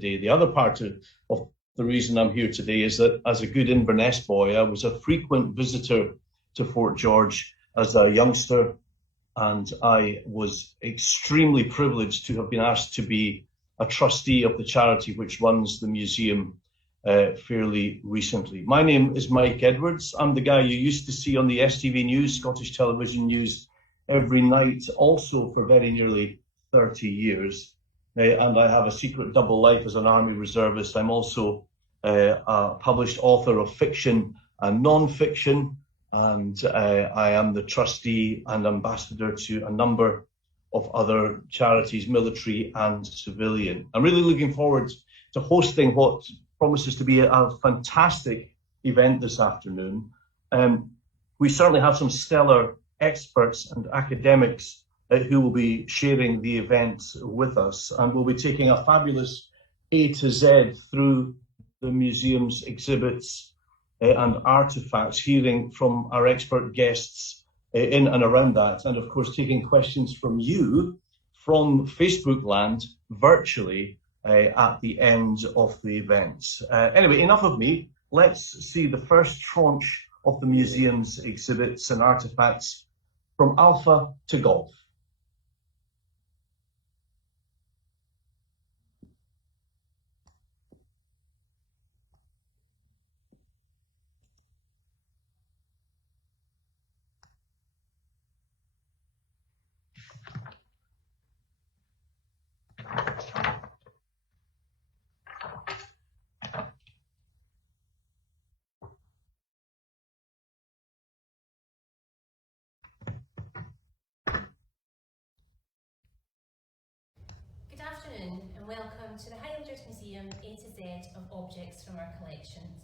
today. The other part of the reason I'm here today is that as a good Inverness boy, I was a frequent visitor to Fort George as a youngster, and I was extremely privileged to have been asked to be a trustee of the charity which runs the museum fairly recently. My name is Mike Edwards. I'm the guy you used to see on the STV News, Scottish Television News, every night, also for very nearly 30 years. And I have a secret double life as an Army reservist. I'm also a published author of fiction and non-fiction, and I am the trustee and ambassador to a number of other charities, military and civilian. I'm really looking forward to hosting what promises to be a fantastic event this afternoon. We certainly have some stellar experts and academics who will be sharing the event with us, and we'll be taking a fabulous A to Z through the museum's exhibits and artifacts, hearing from our expert guests in and around that, and of course taking questions from you from Facebook land virtually at the end of the event. Anyway, enough of me. Let's see the first tranche of the museum's exhibits and artifacts from Alpha to Golf. Good afternoon and welcome to the Highlanders Museum A to Z of objects from our collections.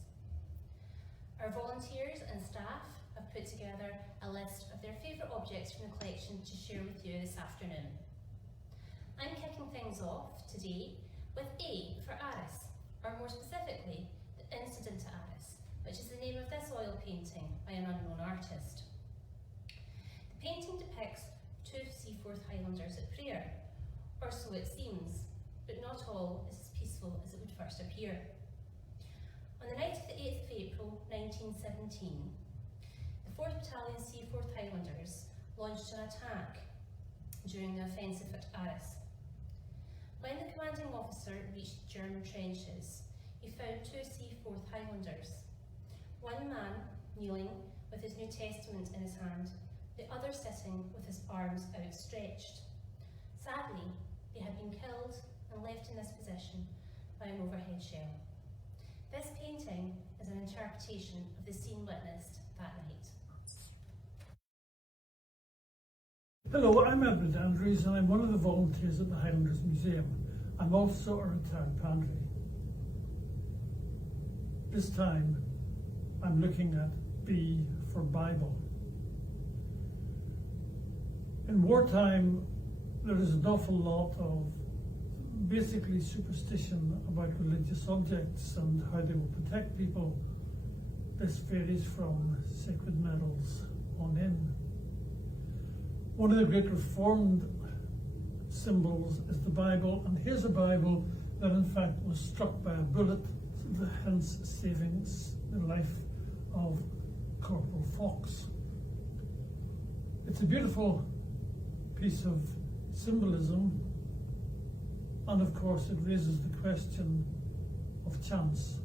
Our volunteers and staff have put together a list of their favourite objects from the collection to share with you this afternoon. I'm kicking things off today with A for Aris, or more specifically, the Incident to Aris, which is the name of this oil painting by an unknown artist. The painting depicts two Seaforth Highlanders at prayer, or so it seems, but not all is as peaceful as it would first appear. On the night of the 8th of April 1917, the 4th Battalion Seaforth Highlanders launched an attack during the offensive at Arras. When the commanding officer reached German trenches, he found two Seaforth Highlanders, one man kneeling with his New Testament in his hand, the other sitting with his arms outstretched. Sadly, they had been killed and left in this position by an overhead shell. This painting is an interpretation of the scene witnessed that night. Hello, I'm Edward Andrews and I'm one of the volunteers at the Highlanders Museum. I'm also a retired padre. This time I'm looking at B for Bible. In wartime, there is an awful lot of basically superstition about religious objects and how they will protect people. This varies from sacred medals on in. One of the great Reformed symbols is the Bible, and here's a Bible that in fact was struck by a bullet, hence saving the life of Corporal Fox. It's a beautiful piece of symbolism, and of course it raises the question of chance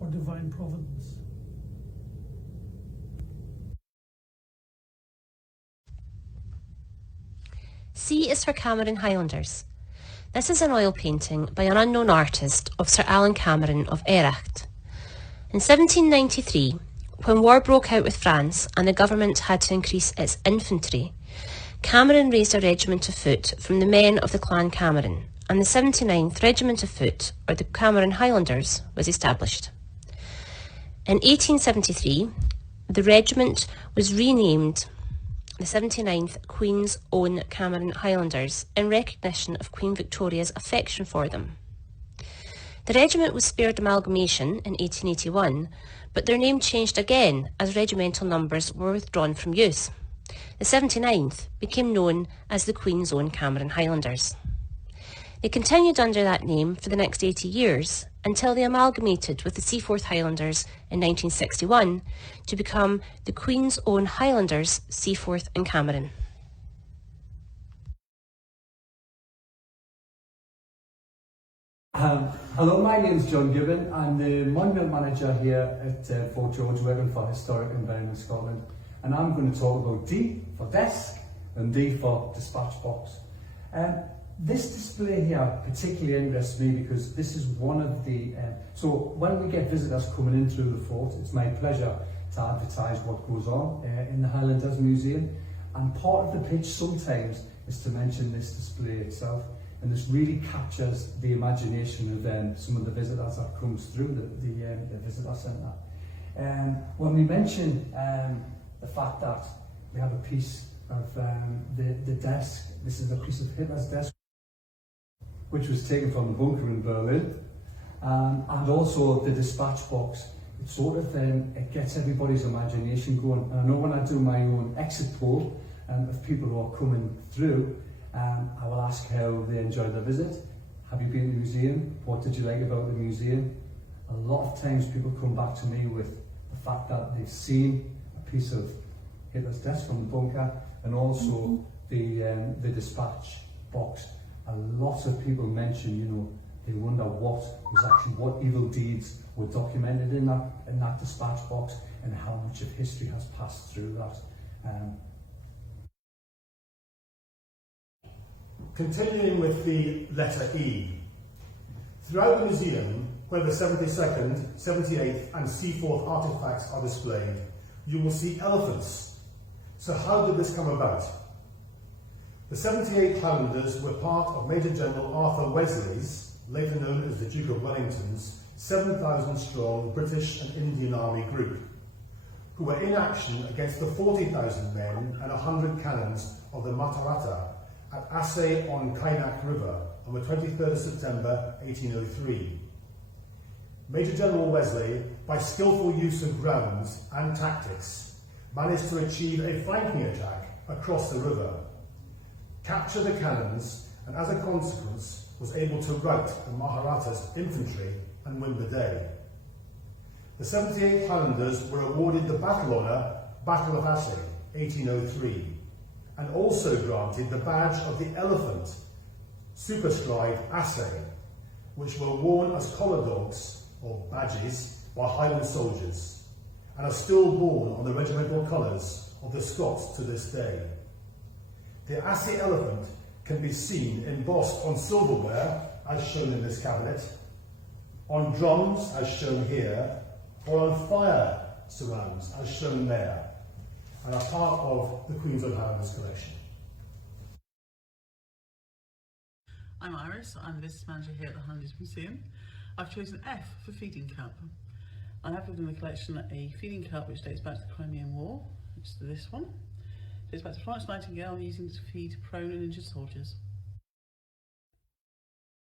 or divine providence. C is for Cameron Highlanders. This is an oil painting by an unknown artist of Sir Alan Cameron of Erracht. In 1793, when war broke out with France and the government had to increase its infantry, Cameron raised a regiment of foot from the men of the Clan Cameron, and the 79th Regiment of Foot, or the Cameron Highlanders, was established. In 1873, the regiment was renamed the 79th Queen's Own Cameron Highlanders in recognition of Queen Victoria's affection for them. The regiment was spared amalgamation in 1881, but their name changed again as regimental numbers were withdrawn from use. The 79th became known as the Queen's Own Cameron Highlanders. They continued under that name for the next 80 years until they amalgamated with the Seaforth Highlanders in 1961 to become the Queen's Own Highlanders, Seaforth and Cameron. Hello, my name is John Gibbon. I'm the Monument Manager here at Fort George, working for Historic Environment Scotland. And I'm going to talk about D for desk and D for dispatch box. This display here particularly interests me because this is one of the... so when we get visitors coming in through the fort, it's my pleasure to advertise what goes on in the Highlanders Museum. And part of the pitch sometimes is to mention this display itself. And this really captures the imagination of some of the visitors that comes through the visitor centre. When we mention the fact that we have a piece of the desk, this is a piece of Hitler's desk, which was taken from the bunker in Berlin, and also the dispatch box. It sort of it gets everybody's imagination going. And I know when I do my own exit poll of people who are coming through, I will ask how they enjoyed their visit. Have you been to the museum? What did you like about the museum? A lot of times people come back to me with the fact that they've seen a piece of Hitler's desk from the bunker and also the dispatch box. A lot of people mention, you know, they wonder what evil deeds were documented in that dispatch box and how much of history has passed through that. Continuing with the letter E. Throughout the museum, where the 72nd, 78th and Seaforth artefacts are displayed, you will see elephants. So how did this come about? The 78 Highlanders were part of Major General Arthur Wesley's, later known as the Duke of Wellington's, 7,000 strong British and Indian Army group, who were in action against the 40,000 men and 100 cannons of the Maharatta at Assay on Kainak River on the 23rd of September 1803. Major General Wesley, by skillful use of grounds and tactics, managed to achieve a flanking attack across the river, capture the cannons, and as a consequence was able to rout the Maharatta's infantry and win the day. The 78 Highlanders were awarded the battle honour Battle of Assay 1803, and also granted the badge of the elephant, superscribed Assay, which were worn as collar dogs or badges by Highland soldiers, and are still borne on the regimental colours of the Scots to this day. The Assay elephant can be seen embossed on silverware, as shown in this cabinet, on drums, as shown here, or on fire surrounds, as shown there, and are part of the Queen's Own Highlanders collection. I'm Iris, I'm the Visitor Manager here at the Highlanders Museum. I've chosen F for feeding cup. I have within the collection a feeding cup which dates back to the Crimean War, which is this one. It dates back to Florence Nightingale using to feed prone and injured soldiers.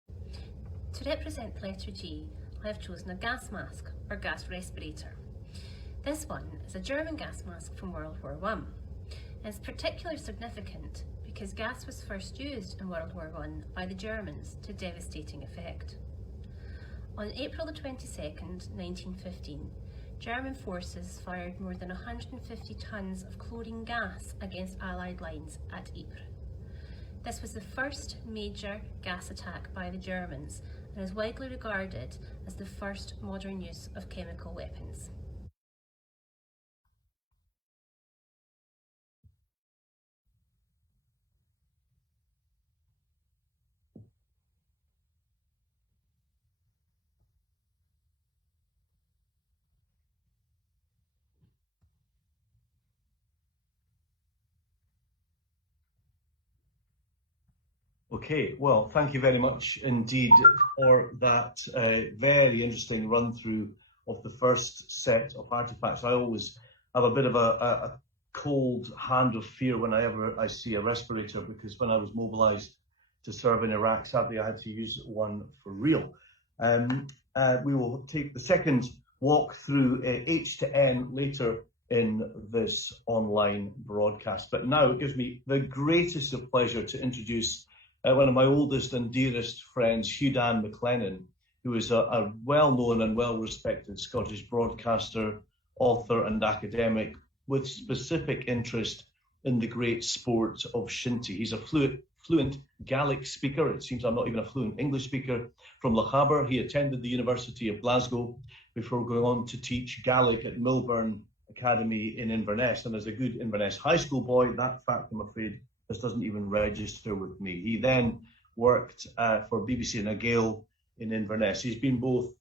To represent the letter G, I have chosen a gas mask or gas respirator. This one is a German gas mask from World War I. It's particularly significant because gas was first used in World War I by the Germans to devastating effect. On April the 22nd, 1915, German forces fired more than 150 tons of chlorine gas against Allied lines at Ypres. This was the first major gas attack by the Germans and is widely regarded as the first modern use of chemical weapons. Okay, well, thank you very much indeed for that very interesting run through of the first set of artifacts. I always have a bit of a cold hand of fear whenever I see a respirator, because when I was mobilised to serve in Iraq, sadly I had to use one for real. We will take the second walk through H to N later in this online broadcast. But now it gives me the greatest of pleasure to introduce one of my oldest and dearest friends, Hugh McLennan, who is a well-known and well-respected Scottish broadcaster, author and academic with specific interest in the great sport of shinty. He's a fluent Gaelic speaker. It seems I'm not even a fluent English speaker. From Lochaber, he attended the University of Glasgow before going on to teach Gaelic at Milburn Academy in Inverness. And as a good Inverness high school boy, that fact, I'm afraid, this doesn't even register with me. He then worked for BBC and Gale in Inverness. He's been both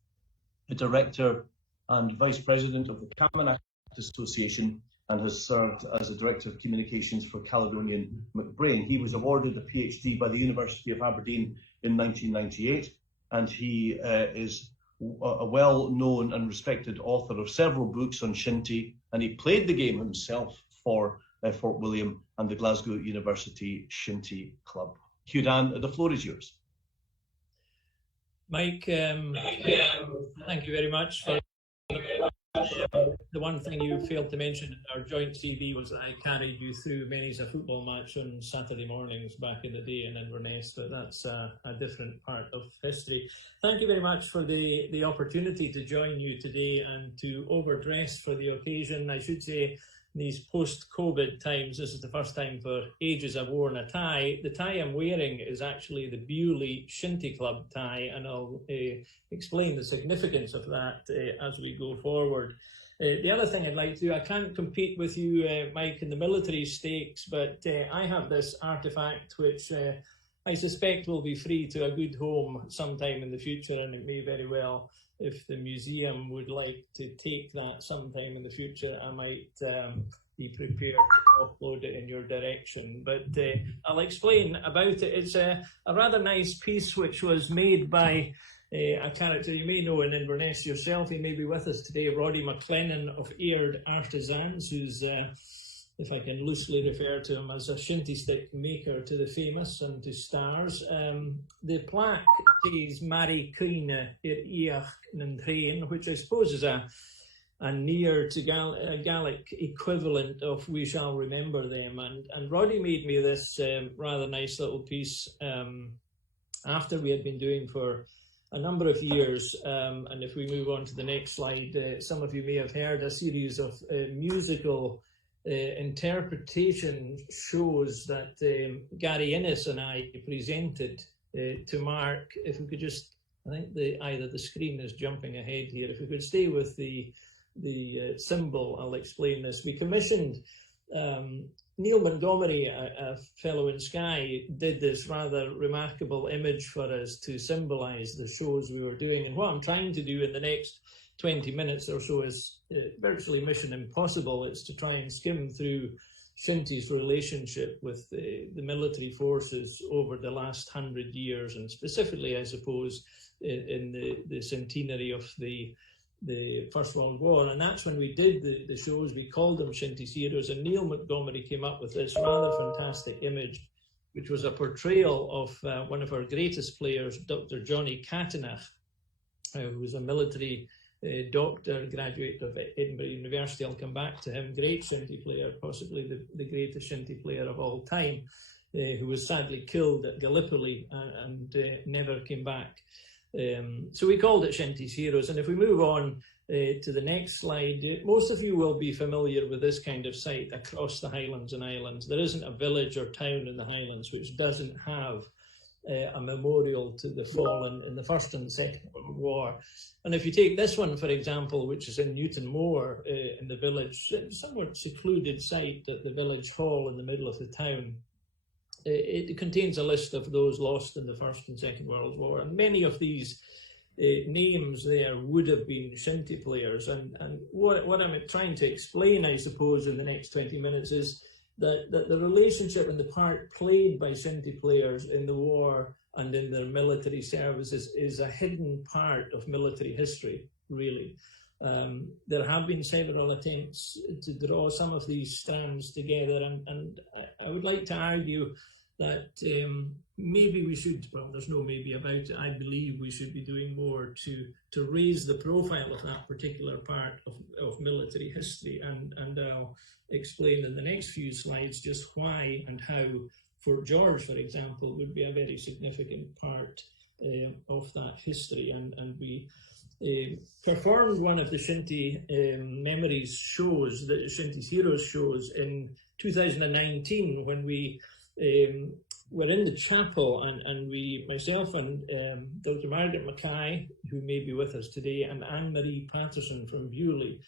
a director and vice president of the Camanachd Association and has served as a director of communications for Caledonian McBrain. He was awarded a PhD by the University of Aberdeen in 1998, and he is a well-known and respected author of several books on shinty, and he played the game himself for Fort William and the Glasgow University Shinty Club. Hugh Dan, the floor is yours. Mike, thank you very much for the one thing you failed to mention in our joint CV was that I carried you through many a football match on Saturday mornings back in the day in Inverness, but that's a different part of history. Thank you very much for the opportunity to join you today and to overdress for the occasion. I should say, these post-COVID times, this is the first time for ages I've worn a tie. The tie I'm wearing is actually the Bewley Shinty Club tie, and I'll explain the significance of that as we go forward. The other thing I'd like to do, I can't compete with you, Mike, in the military stakes, but I have this artefact which I suspect will be free to a good home sometime in the future, and it may very well, if the museum would like to take that sometime in the future, I might be prepared to upload it in your direction. But I'll explain about it. It's a rather nice piece which was made by a character you may know in Inverness yourself. He may be with us today, Roddy McLennan of Aird Artisans, who's, if I can loosely refer to him as a shinty stick maker to the famous and to stars. The plaque says Mary Crean Iach Nandrein, which I suppose is a near to Gaelic equivalent of We Shall Remember Them. And Roddy made me this rather nice little piece after we had been doing for a number of years. And if we move on to the next slide, some of you may have heard a series of musical interpretation shows that Gary Innes and I presented to mark. If we could just, I think either the screen is jumping ahead here. If we could stay with the symbol, I'll explain this. We commissioned Neil Montgomery, a fellow in Skye, did this rather remarkable image for us to symbolise the shows we were doing. And what I'm trying to do in the next 20 minutes or so is virtually mission impossible. It's to try and skim through Shinty's relationship with the military forces over the last 100 years, and specifically, I suppose, in the centenary of the First World War. And that's when we did the shows. We called them Shinty's Heroes, and Neil Montgomery came up with this rather fantastic image, which was a portrayal of one of our greatest players, Dr. Johnny Catanach, who was a military doctor, graduate of Edinburgh University. I'll come back to him. Great shinty player, possibly the greatest shinty player of all time, who was sadly killed at Gallipoli and never came back. So we called it Shinty's Heroes. And if we move on to the next slide, most of you will be familiar with this kind of site across the Highlands and Islands. There isn't a village or town in the Highlands which doesn't have a memorial to the fallen in the First and Second World War. And if you take this one, for example, which is in Newton Moor in the village, somewhat secluded site at the village hall in the middle of the town, it contains a list of those lost in the First and Second World War. And many of these names there would have been shinty players. And what I'm trying to explain, I suppose, in the next 20 minutes is that the relationship and the part played by shinty players in the war and in their military services is a hidden part of military history, really. There have been several attempts to draw some of these strands together, and I would like to argue that maybe we should, well, there's no maybe about it, I believe we should be doing more to raise the profile of that particular part of military history, and I'll explain in the next few slides just why and how Fort George, for example, would be a very significant part of that history. And we performed one of the Shinty Memories shows, the Shinty's Heroes shows, in 2019 when we were in the chapel, and we, myself and Dr. Margaret Mackay, who may be with us today, and Anne-Marie Patterson from Bewley,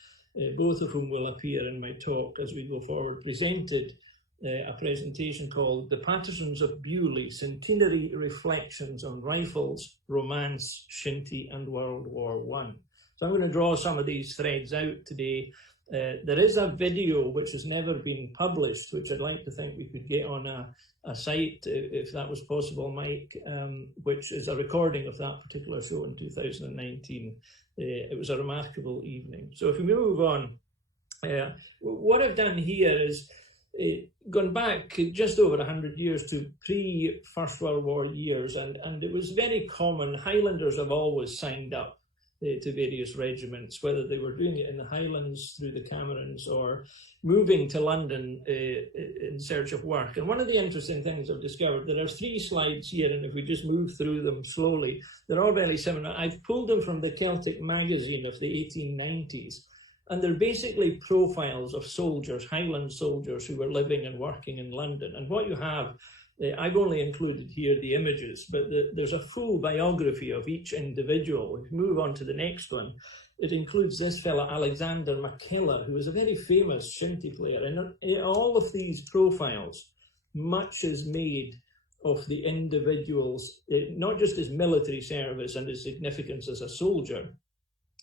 both of whom will appear in my talk as we go forward, presented a presentation called The Pattersons of Bewley, Centenary Reflections on Rifles, Romance, Shinty and World War I. So I'm going to draw some of these threads out today. There is a video which has never been published, which I'd like to think we could get on a site, if that was possible, Mike, which is a recording of that particular show in 2019. It was a remarkable evening. So if we move on, what I've done here is gone back just over 100 years to pre-First World War years, and it was very common. Highlanders have always signed up to various regiments, whether they were doing it in the Highlands through the Camerons or moving to London in search of work. And one of the interesting things I've discovered, there are 3 slides here, and if we just move through them slowly, they're all very similar. I've pulled them from the Celtic magazine of the 1890s, and they're basically profiles of soldiers, Highland soldiers who were living and working in London. And what you have, I've only included here the images, but there's a full biography of each individual. If we move on to the next one, it includes this fellow, Alexander McKellar, who was a very famous shinty player. And in all of these profiles, much is made of the individuals, not just his military service and his significance as a soldier,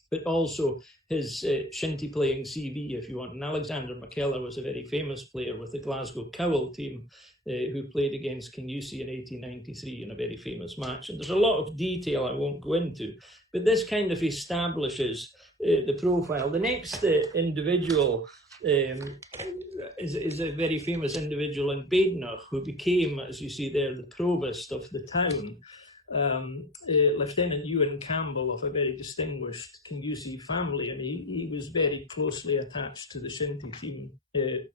but also his shinty playing CV, if you want. And Alexander McKellar was a very famous player with the Glasgow Cowell team, who played against Kingussie in 1893 in a very famous match. And there's a lot of detail I won't go into, but this kind of establishes the profile. The next individual is a very famous individual in Badenoch, who became, as you see there, the provost of the town. Lieutenant Ewan Campbell, of a very distinguished Kingussie family, and he was very closely attached to the shinty team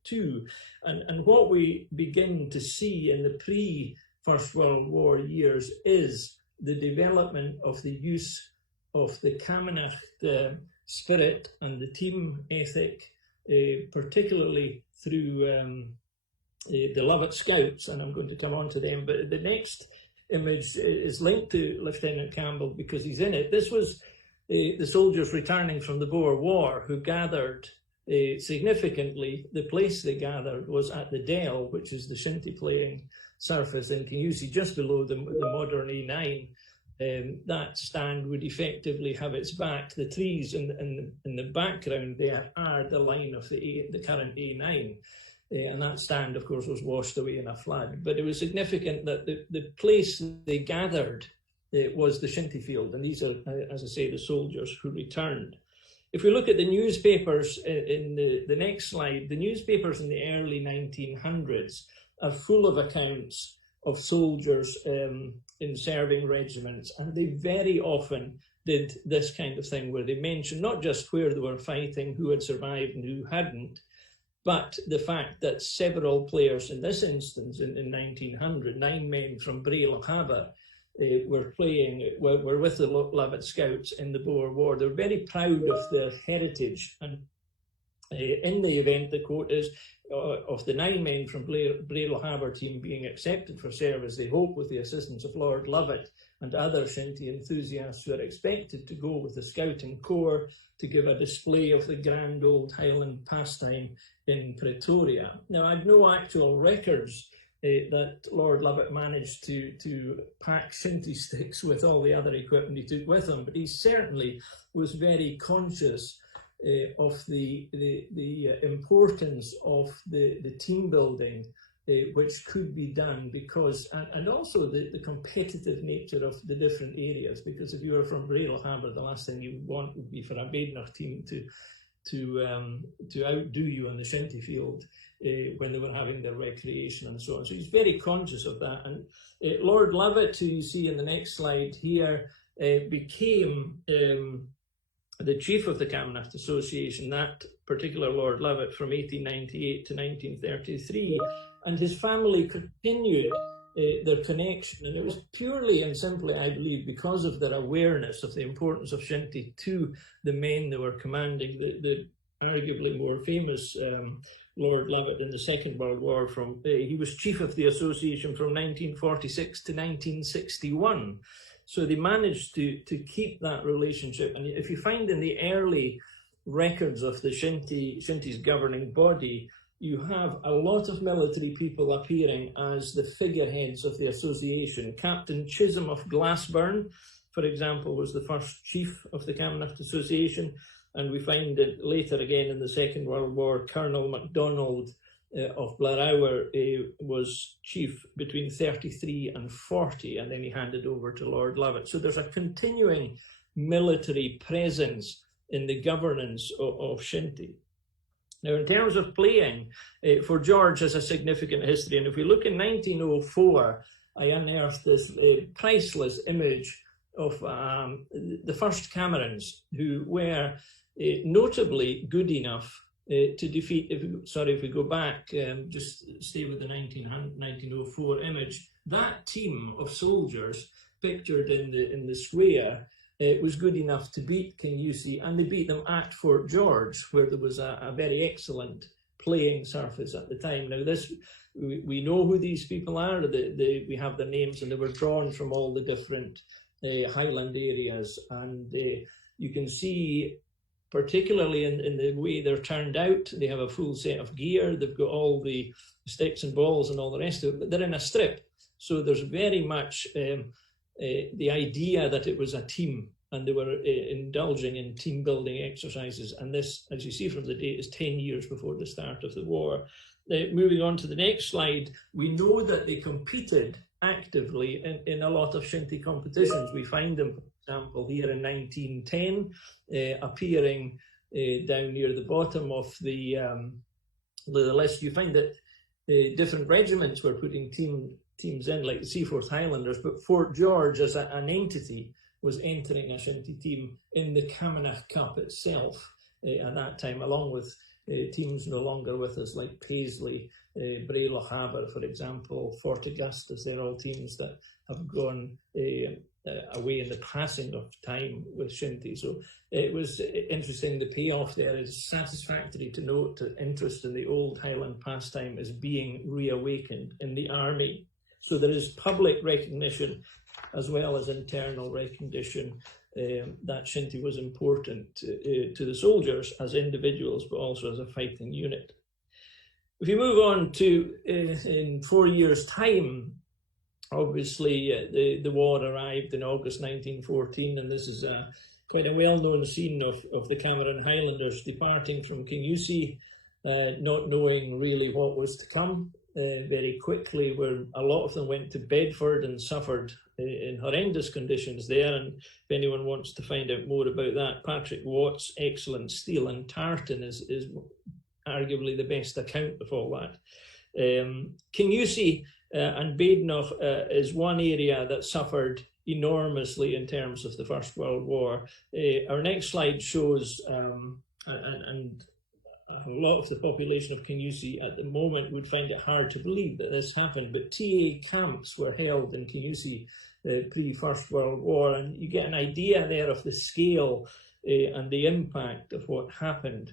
too. And what we begin to see in the pre-First World War years is the development of the use of the Camanachd spirit and the team ethic, particularly through the Lovat Scouts, and I'm going to come on to them. But the next image is linked to Lieutenant Campbell because he's in it. This was the soldiers returning from the Boer War who gathered significantly. The place they gathered was at the Dell, which is the shinty playing surface in Kingussie, just below the modern A9. That stand would effectively have its back. The trees in the background there are the line of the current A9. And that stand, of course, was washed away in a flood. But it was significant that the place they gathered was the shinty field. And these are, as I say, the soldiers who returned. If we look at the newspapers in the next slide, the newspapers in the early 1900s are full of accounts of soldiers in serving regiments. And they very often did this kind of thing where they mentioned not just where they were fighting, who had survived and who hadn't, but the fact that several players, in this instance, in 1900, 9 men from Bray Lochaber were with the Lovat Scouts in the Boer War. They're very proud of their heritage. And in the event, the quote is, of the 9 men from Bray Lochaber team being accepted for service, they hope with the assistance of Lord Lovat and other shinty enthusiasts who are expected to go with the Scouting Corps to give a display of the grand old Highland pastime in Pretoria. Now, I've no actual records that Lord Lovat managed to pack shinty sticks with all the other equipment he took with him, but he certainly was very conscious of the importance of the team building which could be done, because and also the competitive nature of the different areas, because if you were from Bray Lochaber, the last thing you would want would be for a Badenoch team to outdo you on the shinty field when they were having their recreation and so on. So he's very conscious of that. And Lord Lovat, who you see in the next slide here, became the chief of the Camanachd Association, that particular Lord Lovat, from 1898 to 1933. and his family continued their connection, and it was purely and simply, I believe, because of their awareness of the importance of Shinty to the men they were commanding. The arguably more famous Lord Lovat in the Second World War, he was chief of the association from 1946 to 1961. So they managed to keep that relationship. And if you find in the early records of the Shinty's governing body, you have a lot of military people appearing as the figureheads of the association. Captain Chisholm of Glassburn, for example, was the first chief of the Camanachd Association. And we find it later again in the Second World War, Colonel MacDonald of Blairhour was chief between 33 and 40, and then he handed over to Lord Lovat. So there's a continuing military presence in the governance of Shinty. Now, in terms of playing, for George has a significant history. And if we look in 1904, I unearthed this priceless image of the first Camerons, who were notably good enough to defeat, if we go back, just stay with the 1904 image, that team of soldiers pictured in the square was good enough to beat King Yusi, and they beat them at Fort George, where there was a very excellent playing surface at the time. Now, we know who these people are. We have their names, and they were drawn from all the different Highland areas, and you can see, particularly in the way they're turned out, they have a full set of gear, they've got all the sticks and balls and all the rest of it, but they're in a strip. So there's very much the idea that it was a team, and they were indulging in team building exercises. And this, as you see from the date, is 10 years before the start of the war. Moving on to the next slide, we know that they competed actively in a lot of Shinty competitions. We find them, for example, here in 1910, appearing down near the bottom of the list. You find that different regiments were putting teams in, like the Seaforth Highlanders, but Fort George as an entity was entering a Shinty team in the Camanachd Cup itself at that time, along with teams no longer with us, like Paisley, Bray Lochaber, for example, Fort Augustus. They're all teams that have gone away in the passing of time with Shinty. So it was interesting. The payoff there is satisfactory to note that interest in the old Highland pastime is being reawakened in the army. So there is public recognition as well as internal recognition that Shinty was important to the soldiers as individuals, but also as a fighting unit. If you move on to in 4 years' time, obviously the war arrived in August 1914, and this is quite a well-known scene of the Cameron Highlanders departing from King Yusi, not knowing really what was to come. Very quickly, where a lot of them went to Bedford and suffered in horrendous conditions there. And if anyone wants to find out more about that, Patrick Watt's excellent Steel and Tartan is arguably the best account of all that. King Yusi and Badenoch is one area that suffered enormously in terms of the First World War. Our next slide shows, and a lot of the population of King Yusi at the moment would find it hard to believe that this happened, but TA camps were held in King Yusi pre-First World War, and you get an idea there of the scale and the impact of what happened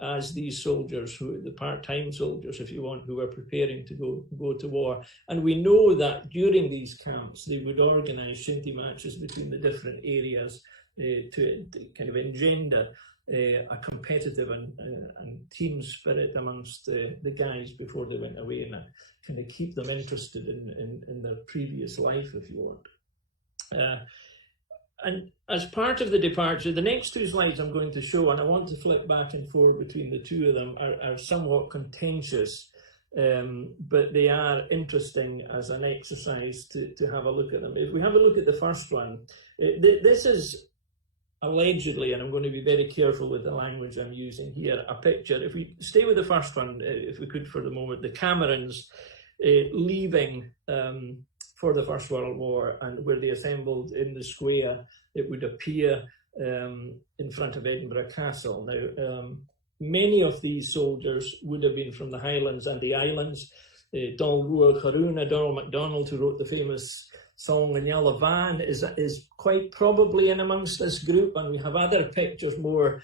as these soldiers, the part-time soldiers, if you want, who were preparing to go to war. And we know that during these camps, they would organise Shinty matches between the different areas to kind of engender a competitive and team spirit amongst the guys before they went away, and kind of keep them interested in their previous life, if you want. And as part of the departure, the next two slides I'm going to show, and I want to flip back and forth between the two of them, are somewhat contentious, but they are interesting as an exercise to have a look at them. If we have a look at the first one, this is allegedly, and I'm going to be very careful with the language I'm using here, a picture. If we stay with the first one, if we could for the moment, the Camerons leaving for the First World War, and where they assembled in the square, it would appear in front of Edinburgh Castle. Now, many of these soldiers would have been from the Highlands and the Islands. Donald Rua Haruna, Donald MacDonald, who wrote the famous song in Yellow Van, is quite probably in amongst this group. And we have other pictures, more,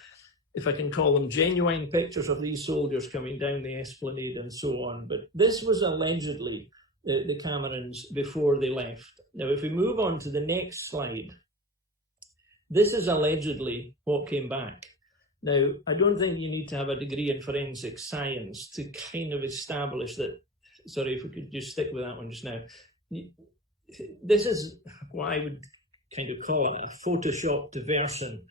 if I can call them, genuine pictures of these soldiers coming down the esplanade and so on. But this was allegedly the Camerons before they left. Now, if we move on to the next slide, this is allegedly what came back. Now, I don't think you need to have a degree in forensic science to kind of establish that. Sorry, if we could just stick with that one just now. This is what I would kind of call a photoshopped version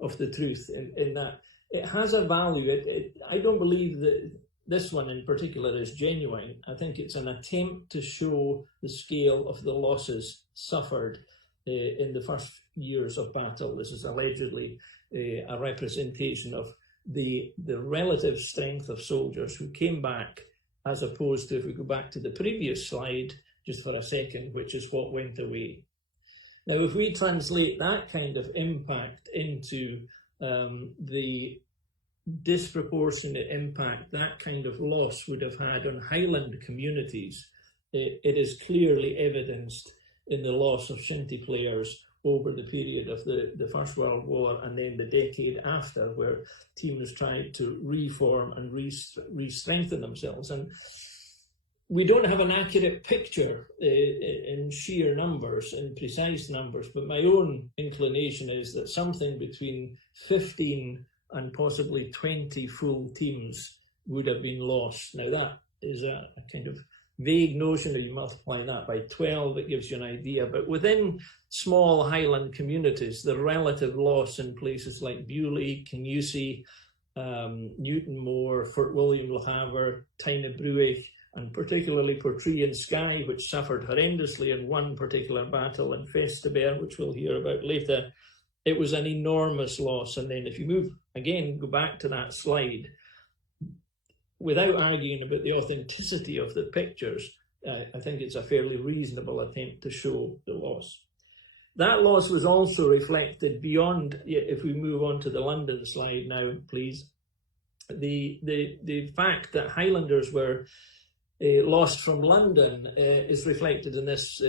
of the truth, in that it has a value. I don't believe that this one in particular is genuine. I think it's an attempt to show the scale of the losses suffered in the first years of battle. This is allegedly a representation of the relative strength of soldiers who came back, as opposed to, if we go back to the previous slide just for a second, which is what went away. Now, if we translate that kind of impact into the disproportionate impact that kind of loss would have had on Highland communities, it is clearly evidenced in the loss of shinty players over the period of the First World War and then the decade after, where teams tried to reform and re-strengthen themselves. And we don't have an accurate picture in sheer numbers, in precise numbers, but my own inclination is that something between 15 and possibly 20 full teams would have been lost. Now, that is a kind of vague notion. If you multiply that by 12, it gives you an idea. But within small Highland communities, the relative loss in places like Bewley, Kingussie, Newtonmore, Fort William Le Havre, Tyne-Bruich, and particularly Portree and Skye, which suffered horrendously in one particular battle, and Festubert, which we'll hear about later, it was an enormous loss. And then if you move, again, go back to that slide, without arguing about the authenticity of the pictures, I think it's a fairly reasonable attempt to show the loss. That loss was also reflected beyond, if we move on to the London slide now, please, the fact that Highlanders were lost from London is reflected in this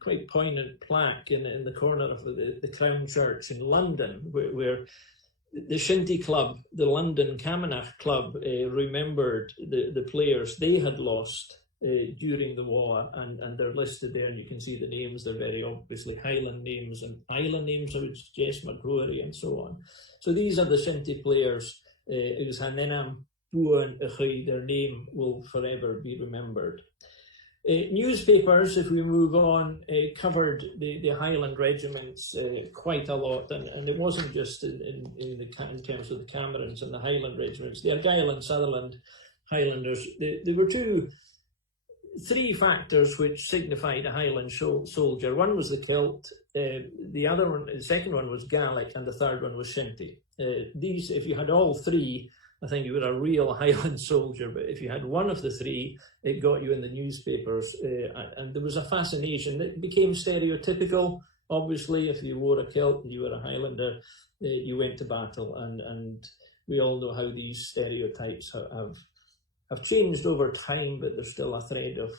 quite poignant plaque in the corner of the Crown Church in London, where the Shinty Club, the London Camanachd Club, remembered the players they had lost during the war, and they're listed there, and you can see the names. They're very obviously Highland names and island names, I would suggest, McGrory and so on. So these are the Shinty players. It was Hanenam, Buan, their name will forever be remembered. Newspapers, if we move on, covered the Highland regiments quite a lot, and it wasn't just in terms of the Camerons and the Highland regiments. The Argyll and Sutherland Highlanders, there were three factors which signified a Highland soldier. One was the kilt, the second one was Gaelic, and the third one was Shinty. These, if you had all three, I think you were a real Highland soldier, but if you had one of the three, it got you in the newspapers. And there was a fascination that became stereotypical. Obviously, if you wore a kilt and you were a Highlander, you went to battle. And we all know how these stereotypes have changed over time, but there's still a thread of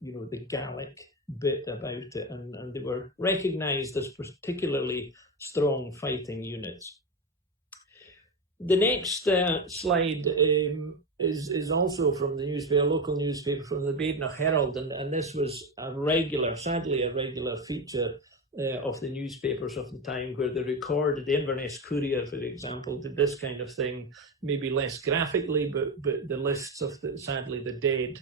the Gaelic bit about it. And they were recognised as particularly strong fighting units. The next slide is also from the newspaper, a local newspaper from the Badenoch Herald, and this was sadly a regular feature of the newspapers of the time, where they recorded. The Inverness Courier, for example, did this kind of thing, maybe less graphically, but the lists of sadly the dead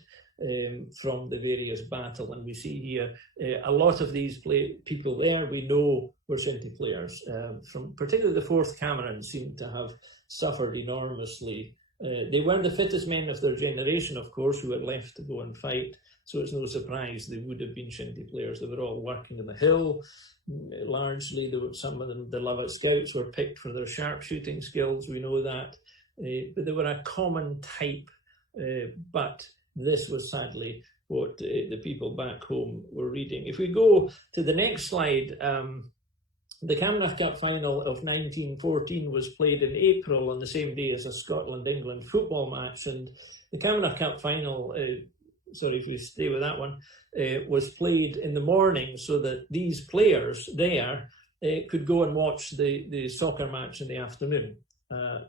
from the various battle. And we see here a lot of these people there we know were Shinty players. From particularly the 4th Cameron seemed to have suffered enormously. They weren't the fittest men of their generation, of course, who had left to go and fight, so it's no surprise they would have been Shinty players. They were all working in the hill. Largely, some of them, the Lovat Scouts, were picked for their sharpshooting skills, we know that. But they were a common type, but this was sadly what the people back home were reading. If we go to the next slide, the Camanachd Cup final of 1914 was played in April on the same day as a Scotland-England football match, and the Camanachd Cup final sorry if we stay with that one, was played in the morning so that these players there could go and watch the soccer match in the afternoon.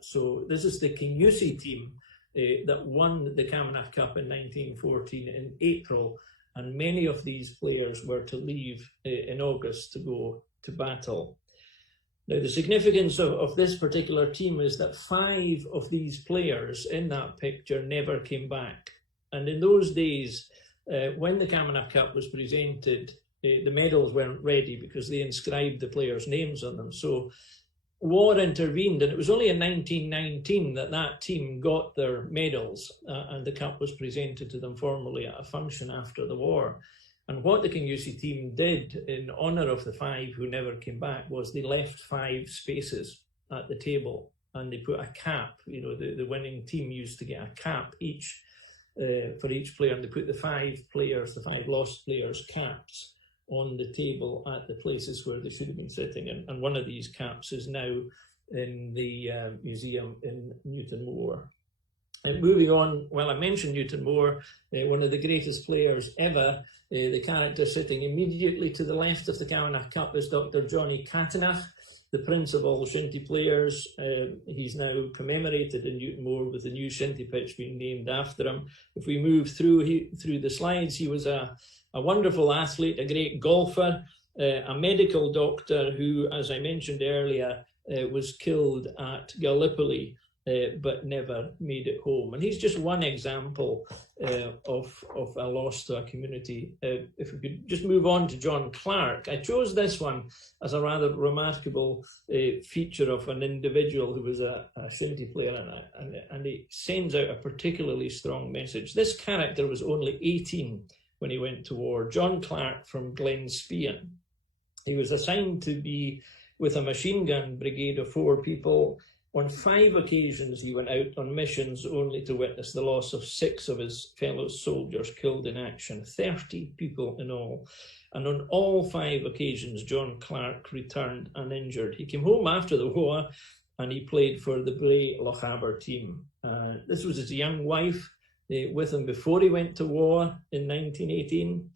So this is the Kinusi team that won the Camanachd Cup in 1914 in April, and many of these players were to leave in August to go to battle. Now, the significance of this particular team is that 5 of these players in that picture never came back. And in those days, when the Camanachd Cup was presented, the medals weren't ready because they inscribed the players' names on them. So war intervened, and it was only in 1919 that team got their medals, and the cup was presented to them formally at a function after the war. And what the Kinusi team did in honour of the 5 who never came back was they left 5 spaces at the table, and they put a cap. You know, the winning team used to get a cap each for each player, and they put the 5 lost players' caps on the table at the places where they should have been sitting. And one of these caps is now in the museum in Newton Moor. And moving on, well, I mentioned Newton Moor, one of the greatest players ever. The character sitting immediately to the left of the Camanachd Cup is Dr. Johnny Catanach, the prince of all shinty players. He's now commemorated in Newton Moor with the new shinty pitch being named after him. If we move through the slides, he was a wonderful athlete, a great golfer, a medical doctor who, as I mentioned earlier, was killed at Gallipoli, but never made it home. And he's just one example of a loss to a community. If we could just move on to John Clarke. I chose this one as a rather remarkable feature of an individual who was a shinty player, and it sends out a particularly strong message. This character was only 18 when he went to war. John Clarke from Glenspian. He was assigned to be with a machine gun brigade of 4 people. On 5 occasions he went out on missions only to witness the loss of 6 of his fellow soldiers killed in action, 30 people in all. And on all 5 occasions John Clarke returned uninjured. He came home after the war and he played for the Bray Lochaber team. This was his young wife with him before he went to war in 1918.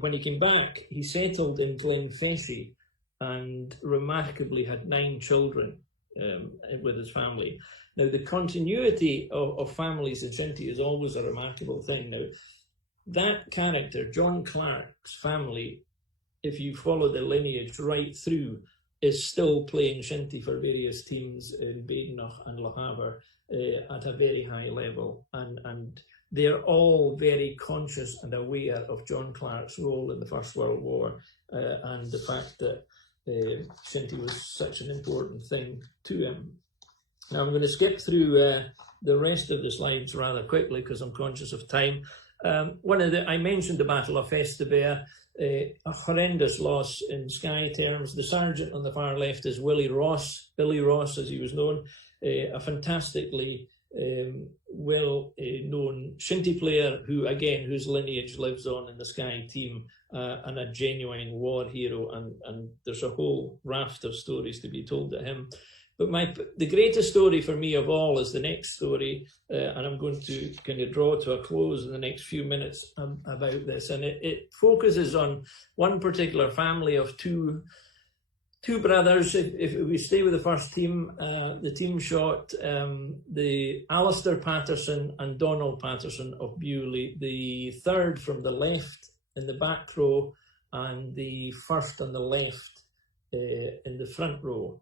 When he came back, he settled in Glenfeshie and remarkably had 9 children with his family. Now, the continuity of families in shinty is always a remarkable thing. Now, that character, John Clarke's family, if you follow the lineage right through, is still playing shinty for various teams in Badenoch and Lochaber at a very high level, and they're all very conscious and aware of John Clarke's role in the First World War and the fact that shinty was such an important thing to him. Now I'm going to skip through the rest of the slides rather quickly because I'm conscious of time. I mentioned the Battle of Festubert, a horrendous loss in Skye terms. The sergeant on the far left is Billy Ross as he was known, a fantastically well-known shinty player whose lineage lives on in the Skye team, and a genuine war hero, and there's a whole raft of stories to be told to him. But the greatest story for me of all is the next story, and I'm going to kind of draw to a close in the next few minutes about this. And it focuses on one particular family of two brothers. If we stay with the first team, the team shot the Alistair Patterson and Donald Patterson of Bewley, the third from the left in the back row, and the first on the left in the front row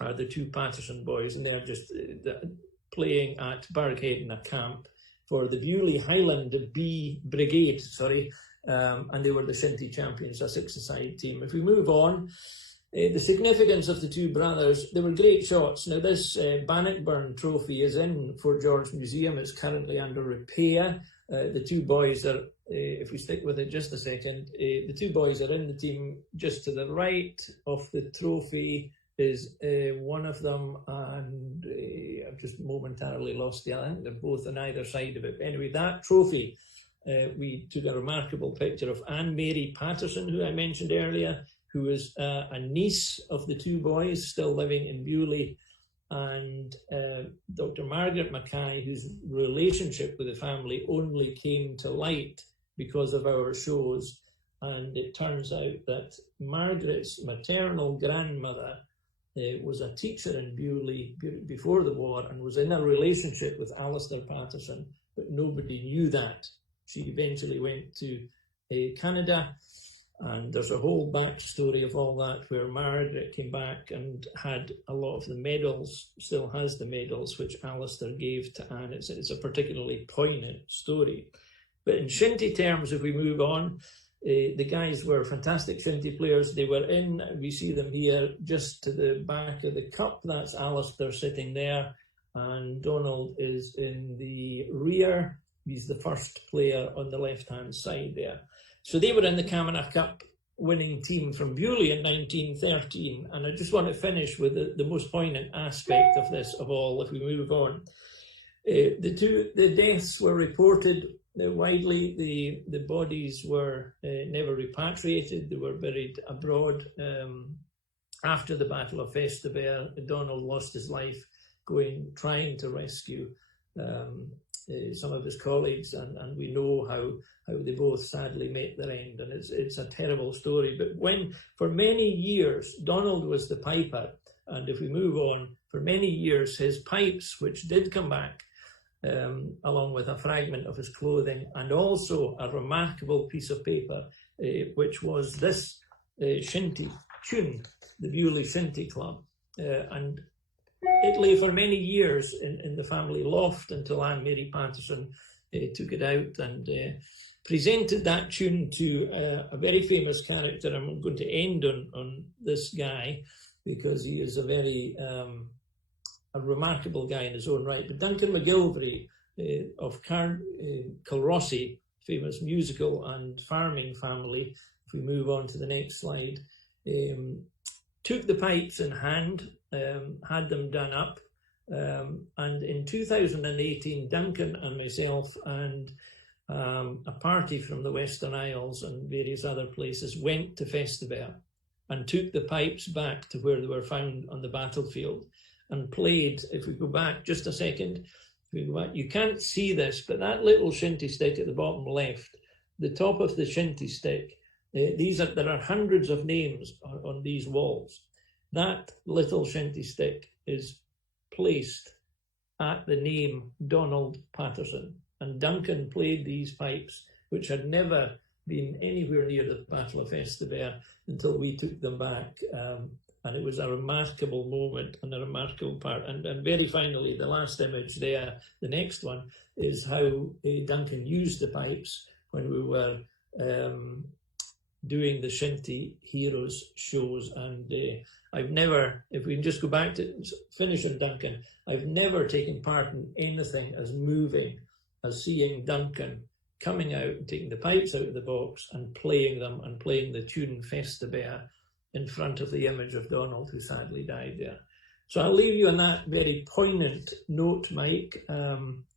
are the 2 Patterson boys, and they're just playing at Barghead in a camp for the Bewley Highland B Brigade, and they were the shinty champions, a 6-a-side team. If we move on, the significance of the 2 brothers, they were great shots. Now this Bannockburn trophy is in Fort George Museum. It's currently under repair. The 2 boys are, if we stick with it just a second, the 2 boys are in the team just to the right of the trophy is one of them, and I've just momentarily lost the other. I think they're both on either side of it. But anyway, that trophy, we took a remarkable picture of Anne Mary Patterson, who I mentioned earlier, who is a niece of the 2 boys still living in Bewley, and Dr. Margaret Mackay, whose relationship with the family only came to light because of our shows. And it turns out that Margaret's maternal grandmother was a teacher in Bewley before the war and was in a relationship with Alistair Patterson, but nobody knew that. She eventually went to Canada, and there's a whole backstory of all that where Margaret came back and had a lot of the medals, still has the medals, which Alistair gave to Anne. It's a particularly poignant story. But in shinty terms, if we move on, the guys were fantastic shinty players. They were in, we see them here, just to the back of the cup. That's Alistair sitting there, and Donald is in the rear. He's the first player on the left-hand side there. So they were in the Camanachd Cup winning team from Bewley in 1913. And I just want to finish with the most poignant aspect of this of all, if we move on. The deaths were reported widely. The bodies were never repatriated. They were buried abroad. After the Battle of Festubert, Donald lost his life trying to rescue some of his colleagues, and we know how they both sadly met their end, and it's a terrible story. But for many years, Donald was the piper, and if we move on, for many years his pipes, which did come back, along with a fragment of his clothing, and also a remarkable piece of paper, which was this shinty tune, the Bewley Shinty Club, and it lay for many years in the family loft until Anne Mary Patterson took it out and presented that tune to a very famous character. I'm going to end on this guy because he is a very a remarkable guy in his own right. But Duncan McGilvray of Kilrossie, famous musical and farming family, if we move on to the next slide, took the pipes in hand, had them done up, and in 2018, Duncan and myself and a party from the Western Isles and various other places went to Festubert and took the pipes back to where they were found on the battlefield and played. If we go back just a second, if we go back, you can't see this, but that little shinty stick at the bottom left, the top of the shinty stick, there are hundreds of names on these walls. That little shinty stick is placed at the name Donald Patterson, and Duncan played these pipes, which had never been anywhere near the Battle of Festubert until we took them back, and it was a remarkable moment and a remarkable part. And very finally, the last image there, the next one, is how Duncan used the pipes when we were doing the Shinty Heroes shows. And I've never, if we can just go back to finishing Duncan, I've never taken part in anything as moving as seeing Duncan coming out and taking the pipes out of the box and playing them and playing the tune Festubert in front of the image of Donald, who sadly died there. So I'll leave you on that very poignant note, Mike.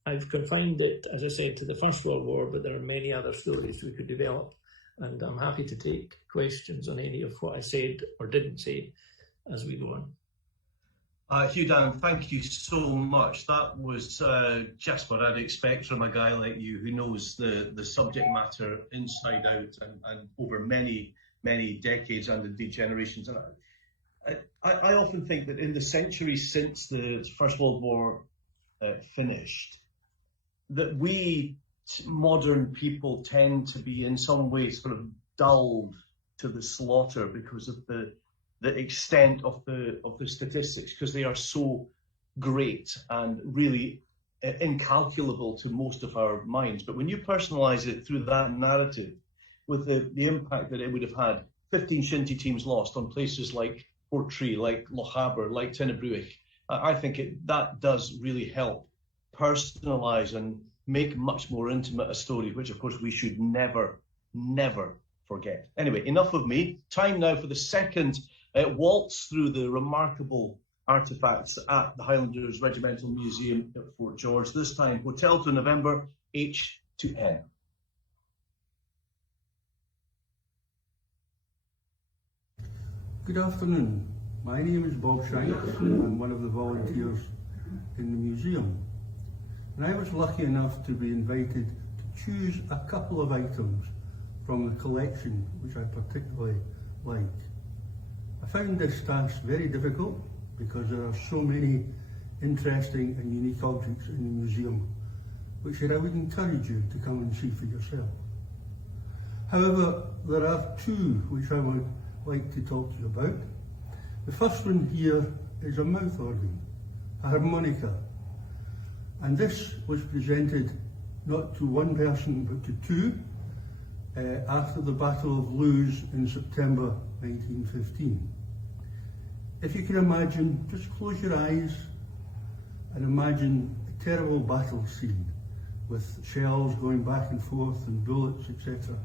I've confined it, as I said, to the First World War, but there are many other stories we could develop, and I'm happy to take questions on any of what I said or didn't say as we go on. Hugh Dan, thank you so much. That was just what I'd expect from a guy like you who knows the subject matter inside out and over many decades and indeed generations. And I often think that in the centuries since the First World War finished, that we modern people tend to be in some ways sort of dulled to the slaughter because of the extent of the statistics, because they are so great and really incalculable to most of our minds. But when you personalize it through that narrative, with the impact that it would have had, 15 shinty teams lost on places like Portree, like Lochaber, like Tinnabrewich, I think that does really help personalize and make much more intimate a story, which of course we should never forget. Anyway, enough of me. Time now for the second waltz through the remarkable artefacts at the Highlanders Regimental Museum at Fort George. This time, Hotel to November, H to N. Good afternoon. My name is Bob Shanks. I'm one of the volunteers in the museum. And I was lucky enough to be invited to choose a couple of items from the collection which I particularly like. I found this task very difficult because there are so many interesting and unique objects in the museum which I would encourage you to come and see for yourself. However, there are two which I would like to talk to you about. The first one here is a mouth organ, a harmonica, and this was presented not to one person but to two after the Battle of Lewes in September 1915. If you can imagine, just close your eyes and imagine a terrible battle scene with shells going back and forth and bullets, etc.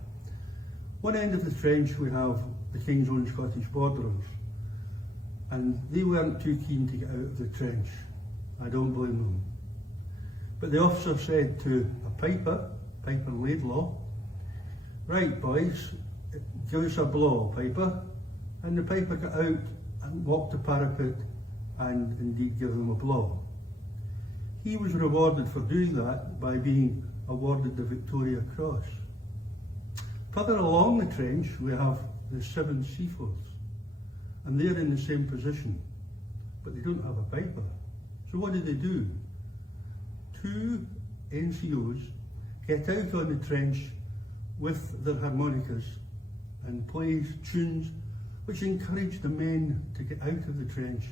One end of the trench we have the King's Own Scottish Borderers, and they weren't too keen to get out of the trench. I don't blame them. But the officer said to a piper Laidlaw, "Right boys, give us a blow, piper." And the piper got out and walked the parapet and indeed gave them a blow. He was rewarded for doing that by being awarded the Victoria Cross. Further along the trench we have the 7 Seaforths, and they're in the same position, but they don't have a piper. So what do? 2 NCOs get out on the trench with their harmonicas and play tunes which encourage the men to get out of the trench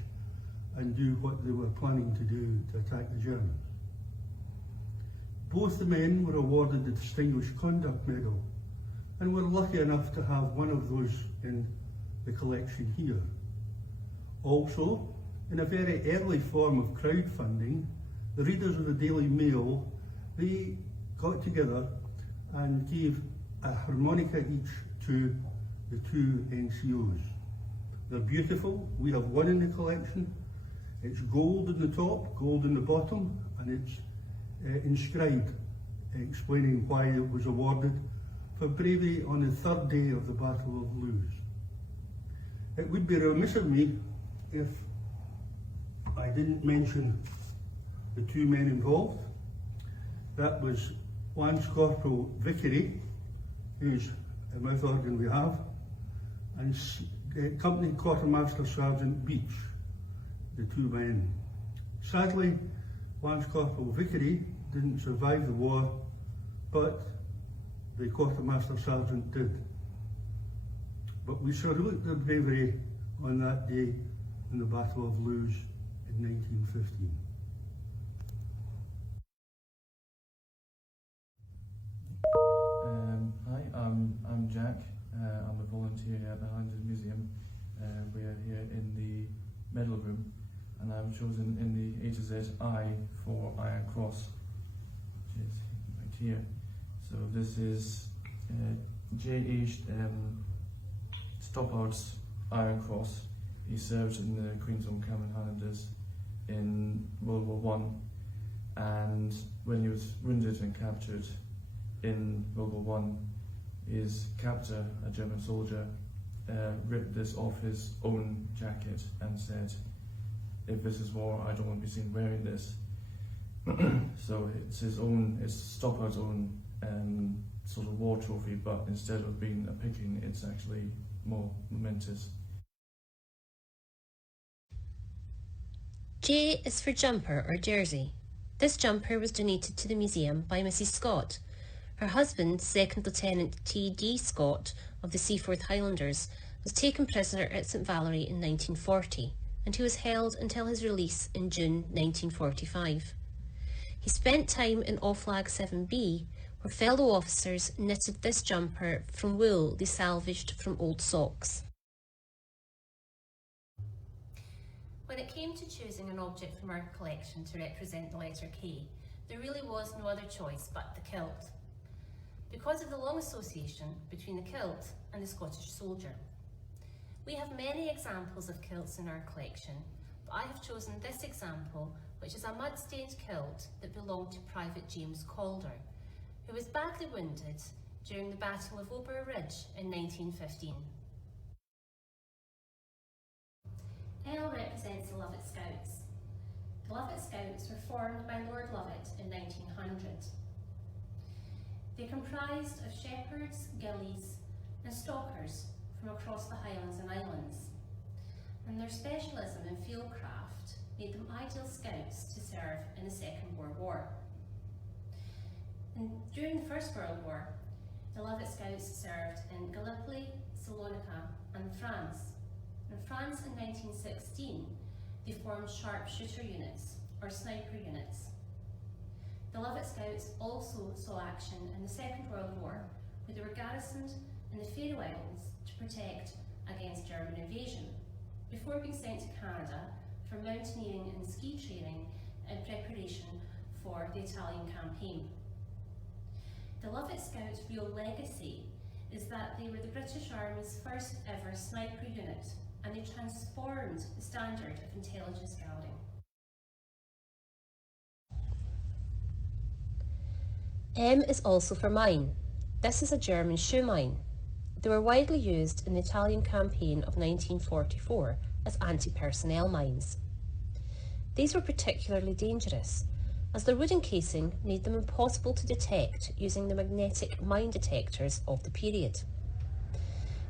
and do what they were planning to do to attack the Germans. Both the men were awarded the Distinguished Conduct Medal, and we're lucky enough to have one of those in the collection here. Also, in a very early form of crowdfunding, the readers of the Daily Mail, they got together and gave a harmonica each to the 2 NCOs. They're beautiful. We have one in the collection. It's gold in the top, gold in the bottom, and it's inscribed explaining why it was awarded for bravery on the 3rd day of the Battle of Lewes. It would be remiss of me if I didn't mention the 2 men involved. That was Lance Corporal Vickery, who's a mouth organ we have, and Company Quartermaster Sergeant Beach, the 2 men. Sadly, Lance Corporal Vickery didn't survive the war, but the Quartermaster Sergeant did. But we salute their bravery on that day in the Battle of Lewes in 1915. Hi, I'm Jack. I'm a volunteer here at the Highlanders Museum. We are here in the medal room, and I'm chosen in the A to Z I for Iron Cross, which is right here. So this is J.H. Stoppard's Iron Cross. He served in the Queen's Own Cameron Highlanders in World War I, and when he was wounded and captured in World War I, his captor, a German soldier, ripped this off his own jacket and said, "If this is war, I don't want to be seen wearing this." So it's Stoppard's own sort of war trophy, but instead of being a picking, it's actually more momentous. J is for jumper or jersey. This jumper was donated to the museum by Mrs. Scott. Her husband, 2nd Lieutenant T.D. Scott of the Seaforth Highlanders, was taken prisoner at St Valery in 1940, and he was held until his release in June 1945. He spent time in Oflag 7B, where fellow officers knitted this jumper from wool they salvaged from old socks. When it came to choosing an object from our collection to represent the letter K, there really was no other choice but the kilt, because of the long association between the kilt and the Scottish soldier. We have many examples of kilts in our collection, but I have chosen this example, which is a mud-stained kilt that belonged to Private James Calder, who was badly wounded during the Battle of Ober Ridge in 1915. Scouts. The Lovat Scouts were formed by Lord Lovat in 1900. They comprised of shepherds, gillies and stalkers from across the Highlands and Islands, and their specialism in fieldcraft made them ideal scouts to serve in the Second World War. And during the First World War, the Lovat Scouts served in Gallipoli, Salonika and France. In France in 1916, they formed sharpshooter units, or sniper units. The Lovat Scouts also saw action in the Second World War, where they were garrisoned in the Faroe Islands to protect against German invasion, before being sent to Canada for mountaineering and ski training in preparation for the Italian campaign. The Lovat Scouts' real legacy is that they were the British Army's first ever sniper unit, and they transformed the standard of intelligence scouting. M is also for mine. This is a German shoe mine. They were widely used in the Italian campaign of 1944 as anti-personnel mines. These were particularly dangerous, as their wooden casing made them impossible to detect using the magnetic mine detectors of the period.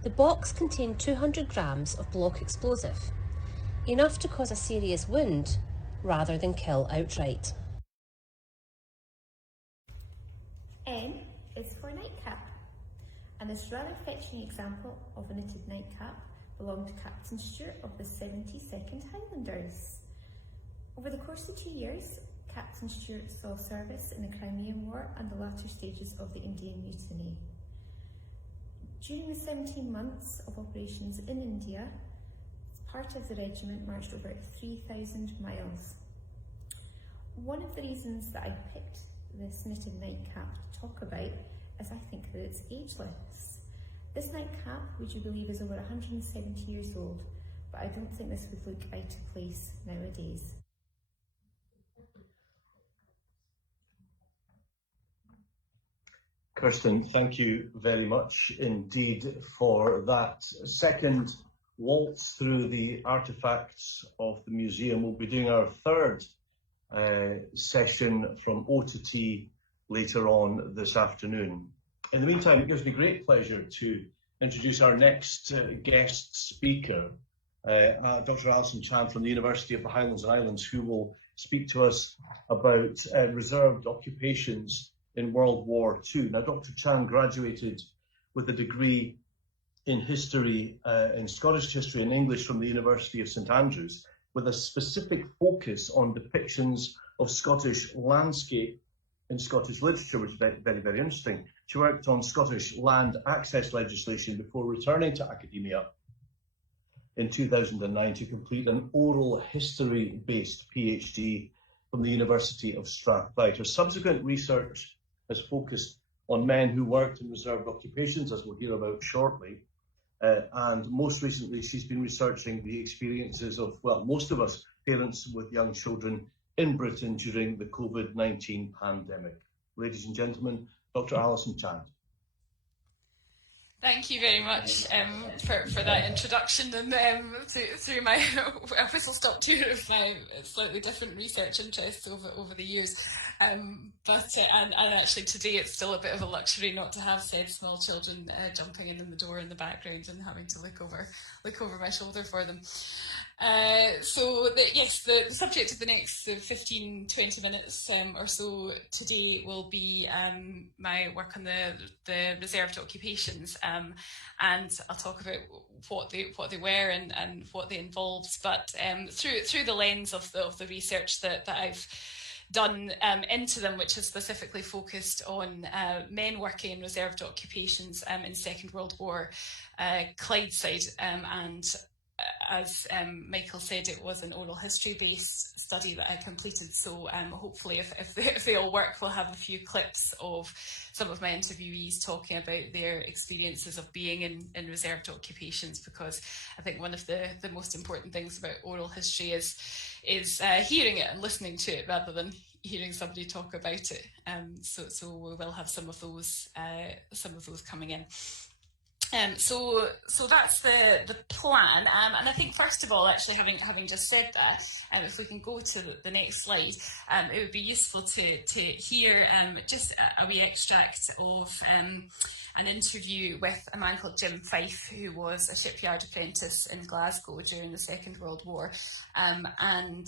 The box contained 200 grams of block explosive, enough to cause a serious wound rather than kill outright. N is for nightcap, and this rather fetching example of a knitted nightcap belonged to Captain Stewart of the 72nd Highlanders. Over the course of 2 years, Captain Stewart saw service in the Crimean War and the latter stages of the Indian Mutiny. During the 17 months of operations in India, part of the regiment marched over 3,000 miles. One of the reasons that I picked this knitted nightcap to talk about is I think that it's ageless. This nightcap, would you believe, is over 170 years old, but I don't think this would look out of place nowadays. Kirsten, thank you very much indeed for that second waltz through the artefacts of the museum. We'll be doing our third session from O to T later on this afternoon. In the meantime, it gives me great pleasure to introduce our next guest speaker, Dr. Alison Chan from the University of the Highlands and Islands, who will speak to us about reserved occupations in World War II. Now, Dr. Chan graduated with a degree in history, in Scottish history and English from the University of St Andrews, with a specific focus on depictions of Scottish landscape in Scottish literature, which is very, very, very interesting. She worked on Scottish land access legislation before returning to academia in 2009 to complete an oral history-based PhD from the University of Strathclyde. Her subsequent research has focused on men who worked in reserved occupations, as we'll hear about shortly. And most recently, she's been researching the experiences of, well, most of us, parents with young children in Britain during the COVID-19 pandemic. Ladies and gentlemen, Dr. Alison Chan. Thank you very much for that introduction, and through my whistle-stop tour of my slightly different research interests over the years. And actually today it's still a bit of a luxury not to have said small children jumping in the door in the background and having to look over my shoulder for them. The subject of the next 15-20 minutes or so today will be my work on the reserved occupations, and I'll talk about what they were and what they involved, but through the lens of the research that I've done into them, which is specifically focused on men working in reserved occupations in Second World War, Clydeside, and as Michael said, it was an oral history based study that I completed, so hopefully if they all work, we'll have a few clips of some of my interviewees talking about their experiences of being in reserved occupations, because I think one of the most important things about oral history is hearing it and listening to it rather than hearing somebody talk about it. So we will have some of those coming in. So that's the plan, and I think first of all, actually, having just said that, if we can go to the next slide, it would be useful to hear just a wee extract of an interview with a man called Jim Fife, who was a shipyard apprentice in Glasgow during the Second World War, and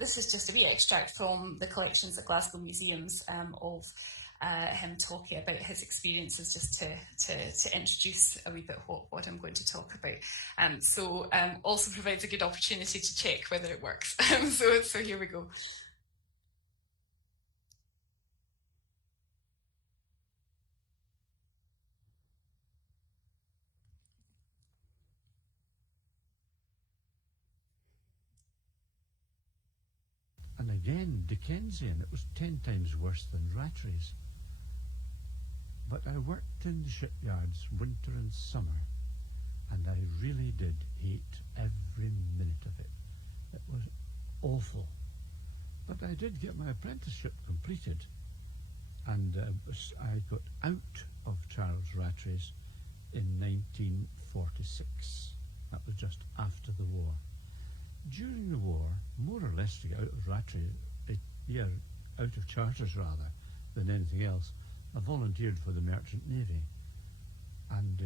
this is just a wee extract from the collections at Glasgow Museums of him talking about his experiences, just to introduce a wee bit what I'm going to talk about. So also provides a good opportunity to check whether it works. So here we go. And again, Dickensian, it was 10 times worse than Rattray's. But I worked in the shipyards winter and summer, and I really did hate every minute of it. It was awful. But I did get my apprenticeship completed, and I got out of Charles Rattray's in 1946. That was just after the war. During the war, more or less to get out of Rattray, out of charters rather, than anything else, I volunteered for the Merchant Navy, and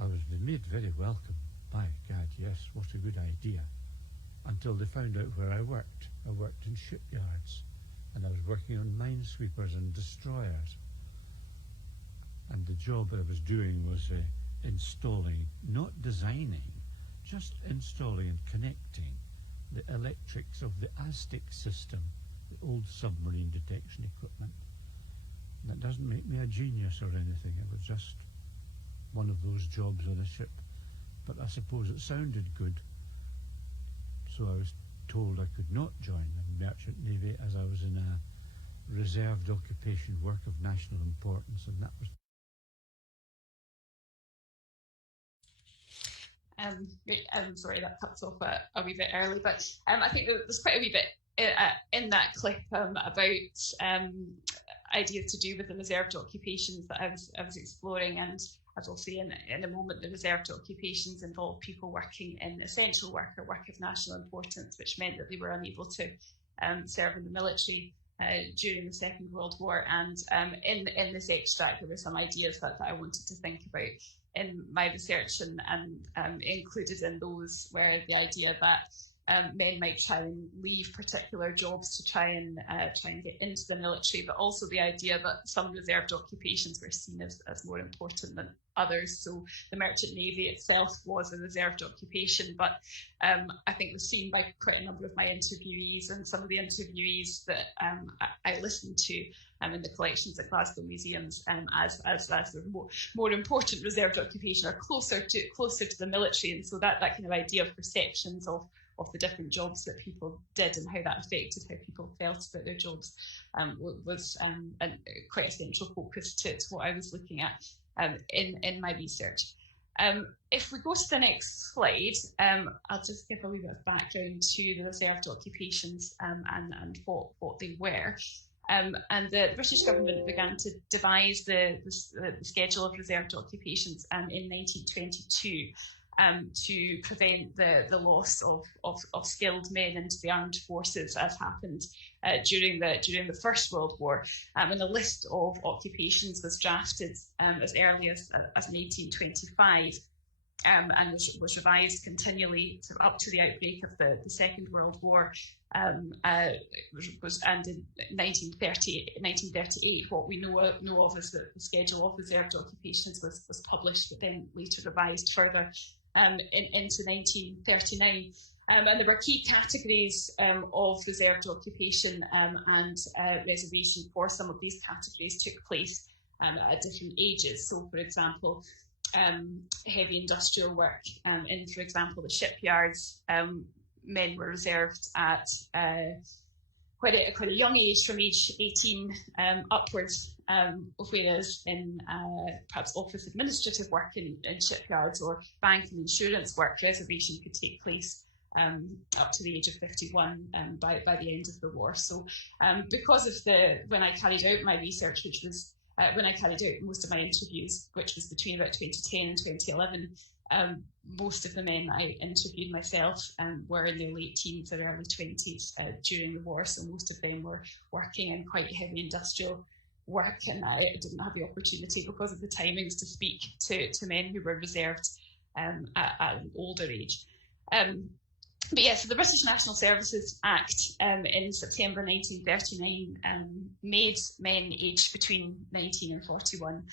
I was made very welcome. By God, yes, what a good idea. Until they found out where I worked. I worked in shipyards, and I was working on minesweepers and destroyers. And the job that I was doing was installing, not designing, just installing and connecting the electrics of the Aztec system, the old submarine detection equipment. That doesn't make me a genius or anything. It was just one of those jobs on a ship. But I suppose it sounded good. So I was told I could not join the Merchant Navy as I was in a reserved occupation, work of national importance, and that was... I'm sorry, that cuts off a wee bit early, but I think there's quite a wee bit in that clip about ideas to do with the reserved occupations that I was exploring, and as I'll say in a moment, the reserved occupations involve people working in essential work or work of national importance, which meant that they were unable to serve in the military during the Second World War. And in this extract, there were some ideas that I wanted to think about in my research, and included in those were the idea that men might try and leave particular jobs to try and get into the military, but also the idea that some reserved occupations were seen as more important than others. So the Merchant Navy itself was a reserved occupation, but I think was seen by quite a number of my interviewees, and some of the interviewees that I listened to in the collections at Glasgow Museums as the more important reserved occupation, or closer to the military. And so that kind of idea of perceptions of the different jobs that people did and how that affected how people felt about their jobs was quite a central focus to what I was looking at in my research. If we go to the next slide, I'll just give a wee bit of background to the reserved occupations and what they were. And the British government began to devise the schedule of reserved occupations in 1922 to prevent the loss of skilled men into the armed forces, as happened during the First World War. And a list of occupations was drafted as early as 1825. And was revised continually up to the outbreak of the Second World War. And in 1938, what we know of is that the schedule of reserved occupations was published, but then later revised further into 1939. And there were key categories of reserved occupation, and reservation for some of these categories took place at different ages. So, for example, heavy industrial work in, for example, the shipyards, men were reserved at quite a young age, from age 18 upwards, whereas in perhaps office administrative work in shipyards or bank and insurance work, reservation could take place up to the age of 51 by the end of the war. So because of when I carried out my research, which was when I carried out most of my interviews, which was between about 2010 and 2011, most of the men that I interviewed myself were in their late teens or early 20s during the war, so most of them were working in quite heavy industrial work, and I didn't have the opportunity because of the timings to speak to men who were reserved at an older age. But yeah, so the British National Services Act in September 1939 made men aged between 19 and 41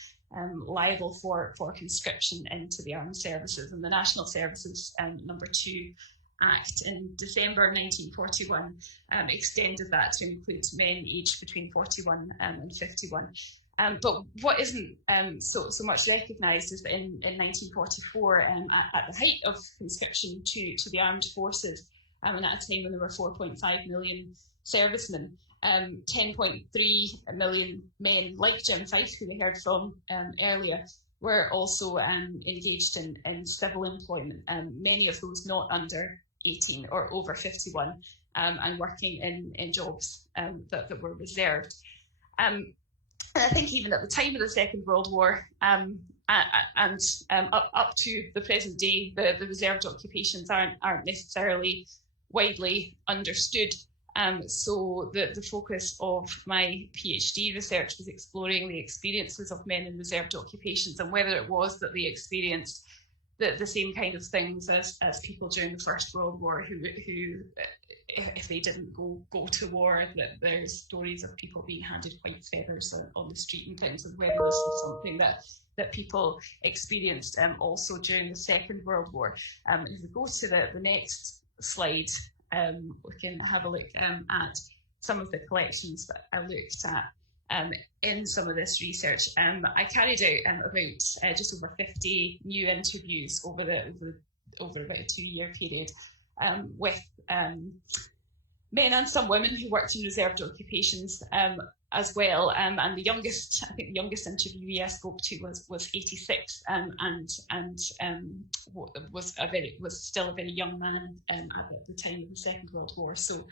liable for conscription into the armed services, and the National Services Number 2 Act in December 1941 extended that to include men aged between 41 and 51. But what isn't so much recognised is that in 1944, at the height of conscription to the armed forces, and at a time when there were 4.5 million servicemen, 10.3 million men, like Jim Fife, who we heard from earlier, were also engaged in civil employment, many of those not under 18 or over 51, and working in jobs that were reserved. And I think even at the time of the Second World War, and up to the present day, the reserved occupations aren't necessarily widely understood. So the focus of my PhD research was exploring the experiences of men in reserved occupations and whether it was that they experienced the same kind of things as people during the First World War who if they didn't go to war, that there's stories of people being handed white feathers on the street and things, and whether this was something that people experienced also during the Second World War. If we go to the next slide, we can have a look at some of the collections that I looked at in some of this research. I carried out about just over 50 new interviews over about a 2-year period with men and some women who worked in reserved occupations as well. And the youngest interviewee I spoke to was 86 and was still a very young man at the time of the Second World War. So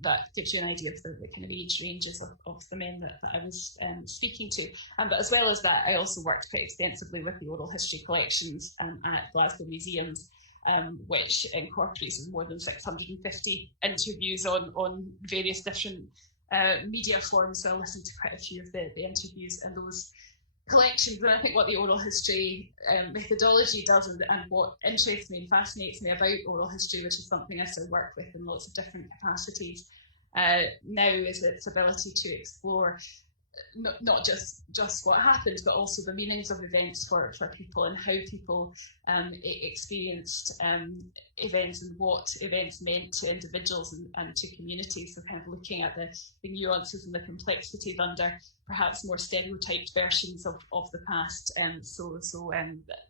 that gives you an idea of the kind of age ranges of the men that I was speaking to. But as well as that, I also worked quite extensively with the oral history collections at Glasgow museums, which incorporates more than 650 interviews on various different media forms. So I listened to quite a few of the interviews in those collections. And I think what the oral history methodology does, and what interests me and fascinates me about oral history, which is something I still work with in lots of different capacities now, is its ability to explore not just what happened, but also the meanings of events for people and how people experienced events and what events meant to individuals and to communities. So kind of looking at the nuances and the complexities under perhaps more stereotyped versions of the past.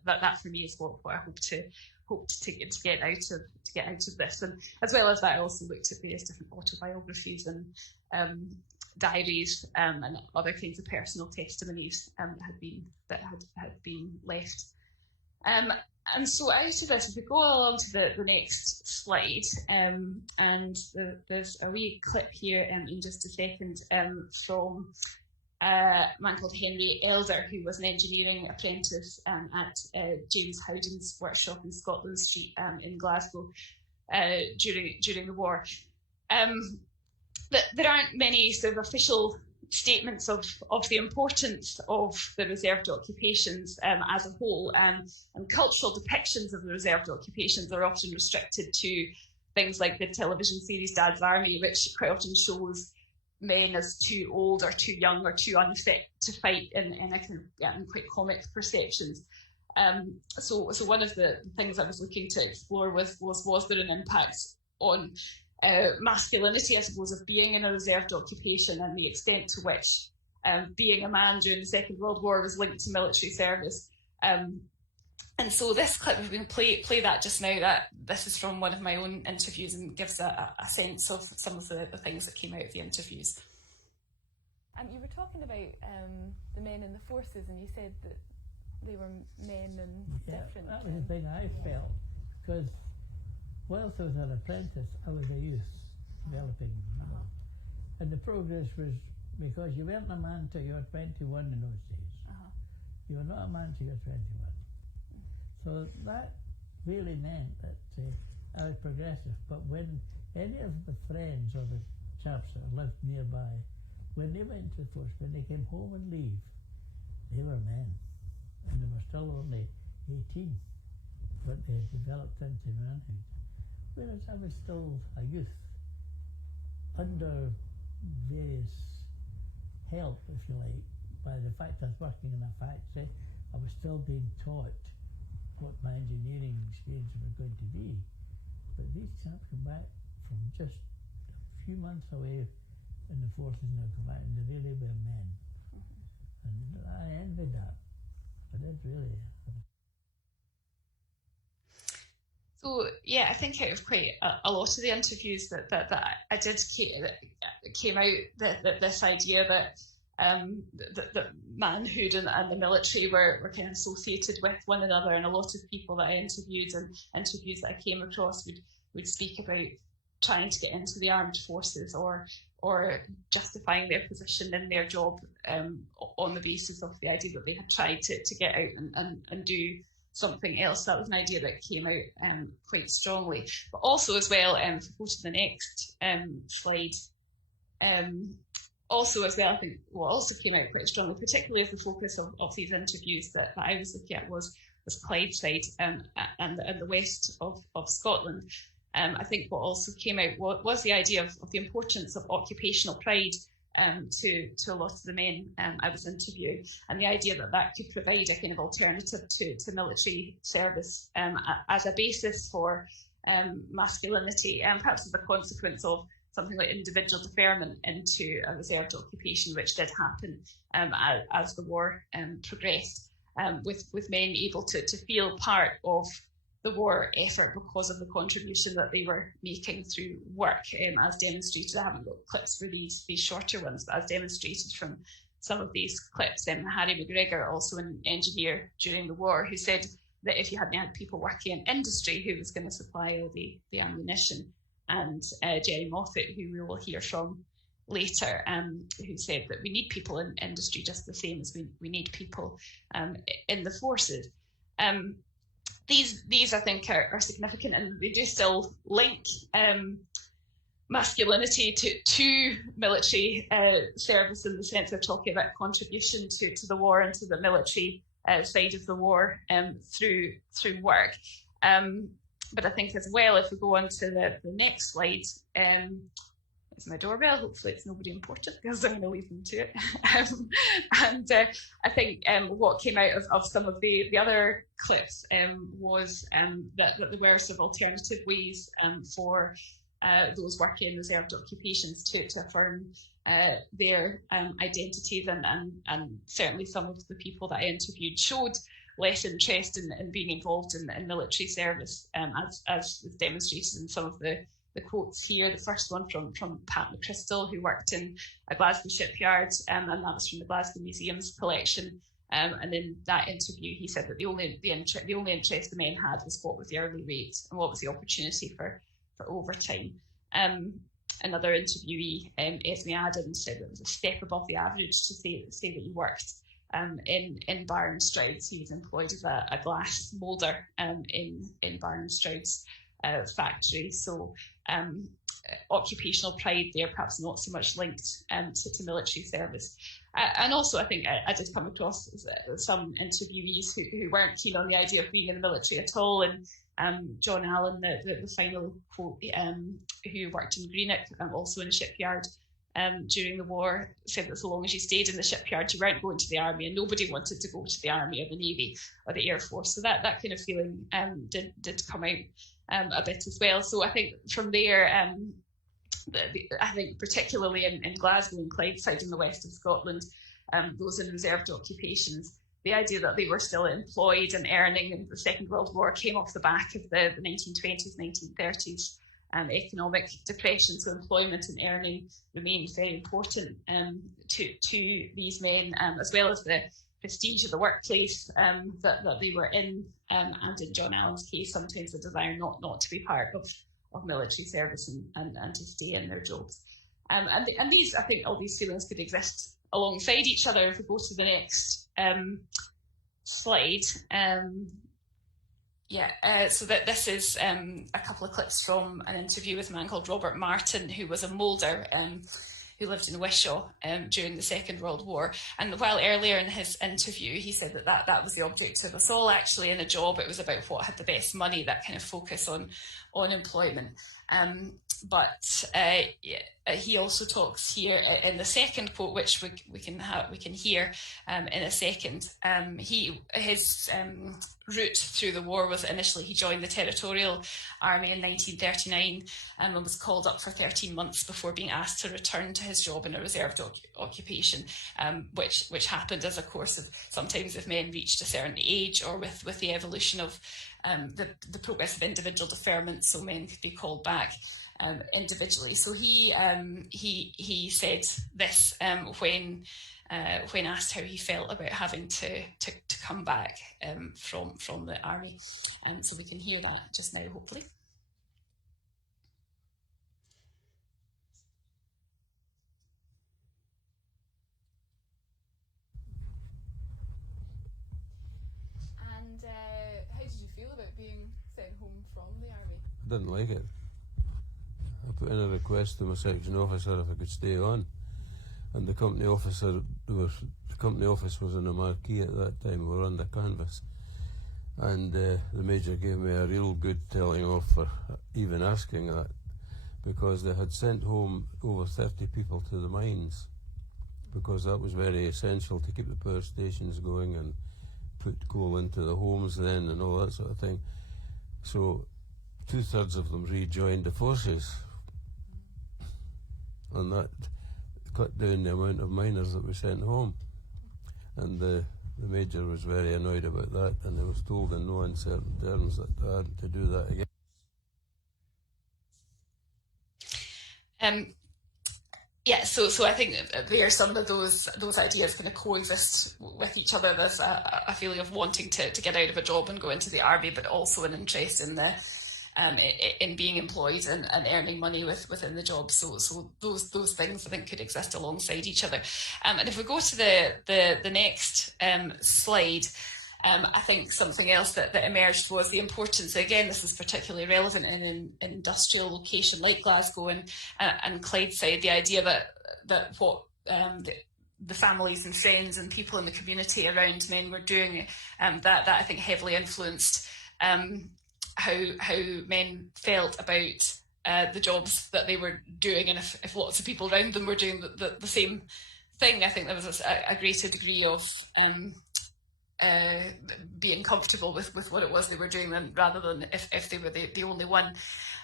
That for me is what I hope to get out of this. And as well as that, I also looked at various different autobiographies and diaries and other kinds of personal testimonies that had been left. And so out of this, if we go along to the next slide, and there's a wee clip here in just a second from a man called Henry Elder, who was an engineering apprentice at James Howden's workshop in Scotland Street in Glasgow during the war. There aren't many sort of official statements of the importance of the reserved occupations as a whole, and cultural depictions of the reserved occupations are often restricted to things like the television series Dad's Army, which quite often shows men as too old or too young or too unfit to fight in a kind of quite comic perceptions. So one of the things I was looking to explore was there an impact on masculinity, I suppose, of being in a reserved occupation, and the extent to which being a man during the Second World War was linked to military service. And so this clip, we're going to play that just now. That this is from one of my own interviews and gives a sense of some of the things that came out of the interviews. You were talking about the men in the forces, and you said that they were men and different. That was the thing I felt, because whilst I was an apprentice, I was a youth developing, and the progress was because you weren't a man till you were 21 in those days. You were not a man till you were 21. So that really meant that I was progressive. But when any of the friends or the chaps that lived nearby, when they went to the force, when they came home and leave, they were men. And they were still only 18, but they had developed into manhood. Whereas I was still a youth, under various help, if you like, by the fact I was working in a factory. I was still being taught what my engineering experience was going to be. But these chaps come back from just a few months away in the forces, and they come back and they really were men. And I envied that. I did really. So yeah, I think out of quite a lot of the interviews that I did came out this idea that that manhood and the military were kind of associated with one another, and a lot of people that I interviewed and interviews that I came across would speak about trying to get into the armed forces or justifying their position in their job on the basis of the idea that they had tried to get out and do something else. That was an idea that came out quite strongly. But also as well, if we go to the next slide, also as well, I think what also came out quite strongly, particularly as the focus of these interviews that I was looking at was Clydeside and the west of Scotland. I think what also came out was the idea of the importance of occupational pride to a lot of the men I was interviewing, and the idea that could provide a kind of alternative to military service as a basis for masculinity, and perhaps as a consequence of something like individual deferment into a reserved occupation, which did happen as the war progressed, with men able to feel part of the war effort because of the contribution that they were making through work, as demonstrated. I haven't got clips for these shorter ones, but as demonstrated from some of these clips. Harry McGregor, also an engineer during the war, who said that if you hadn't had people working in industry, who was going to supply all the ammunition? And Jerry Moffat, who we will hear from later, who said that we need people in industry just the same as we need people in the forces. These I think are significant, and they do still link masculinity to military service, in the sense of talking about contribution to the war and to the military side of the war through work. But I think as well, if we go on to the next slide, it's my doorbell. Hopefully it's nobody important, because I'm going to leave them to it. I think what came out of some of the other clips was that there were some alternative ways for those working in reserved occupations to affirm their identities, and certainly some of the people that I interviewed showed less interest in being involved in military service, as was demonstrated in some of the quotes here. The first one from Pat McChrystal, who worked in a Glasgow shipyard, and that was from the Glasgow Museum's collection. And in that interview, he said that the only interest the men had was what was the hourly rate and what was the opportunity for overtime. Another interviewee, Esme Adams, said that it was a step above the average to say that he worked in Barron Stroud's. He was employed as a glass moulder in Barron Stroud's factory. So occupational pride there, perhaps not so much linked to military service. And also, I think I did come across some interviewees who weren't keen on the idea of being in the military at all. And John Allen, the final quote, who worked in Greenock, also in a shipyard during the war, said that so long as you stayed in the shipyard, you weren't going to the army, and nobody wanted to go to the army or the navy or the air force. So that kind of feeling did come out a bit as well. So I think from there, I think particularly in Glasgow and Clydeside in the west of Scotland, those in reserved occupations, the idea that they were still employed and earning in the Second World War came off the back of the 1920s, 1930s economic depression. So employment and earning remained very important to these men, as well as the prestige of the workplace that they were in, and in John Allen's case, sometimes the desire not to be part of military service and to stay in their jobs. And these, I think, all these feelings could exist alongside each other. If we go to the next slide. So that this is a couple of clips from an interview with a man called Robert Martin, who was a moulder who lived in Wishaw during the Second World War. And while earlier in his interview, he said that was the object of us all actually in a job. It was about what had the best money, that kind of focus on employment. But he also talks here in the second quote, which we can hear in a second. His route through the war was initially he joined the Territorial Army in 1939 and was called up for 13 months before being asked to return to his job in a reserved occupation, which happened as a course of sometimes if men reached a certain age or with the evolution of the progress of individual deferment, so men could be called back individually. So he said this when asked how he felt about having to come back from the army. So we can hear that just now, hopefully. And how did you feel about being sent home from the army? I didn't like it. I put in a request to my section officer if I could stay on, and the company office was in a marquee at that time. We were under canvas, and the major gave me a real good telling off for even asking that, because they had sent home over 30 people to the mines, because that was very essential to keep the power stations going and put coal into the homes then and all that sort of thing. So 2/3 of them rejoined the forces, and that cut down the amount of miners that we sent home. And the major was very annoyed about that, and I was told in no uncertain terms that I had to do that again. So I think there some of those ideas kind of coexist with each other. There's a feeling of wanting to get out of a job and go into the army, but also an interest in in being employed and earning money within the job. So those things I think could exist alongside each other. And if we go to the next slide, I think something else that emerged was the importance, again, this is particularly relevant in an industrial location like Glasgow and Clydeside, the idea that what the families and friends and people in the community around men were doing, that I think heavily influenced how men felt about the jobs that they were doing, and if lots of people around them were doing the same thing, I think there was a greater degree of being comfortable with what it was they were doing, rather than if they were the only one.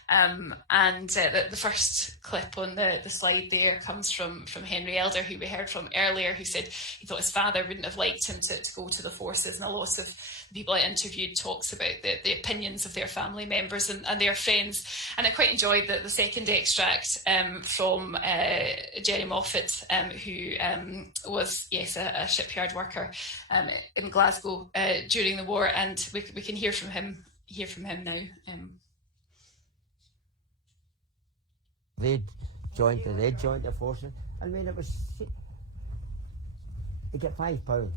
The first clip on the slide there comes from Henry Elder, who we heard from earlier, who said he thought his father wouldn't have liked him to go to the forces, and a lot of the people I interviewed talks about the opinions of their family members and their friends. And I quite enjoyed the second extract from Jerry Moffat, who was, yes, a shipyard worker in Glasgow during the war, and we can hear from him now. They joined the forces. I mean, it was, you get £5.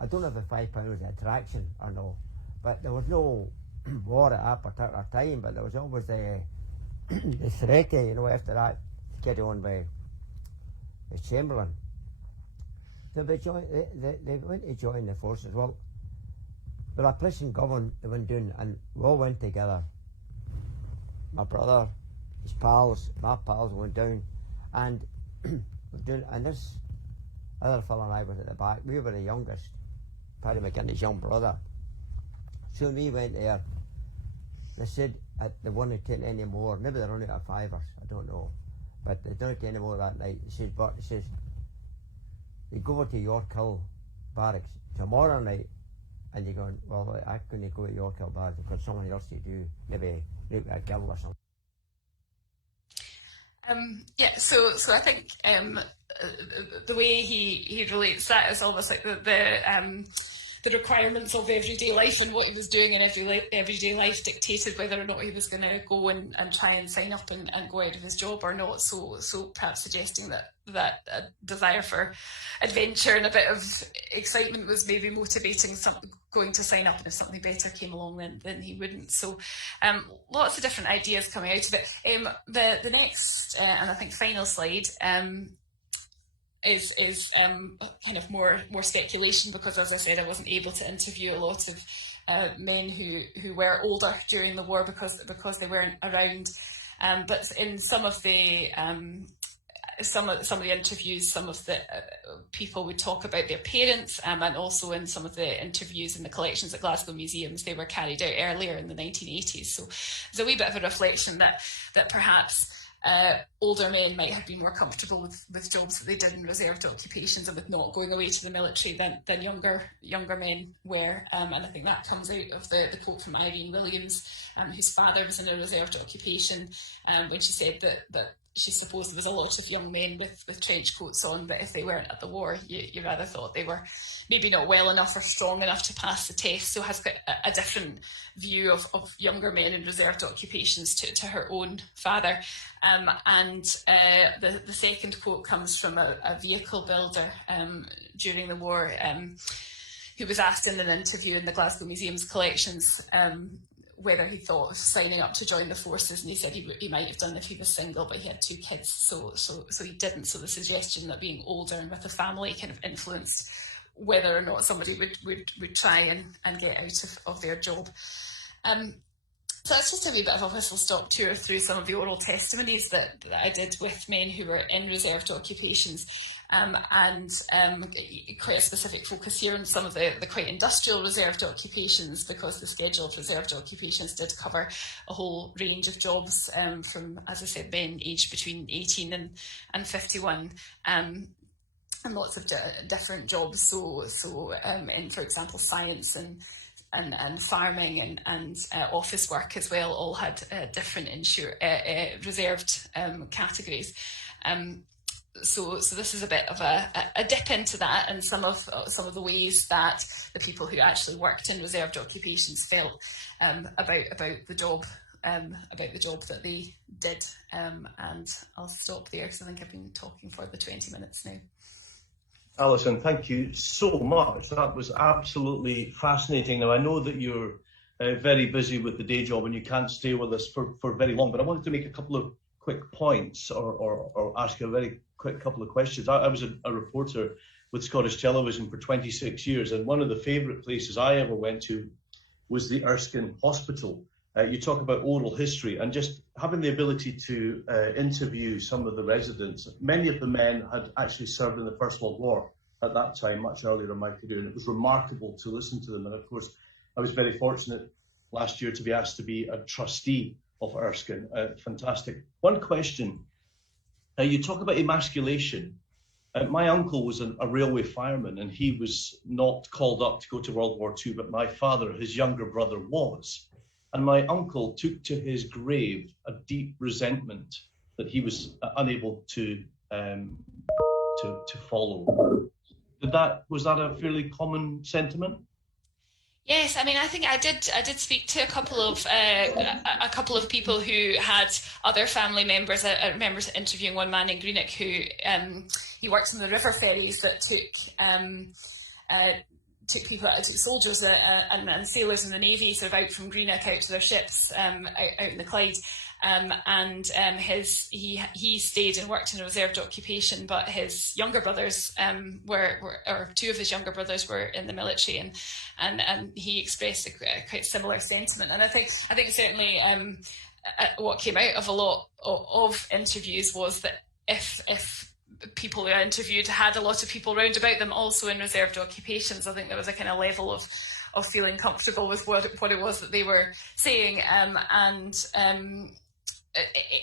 I don't know if the £5 was an attraction or no, but there was no war at that particular time, but there was always the threat, after that, to carry on by the Chamberlain. So they went to join the forces. Well, there was a place in Govan they went down, and we all went together. My brother, his pals, my pals went down, and this other fellow and I was at the back. We were the youngest, Paddy McKinney's young brother. So we went there. They said they wouldn't take any more. Maybe they're running out of fivers, I don't know. But they don't take any more that night. He says, you go over to York Hill Barracks tomorrow night, and you're going, well, I couldn't go to York Hill Barracks because someone else to do, maybe rape a girl or something. So I think the way he relates that is almost like the requirements of everyday life and what he was doing in everyday life dictated whether or not he was going to go and try and sign up and go out of his job or not. So perhaps suggesting that a desire for adventure and a bit of excitement was maybe motivating going to sign up, and if something better came along then he wouldn't. So lots of different ideas coming out of it. The next and I think final slide is kind of more speculation, because as I said, I wasn't able to interview a lot of men who were older during the war because they weren't around. But in some of the interviews, some of the people would talk about their parents, and also in some of the interviews in the collections at Glasgow museums, they were carried out earlier in the 1980s. So there's a wee bit of a reflection that perhaps older men might have been more comfortable with jobs that they did in reserved occupations and with not going away to the military than younger men were. And I think that comes out of the quote from Irene Williams, whose father was in a reserved occupation, when she said that she supposed there was a lot of young men with trench coats on, but if they weren't at the war, you rather thought they were maybe not well enough or strong enough to pass the test. So has got a different view of younger men in reserved occupations to her own father. And the second quote comes from a vehicle builder during the war, who was asked in an interview in the Glasgow Museum's collections whether he thought of signing up to join the forces, and he said he might have done if he was single, but he had 2 kids, so he didn't. So the suggestion that being older and with a family kind of influenced whether or not somebody would try and get out of their job. So that's just a wee bit of a whistle-stop tour through some of the oral testimonies that I did with men who were in reserved occupations, and quite a specific focus here on some of the quite industrial reserved occupations, because the schedule of reserved occupations did cover a whole range of jobs, from, as I said, men aged between 18 and 51. And lots of different jobs, so in, for example, science and farming and office work as well, all had different reserved categories. So this is a bit of a dip into that, and some of the ways that the people who actually worked in reserved occupations felt about the job. About the job that they did, and I'll stop there because I think I've been talking for the 20 minutes now. Alison, thank you so much. That was absolutely fascinating. Now, I know that you're very busy with the day job and you can't stay with us for very long, but I wanted to make a couple of quick points or ask you a very quick couple of questions. I was a reporter with Scottish Television for 26 years, and one of the favourite places I ever went to was the Erskine Hospital. You talk about oral history and just having the ability to interview some of the residents. Many of the men had actually served in the First World War at that time, much earlier in my career, and it was remarkable to listen to them. And of course, I was very fortunate last year to be asked to be a trustee of Erskine. Fantastic. One question, you talk about emasculation. My uncle was a railway fireman, and he was not called up to go to World War II, but my father, his younger brother, was. And my uncle took to his grave a deep resentment that he was unable to follow. Was that a fairly common sentiment? Yes, I mean, I think I did speak to a couple of people who had other family members. I remember interviewing one man in Greenock who he worked on the river ferries that took soldiers and sailors in the Navy sort of out from Greenock out to their ships out in the Clyde. He stayed and worked in a reserved occupation, but his younger brothers or 2 of his younger brothers were in the military, and he expressed a quite similar sentiment. And I think certainly what came out of a lot of interviews was that if people who I interviewed had a lot of people round about them also in reserved occupations, I think there was a kind of level of feeling comfortable with what it was that they were saying, and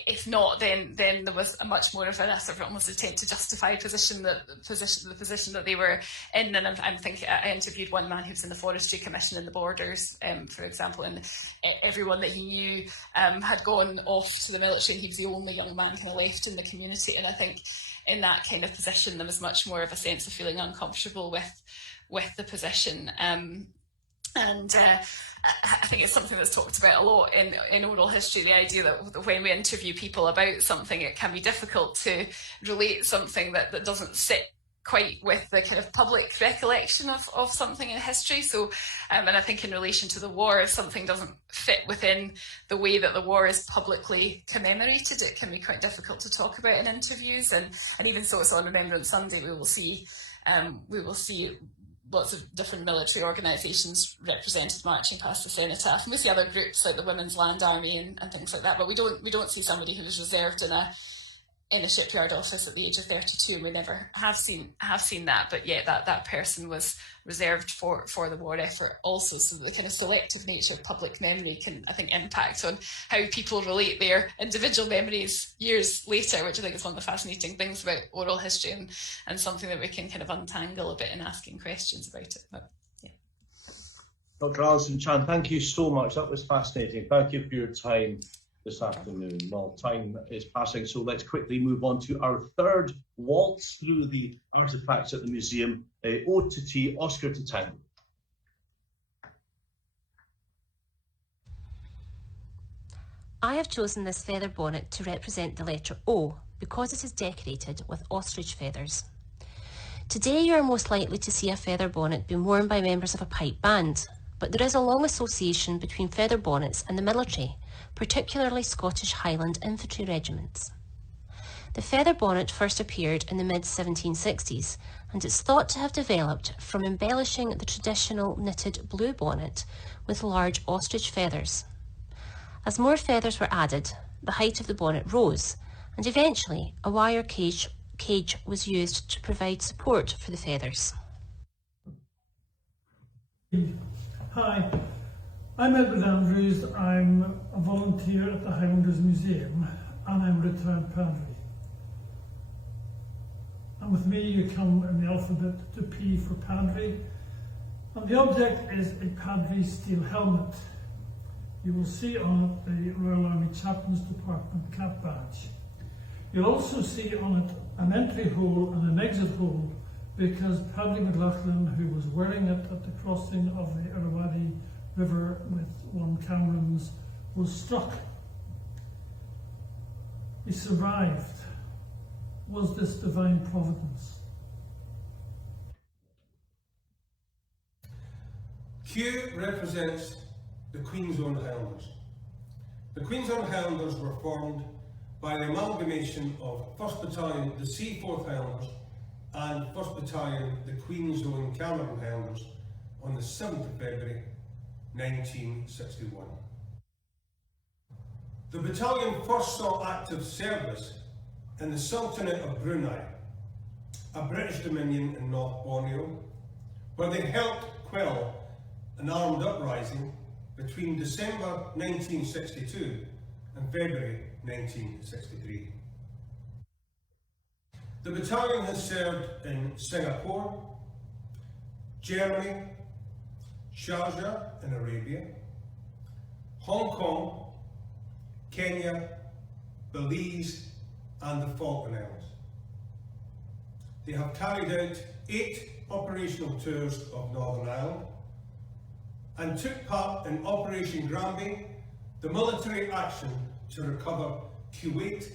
if not, then there was a much more of a sort of almost attempt to justify the position that they were in. And I'm thinking, I interviewed one man who was in the Forestry Commission in the Borders, for example, and everyone that he knew had gone off to the military, and he was the only young man kind of left in the community. And I think in that kind of position, there was much more of a sense of feeling uncomfortable with the position. And I think it's something that's talked about a lot in oral history, the idea that when we interview people about something, it can be difficult to relate something that doesn't sit quite with the kind of public recollection of something in history. So, and I think in relation to the war, if something doesn't fit within the way that the war is publicly commemorated, it can be quite difficult to talk about in interviews. And even so, it's on Remembrance Sunday, we will see lots of different military organisations represented marching past the cenotaph, and we see other groups like the Women's Land Army and things like that. But we don't see somebody who was reserved in a shipyard office at the age of 32. We never have seen that, but yet that person was reserved for the war effort also. So the kind of selective nature of public memory can, I think, impact on how people relate their individual memories years later, which I think is one of the fascinating things about oral history and something that we can kind of untangle a bit in asking questions about it. But, yeah. Dr. Alison Chan, thank you so much. That was fascinating. Thank you for your time this afternoon. Well, time is passing, so let's quickly move on to our third waltz through the artefacts at the museum. Ode to Tea, Oscar to Tango. I have chosen this feather bonnet to represent the letter O because it is decorated with ostrich feathers. Today you are most likely to see a feather bonnet being worn by members of a pipe band, but there is a long association between feather bonnets and the military, particularly Scottish Highland infantry regiments. The feather bonnet first appeared in the mid-1760s, and it's thought to have developed from embellishing the traditional knitted blue bonnet with large ostrich feathers. As more feathers were added, the height of the bonnet rose, and eventually a wire cage was used to provide support for the feathers. Hi, I'm Edward Andrews. I'm a volunteer at the Highlanders Museum, and I'm a retired padre. And with me you come in the alphabet to P for padre, and the object is a padre steel helmet. You will see on it the Royal Army Chaplains Department cap badge. You'll also see on it an entry hole and an exit hole, because Padre McLaughlin, who was wearing it at the crossing of the Irrawaddy River with one Camerons, was struck. He survived. Was this divine providence? Q represents the Queen's Own Highlanders. The Queen's Own Highlanders were formed by the amalgamation of 1st Battalion, the C4th Highlanders, and 1st Battalion, the Queen's Own Cameron Highlanders, on the 7th of February 1961. The battalion first saw active service in the Sultanate of Brunei, a British dominion in North Borneo, where they helped quell an armed uprising between December 1962 and February 1963. The battalion has served in Singapore, Germany, Sharjah in Arabia, Hong Kong, Kenya, Belize and the Falkland Islands. They have carried out 8 operational tours of Northern Ireland and took part in Operation Granby, the military action to recover Kuwait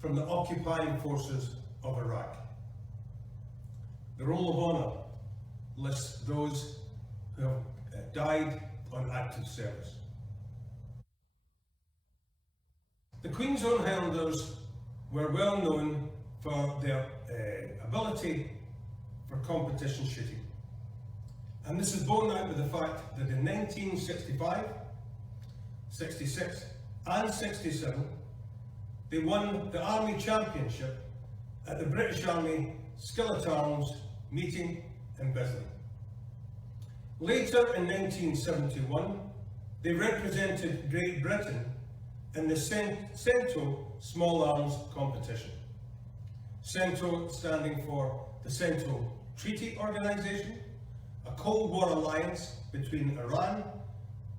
from the occupying forces of Iraq. The Roll of Honour lists those who have died on active service. The Queen's Own Highlanders were well known for their ability for competition shooting. And this is borne out with the fact that in 1965, 66 and 67, they won the Army Championship at the British Army Skillet Arms meeting in Bisley. Later in 1971, they represented Great Britain in the CENTO Small Arms competition. CENTO standing for the CENTO Treaty Organisation, a Cold War alliance between Iran,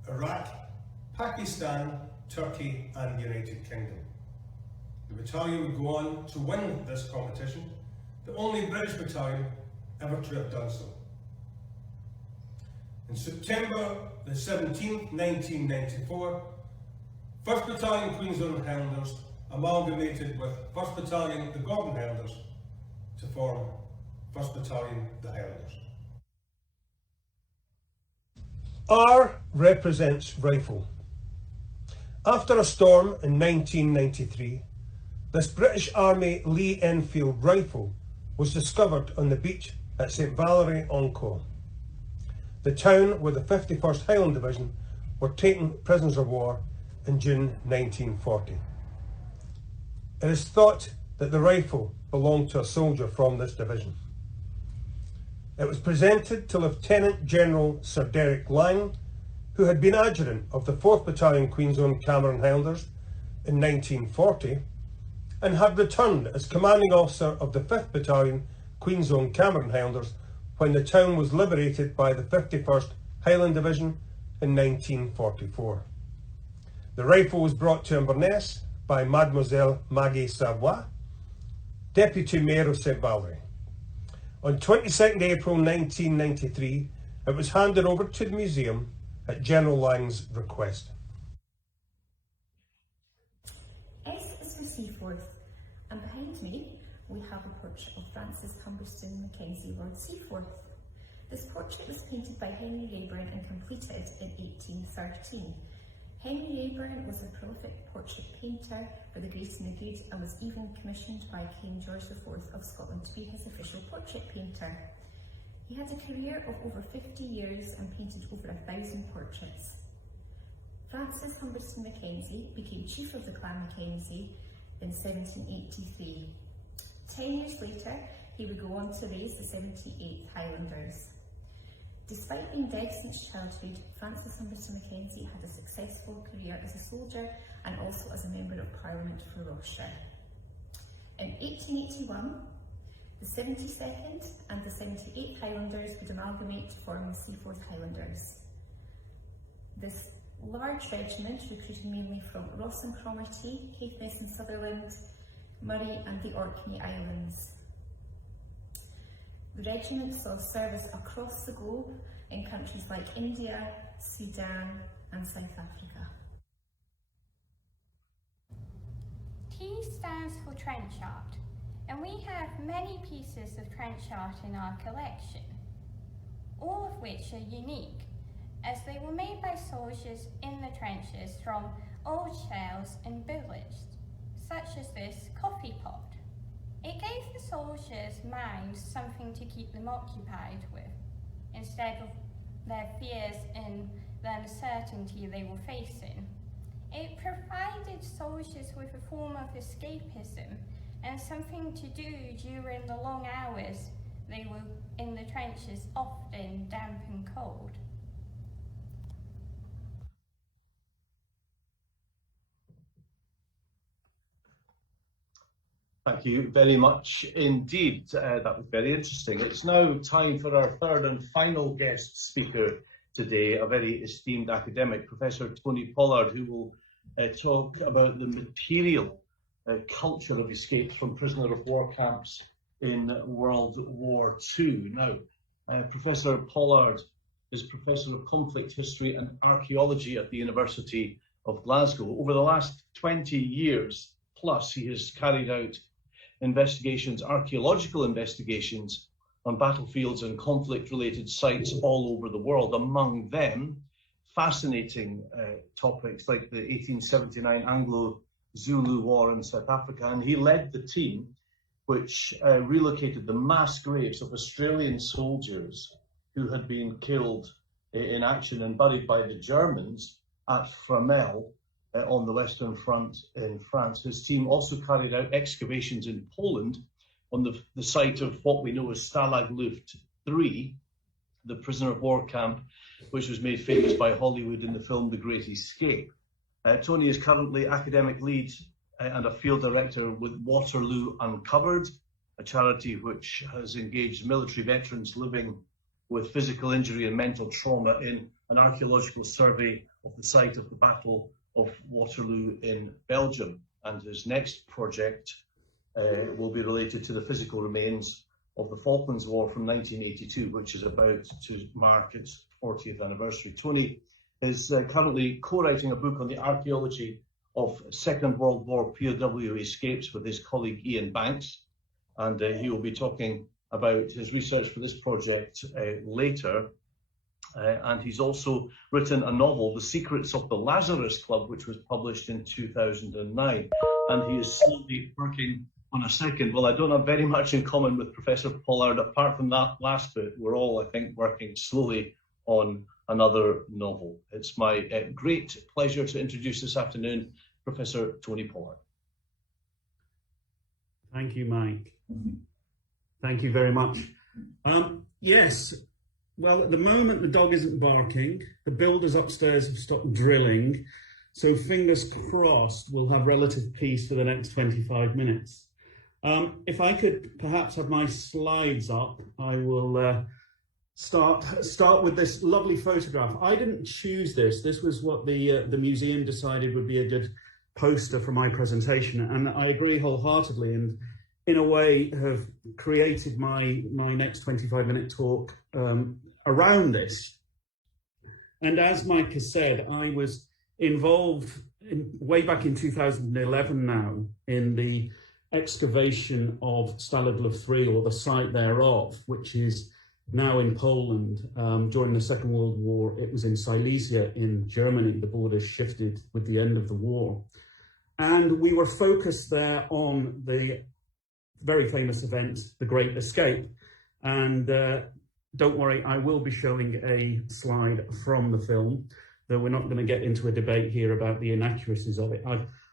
Iraq, Pakistan, Turkey and the United Kingdom. The battalion would go on to win this competition, the only British battalion ever to have done so. In September the 17th, 1994, 1st Battalion Queensland Highlanders amalgamated with 1st Battalion the Gordon Highlanders to form 1st Battalion the Highlanders. R represents rifle. After a storm in 1993, this British Army Lee Enfield rifle was discovered on the beach at St Valery-en-Caux, the town where the 51st Highland Division were taken prisoners of war in June 1940. It is thought that the rifle belonged to a soldier from this division. It was presented to Lieutenant General Sir Derek Lang, who had been adjutant of the 4th Battalion Queensland Cameron Highlanders in 1940 and had returned as commanding officer of the 5th Battalion Queensland Cameron Highlanders when the town was liberated by the 51st Highland Division in 1944. The rifle was brought to Inverness by Mademoiselle Maggie Savoy, Deputy Mayor of St Valery. On 22nd April 1993, it was handed over to the museum at General Lang's request. S is for Seaforth, and behind me we have a portrait of Francis Cumberston Mackenzie, Lord Seaforth. This portrait was painted by Henry Raeburn and completed in 1813. Henry Raeburn was a prolific portrait painter for the great and the good and was even commissioned by King George IV of Scotland to be his official portrait painter. He had a career of over 50 years and painted over 1,000 portraits. Francis Cumberston Mackenzie became chief of the Clan Mackenzie in 1783. 10 years later, he would go on to raise the 78th Highlanders. Despite being dead since childhood, Francis Cumberston Mackenzie had a successful career as a soldier and also as a Member of Parliament for Rossshire. In 1881, the 72nd and the 78th Highlanders would amalgamate to form the Seaforth Highlanders. This large regiment recruited mainly from Ross and Cromarty, Caithness and Sutherland, Murray and the Orkney Islands. The regiment saw service across the globe in countries like India, Sudan and South Africa. T stands for trench art, and we have many pieces of trench art in our collection, all of which are unique, as they were made by soldiers in the trenches from old shells and bullets, such as this coffee pot. It gave the soldiers' minds something to keep them occupied with, instead of their fears and the uncertainty they were facing. It provided soldiers with a form of escapism and something to do during the long hours they were in the trenches, often damp and cold. Thank you very much indeed. That was very interesting. It's now time for our third and final guest speaker today, a very esteemed academic, Professor Tony Pollard, who will talk about the material culture of escapes from prisoner of war camps in World War II. Now, Professor Pollard is Professor of Conflict History and Archaeology at the University of Glasgow. Over the last 20 years plus, he has carried out archaeological investigations on battlefields and conflict-related sites all over the world. Among them, fascinating topics like the 1879 Anglo-Zulu War in South Africa, and he led the team which relocated the mass graves of Australian soldiers who had been killed in action and buried by the Germans at Fromelles on the Western Front in France. His team also carried out excavations in Poland on the site of what we know as Stalag Luft 3, the prisoner of war camp, which was made famous by Hollywood in the film The Great Escape. Tony is currently academic lead and a field director with Waterloo Uncovered, a charity which has engaged military veterans living with physical injury and mental trauma in an archaeological survey of the site of the Battle of Waterloo in Belgium. And his next project will be related to the physical remains of the Falklands War from 1982, which is about to mark its 40th anniversary. Tony is currently co-writing a book on the archaeology of Second World War POW escapes with his colleague Ian Banks, and he will be talking about his research for this project later. And he's also written a novel, The Secrets of the Lazarus Club, which was published in 2009. And he is slowly working on a second. Well, I don't have very much in common with Professor Pollard. Apart from that last bit, we're all, I think, working slowly on another novel. It's my great pleasure to introduce this afternoon Professor Tony Pollard. Thank you, Mike. Thank you very much. Yes, well, at the moment the dog isn't barking. The builders upstairs have stopped drilling. So fingers crossed we'll have relative peace for the next 25 minutes. If I could perhaps have my slides up, I will start with this lovely photograph. I didn't choose this. This was what the museum decided would be a good poster for my presentation, and I agree wholeheartedly, and in a way have created my next 25-minute talk around this. And as Mike has said, I was involved way back in 2011 now in the excavation of Stalag 3, or the site thereof, which is now in Poland. During the Second World War, it was in Silesia in Germany. The borders shifted with the end of the war. And we were focused there on the very famous event, The Great Escape. And don't worry, I will be showing a slide from the film, though we're not going to get into a debate here about the inaccuracies of it.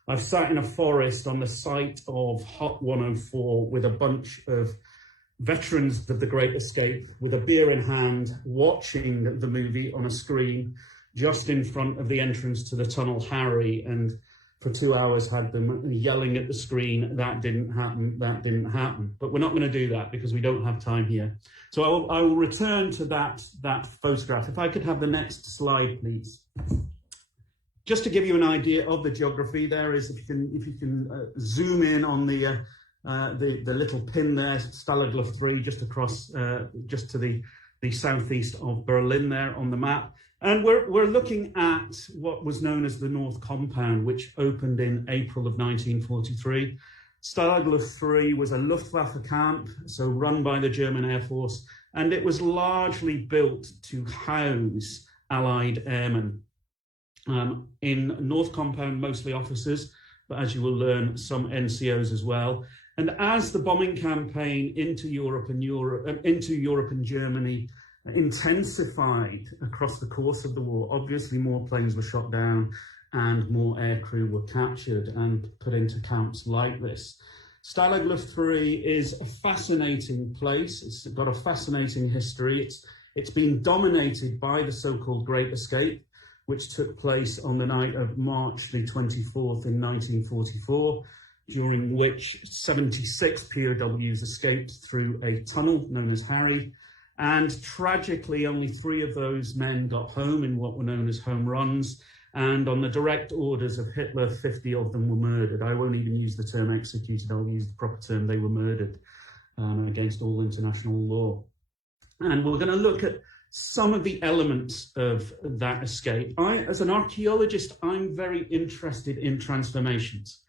I've sat in a forest on the site of Hut 104 with a bunch of veterans of the Great Escape with a beer in hand, watching the movie on a screen just in front of the entrance to the tunnel Harry, and for 2 hours had them yelling at the screen, that didn't happen, that didn't happen. But we're not going to do that because we don't have time here. So I will return to that photograph. If I could have the next slide, please. Just to give you an idea of the geography, there is, if you can zoom in on the little pin there, Stalag 3, just across, just to the southeast of Berlin there on the map. And we're looking at what was known as the North Compound, which opened in April of 1943. Stalag 3 was a Luftwaffe camp, so run by the German Air Force, and it was largely built to house Allied airmen. In North Compound, mostly officers, but as you will learn, some NCOs as well. And as the bombing campaign into Europe and Germany intensified across the course of the war, obviously more planes were shot down and more aircrew were captured and put into camps like this. Stalag 3 is a fascinating place. It's got a fascinating history. It's been dominated by the so-called Great Escape, which took place on the night of March the 24th in 1944, during which 76 POWs escaped through a tunnel known as Harry. And tragically, only 3 of those men got home in what were known as home runs. And on the direct orders of Hitler, 50 of them were murdered. I won't even use the term executed, I'll use the proper term, they were murdered against all international law. And we're going to look at some of the elements of that escape. As an archaeologist, I'm very interested in transformations.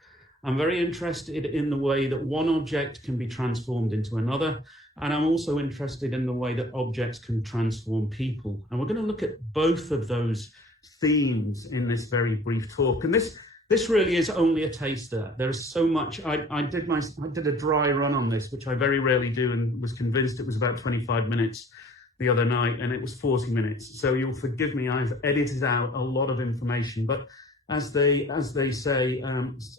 I'm very interested in the way that one object can be transformed into another. And I'm also interested in the way that objects can transform people. And we're going to look at both of those themes in this very brief talk. And this really is only a taster. There is so much. I did a dry run on this, which I very rarely do, and was convinced it was about 25 minutes the other night, and it was 40 minutes. So you'll forgive me, I've edited out a lot of information, but as they say,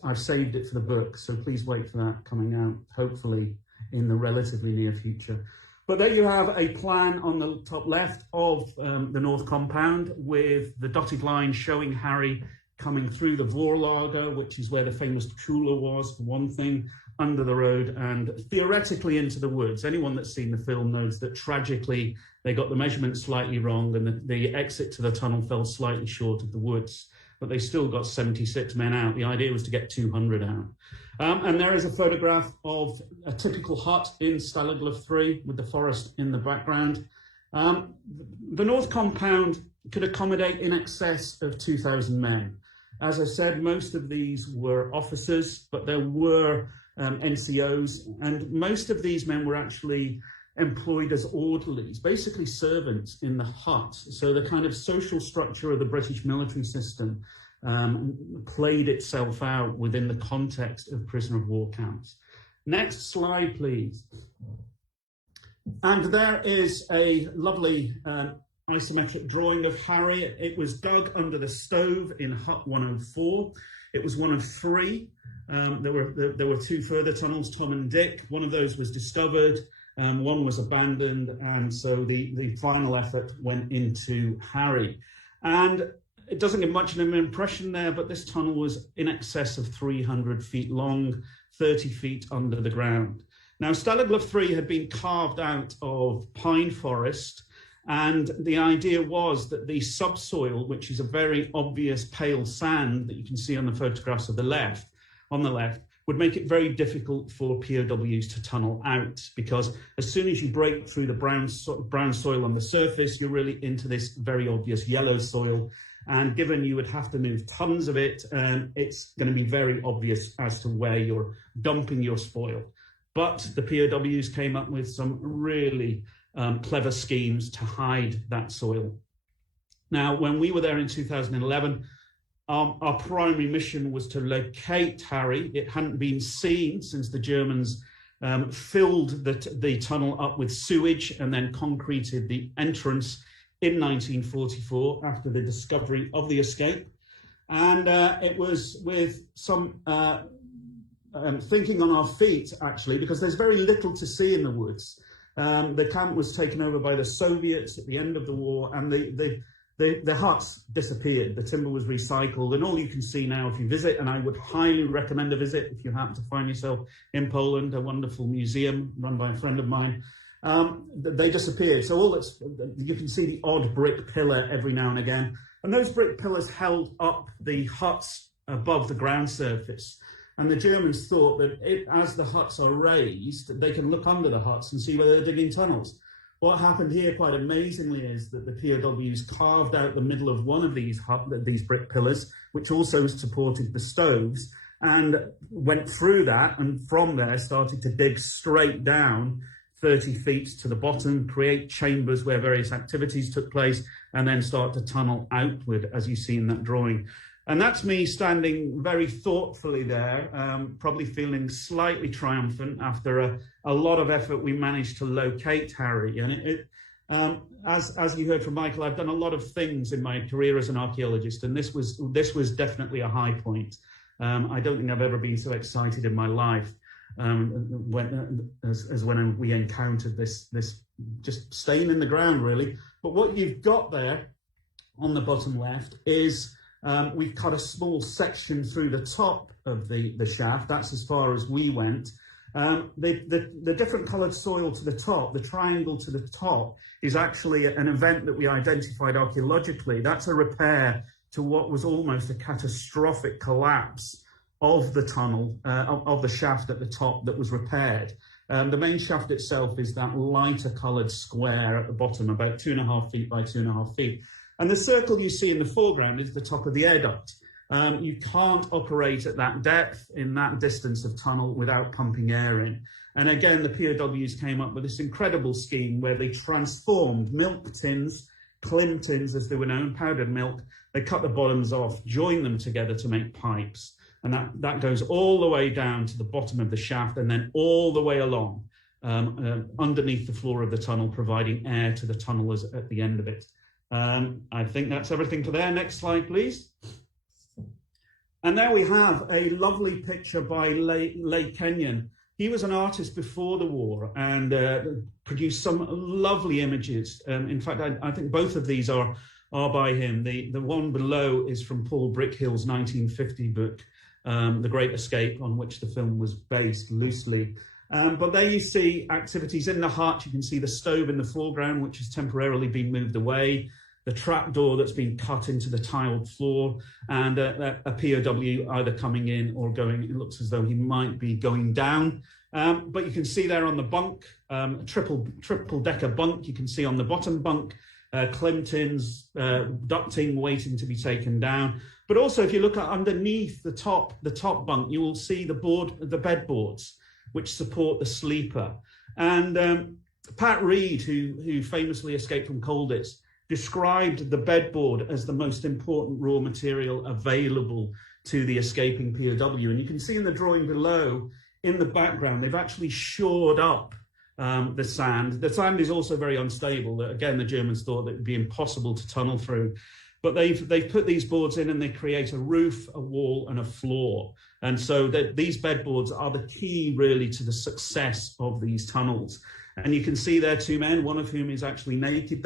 I've saved it for the book, so please wait for that coming out, hopefully in the relatively near future. But there you have a plan on the top left of the North Compound, with the dotted line showing Harry coming through the Vorlager, which is where the famous Kula was, for one thing, under the road and theoretically into the woods. Anyone that's seen the film knows that tragically they got the measurements slightly wrong, and the exit to the tunnel fell slightly short of the woods, but they still got 76 men out. The idea was to get 200 out. And there is a photograph of a typical hut in Stalag 3 with the forest in the background. The North Compound could accommodate in excess of 2,000 men. As I said, most of these were officers, but there were NCOs, and most of these men were actually employed as orderlies, basically servants in the hut. So the kind of social structure of the British military system played itself out within the context of prisoner of war camps. Next slide, please. And there is a lovely isometric drawing of Harry. It was dug under the stove in Hut 104. It was one of three. There were two further tunnels, Tom and Dick. One of those was discovered, one was abandoned, and so the final effort went into Harry. And it doesn't give much of an impression there, but this tunnel was in excess of 300 feet long, 30 feet under the ground. Now, Stallagluff 3 had been carved out of pine forest, and the idea was that the subsoil, which is a very obvious pale sand that you can see on the photographs on the left, would make it very difficult for POWs to tunnel out, because as soon as you break through the brown soil on the surface, you're really into this very obvious yellow soil. And given you would have to move tons of it, it's going to be very obvious as to where you're dumping your spoil. But the POWs came up with some really clever schemes to hide that soil. Now, when we were there in 2011, our primary mission was to locate Harry. It hadn't been seen since the Germans filled the tunnel up with sewage and then concreted the entrance in 1944 after the discovery of the escape. And it was with some thinking on our feet, actually, because there's very little to see in the woods. The camp was taken over by the Soviets at the end of the war, and the huts disappeared. The timber was recycled, and all you can see now if you visit, and I would highly recommend a visit if you happen to find yourself in Poland, a wonderful museum run by a friend of mine, they disappeared. So all that's, you can see the odd brick pillar every now and again, and those brick pillars held up the huts above the ground surface. And the Germans thought that as the huts are raised, they can look under the huts and see where they're digging tunnels. What happened here, quite amazingly, is that the POWs carved out the middle of one of these brick pillars, which also supported the stoves, and went through that, and from there started to dig straight down 30 feet to the bottom, create chambers where various activities took place, and then start to tunnel outward, as you see in that drawing. And that's me standing very thoughtfully there, probably feeling slightly triumphant after a lot of effort. We managed to locate Harry. And as you heard from Michael, I've done a lot of things in my career as an archaeologist, and this was definitely a high point. I don't think I've ever been so excited in my life as when we encountered this just stain in the ground, really. But what you've got there on the bottom left is we've cut a small section through the top of the shaft. That's as far as we went. The different coloured soil to the top, the triangle to the top, is actually an event that we identified archaeologically. That's a repair to what was almost a catastrophic collapse of the tunnel, of the shaft at the top that was repaired. The main shaft itself is that lighter coloured square at the bottom, about 2.5 feet by 2.5 feet. And the circle you see in the foreground is the top of the air duct. You can't operate at that depth, in that distance of tunnel, without pumping air in. And again, the POWs came up with this incredible scheme where they transformed milk tins, clim tins as they were known, powdered milk. They cut the bottoms off, joined them together to make pipes. And that goes all the way down to the bottom of the shaft and then all the way along underneath the floor of the tunnel, providing air to the tunnelers at the end of it. I think that's everything for there. Next slide, please. And there we have a lovely picture by Leigh Kenyon. He was an artist before the war and produced some lovely images. In fact, I think both of these are by him. The one below is from Paul Brickhill's 1950 book, The Great Escape, on which the film was based loosely. But there you see activities in the hut. You can see the stove in the foreground, which has temporarily been moved away. the trapdoor that's been cut into the tiled floor, and a POW either coming in or going. It looks as though he might be going down. But you can see there on the bunk, triple decker bunk. You can see on the bottom bunk, Clintons, ducting waiting to be taken down. But also, if you look at underneath the top bunk, you will see the bed boards, which support the sleeper. And Pat Reed, who famously escaped from Colditz, described the bedboard as the most important raw material available to the escaping POW. And you can see in the drawing below, in the background, they've actually shored up the sand. The sand is also very unstable. Again, the Germans thought that it would be impossible to tunnel through. But they've put these boards in and they create a roof, a wall, and a floor. And so these bedboards are the key, really, to the success of these tunnels. And you can see there two men, one of whom is actually naked.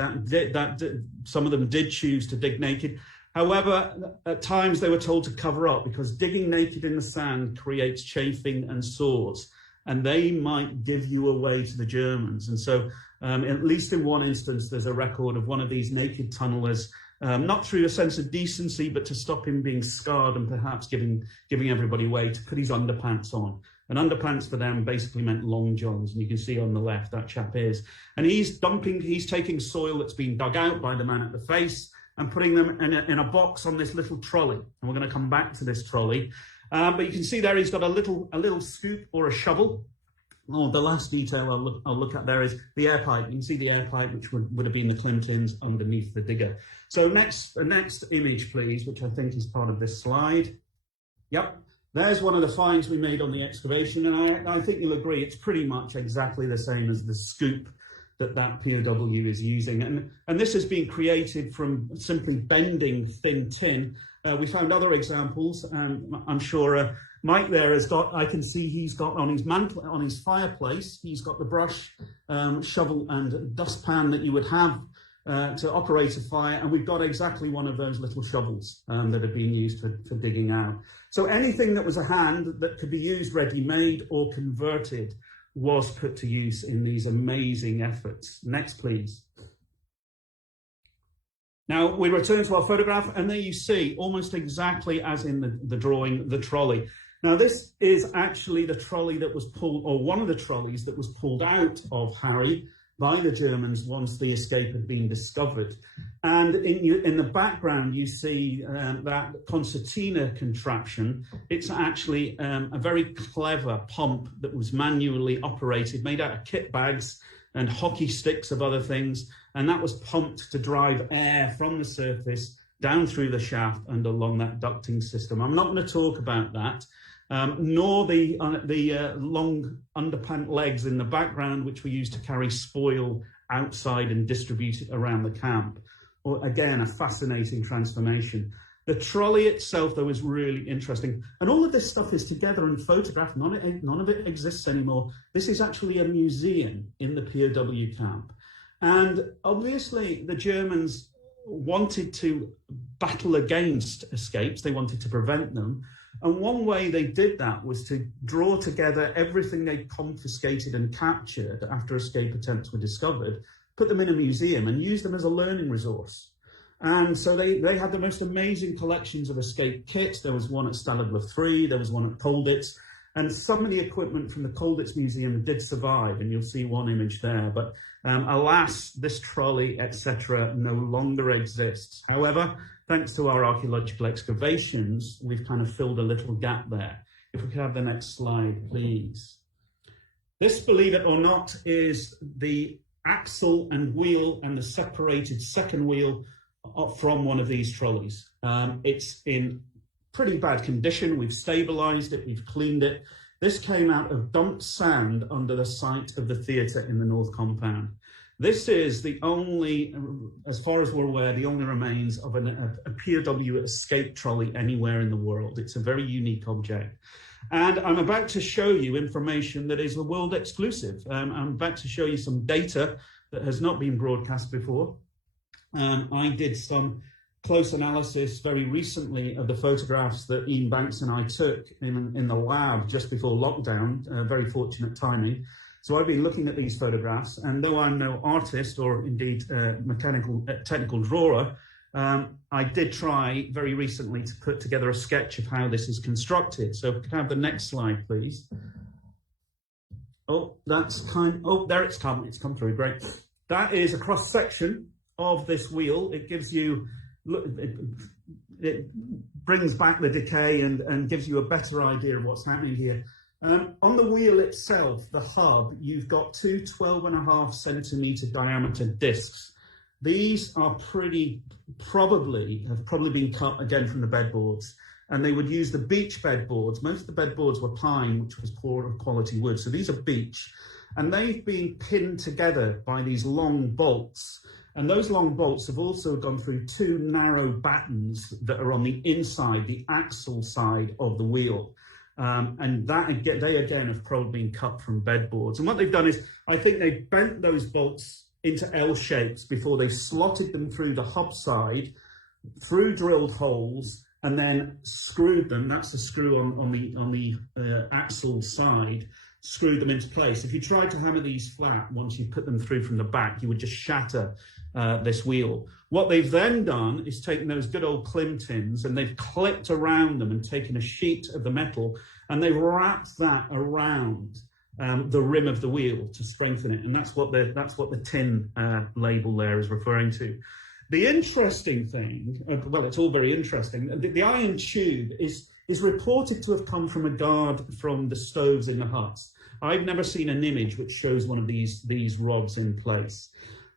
Some of them did choose to dig naked. However, at times they were told to cover up because digging naked in the sand creates chafing and sores, and they might give you away to the Germans. And so at least in one instance, there's a record of one of these naked tunnelers, not through a sense of decency, but to stop him being scarred and perhaps giving everybody away, to put his underpants on. And underpants for them basically meant long johns, and you can see on the left that chap is. And he's taking soil that's been dug out by the man at the face and putting them in a box on this little trolley. And we're going to come back to this trolley. But you can see there he's got a little scoop or a shovel. Oh, the last detail I'll look at there is the air pipe. You can see the air pipe, which would have been the Clintons underneath the digger. So next image, please, which I think is part of this slide. Yep. There's one of the finds we made on the excavation, and I think you'll agree it's pretty much exactly the same as the scoop that POW is using. And this has been created from simply bending thin tin. We found other examples, and I'm sure Mike there has got, I can see he's got on his mantle, on his fireplace, he's got the brush, shovel and dustpan that you would have to operate a fire, and we've got exactly one of those little shovels that have been used for digging out. So anything that was a hand that could be used ready-made or converted was put to use in these amazing efforts. Next, please. Now, we return to our photograph, and there you see, almost exactly as in the drawing, the trolley. Now, this is actually the trolley that was pulled, or one of the trolleys that was pulled out of Harry by the Germans once the escape had been discovered. And in the background, you see that concertina contraption. It's actually a very clever pump that was manually operated, made out of kit bags and hockey sticks of other things. And that was pumped to drive air from the surface down through the shaft and along that ducting system. I'm not going to talk about that. Nor the long underpant legs in the background, which we used to carry spoil outside and distribute it around the camp. Or again, a fascinating transformation. The trolley itself, though, is really interesting. And all of this stuff is together and photographed. None of it exists anymore. This is actually a museum in the POW camp. And obviously, the Germans wanted to battle against escapes. They wanted to prevent them. And one way they did that was to draw together everything they confiscated and captured after escape attempts were discovered, put them in a museum and use them as a learning resource. And so they had the most amazing collections of escape kits. There was one at Staladler 3, there was one at Colditz, and some of the equipment from the Colditz Museum did survive, and you'll see one image there. But alas, this trolley, etc., no longer exists. However, thanks to our archaeological excavations, we've kind of filled a little gap there. If we could have the next slide, please. This, believe it or not, is the axle and wheel and the separated second wheel from one of these trolleys. It's in pretty bad condition. We've stabilized it, we've cleaned it. This came out of dumped sand under the site of the theatre in the North Compound. This is the only, as far as we're aware, the only remains of a POW escape trolley anywhere in the world. It's a very unique object. And I'm about to show you information that is a world exclusive. I'm about to show you some data that has not been broadcast before. I did some close analysis very recently of the photographs that Ian Banks and I took in the lab just before lockdown, very fortunate timing. So I've been looking at these photographs, and though I'm no artist or indeed technical drawer, I did try very recently to put together a sketch of how this is constructed. So could I have the next slide, please? Oh, there it's come through, great. That is a cross section of this wheel. It gives you, it brings back the decay and gives you a better idea of what's happening here. On the wheel itself, the hub, you've got two 12.5 centimetre diameter discs. These are have probably been cut again from the bedboards, and they would use the beech bedboards. Most of the bedboards were pine, which was poor quality wood. So these are beech, and they've been pinned together by these long bolts. And those long bolts have also gone through two narrow battens that are on the inside, the axle side of the wheel. And they again have probably been cut from bedboards. And what they've done is, I think they've bent those bolts into L shapes before they slotted them through the hub side, through drilled holes, and then screwed them. That's the screw on the axle side. Screwed them into place. If you tried to hammer these flat once you put them through from the back, you would just shatter this wheel. What they've then done is taken those good old clim tins and they've clipped around them and taken a sheet of the metal and they've wrapped that around the rim of the wheel to strengthen it. And that's what the tin label there is referring to. The interesting thing, well, it's all very interesting. The iron tube is reported to have come from a guard from the stoves in the huts. I've never seen an image which shows one of these rods in place.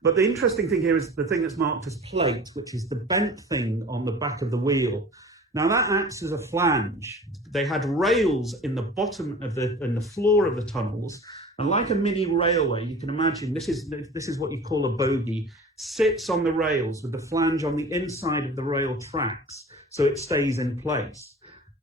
But the interesting thing here is the thing that's marked as plate, which is the bent thing on the back of the wheel. Now that acts as a flange. They had rails in the bottom of in the floor of the tunnels, and like a mini railway, you can imagine this is what you call a bogie, sits on the rails with the flange on the inside of the rail tracks, so it stays in place.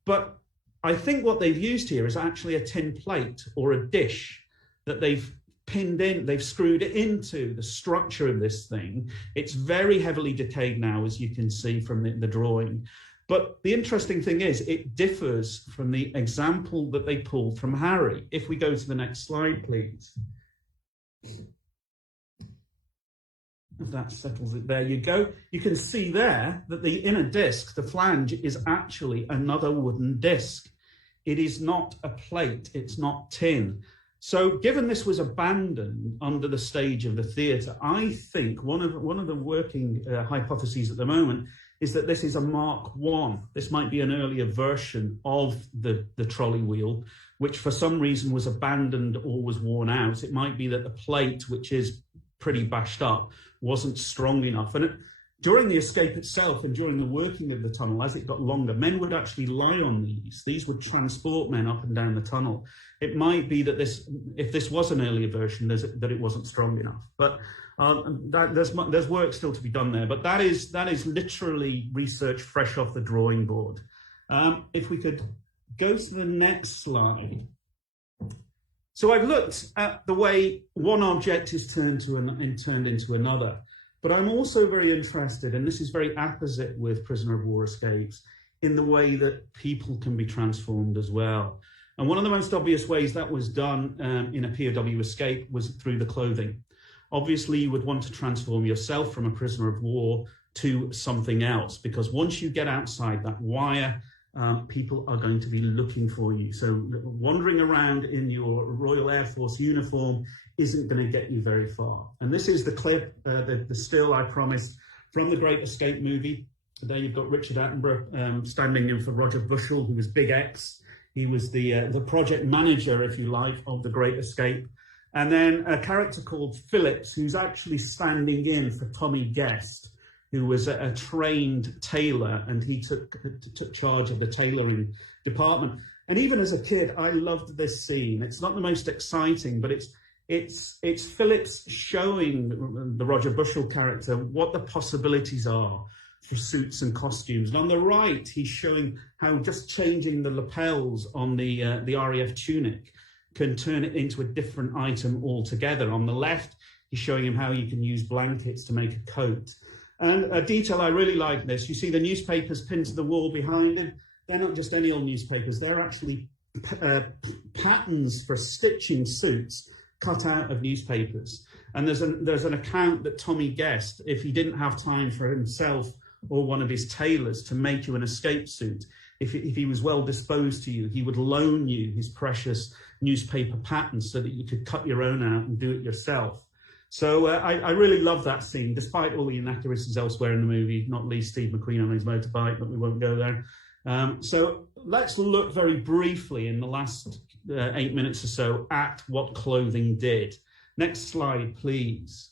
But I think what they've used here is actually a tin plate or a dish that they've pinned in, they've screwed it into the structure of this thing. It's very heavily decayed now, as you can see from the drawing. But the interesting thing is it differs from the example that they pulled from Harry. If we go to the next slide, please. If that settles it, there you go. You can see there that the inner disc, the flange, is actually another wooden disc. It is not a plate, it's not tin. So given this was abandoned under the stage of the theatre, I think one of the working hypotheses at the moment is that this is a Mark I. This might be an earlier version of the trolley wheel, which for some reason was abandoned or was worn out. It might be that the plate, which is pretty bashed up, wasn't strong enough. And during the escape itself and during the working of the tunnel, as it got longer, men would actually lie on these. These would transport men up and down the tunnel. It might be that if this was an earlier version, that it wasn't strong enough. But there's work still to be done there. But that is literally research fresh off the drawing board. If we could go to the next slide. So I've looked at the way one object is turned into another. But I'm also very interested, and this is very apposite with prisoner of war escapes, in the way that people can be transformed as well. And one of the most obvious ways that was done in a POW escape was through the clothing. Obviously, you would want to transform yourself from a prisoner of war to something else, because once you get outside that wire, people are going to be looking for you. So wandering around in your Royal Air Force uniform isn't going to get you very far. And this is the clip, the still I promised, from the Great Escape movie. There you've got Richard Attenborough standing in for Roger Bushell, who was Big X. He was the project manager, if you like, of the Great Escape. And then a character called Phillips, who's actually standing in for Tommy Guest, who was a trained tailor, and he took charge of the tailoring department. And even as a kid, I loved this scene. It's not the most exciting, but it's Phillips showing the Roger Bushell character what the possibilities are for suits and costumes. And on the right, he's showing how just changing the lapels on the RAF tunic can turn it into a different item altogether. On the left, he's showing him how you can use blankets to make a coat. And a detail I really like this, you see the newspapers pinned to the wall behind him. They're not just any old newspapers, they're actually patterns for stitching suits cut out of newspapers. And there's an account that Tommy guessed, if he didn't have time for himself or one of his tailors to make you an escape suit, if he was well disposed to you, he would loan you his precious newspaper patterns so that you could cut your own out and do it yourself. So I really love that scene, despite all the inaccuracies elsewhere in the movie, not least Steve McQueen on his motorbike, but we won't go there. So let's look very briefly in the last 8 minutes or so at what clothing did. Next slide, please.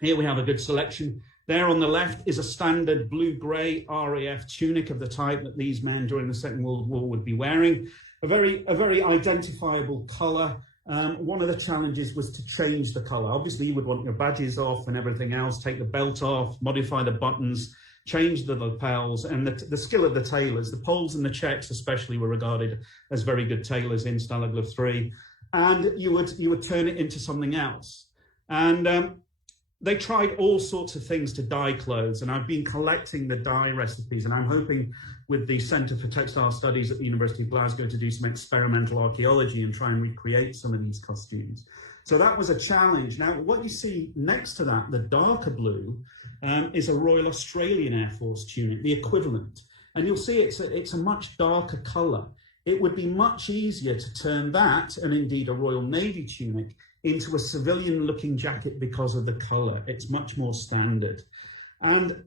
Here we have a good selection. There on the left is a standard blue-grey RAF tunic of the type that these men during the Second World War would be wearing. A very identifiable colour. One of the challenges was to change the colour. Obviously, you would want your badges off and everything else, take the belt off, modify the buttons, change the lapels, and the skill of the tailors. The Poles and the Czechs especially were regarded as very good tailors in Stalag Luft 3. And you would turn it into something else. And they tried all sorts of things to dye clothes, and I've been collecting the dye recipes, and I'm hoping with the Centre for Textile Studies at the University of Glasgow to do some experimental archaeology and try and recreate some of these costumes. So that was a challenge. Now, what you see next to that, the darker blue, is a Royal Australian Air Force tunic, the equivalent. And you'll see it's a much darker colour. It would be much easier to turn that, and indeed a Royal Navy tunic, into a civilian-looking jacket because of the colour. It's much more standard. And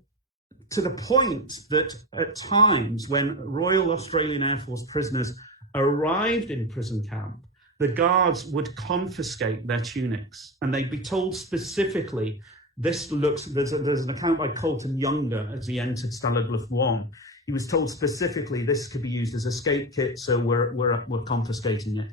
to the point that at times when Royal Australian Air Force prisoners arrived in prison camp, the guards would confiscate their tunics, and they'd be told specifically, this looks, there's an account by Colton Younger as he entered Stalag Luft 1. He was told specifically this could be used as a escape kit, so we're confiscating it.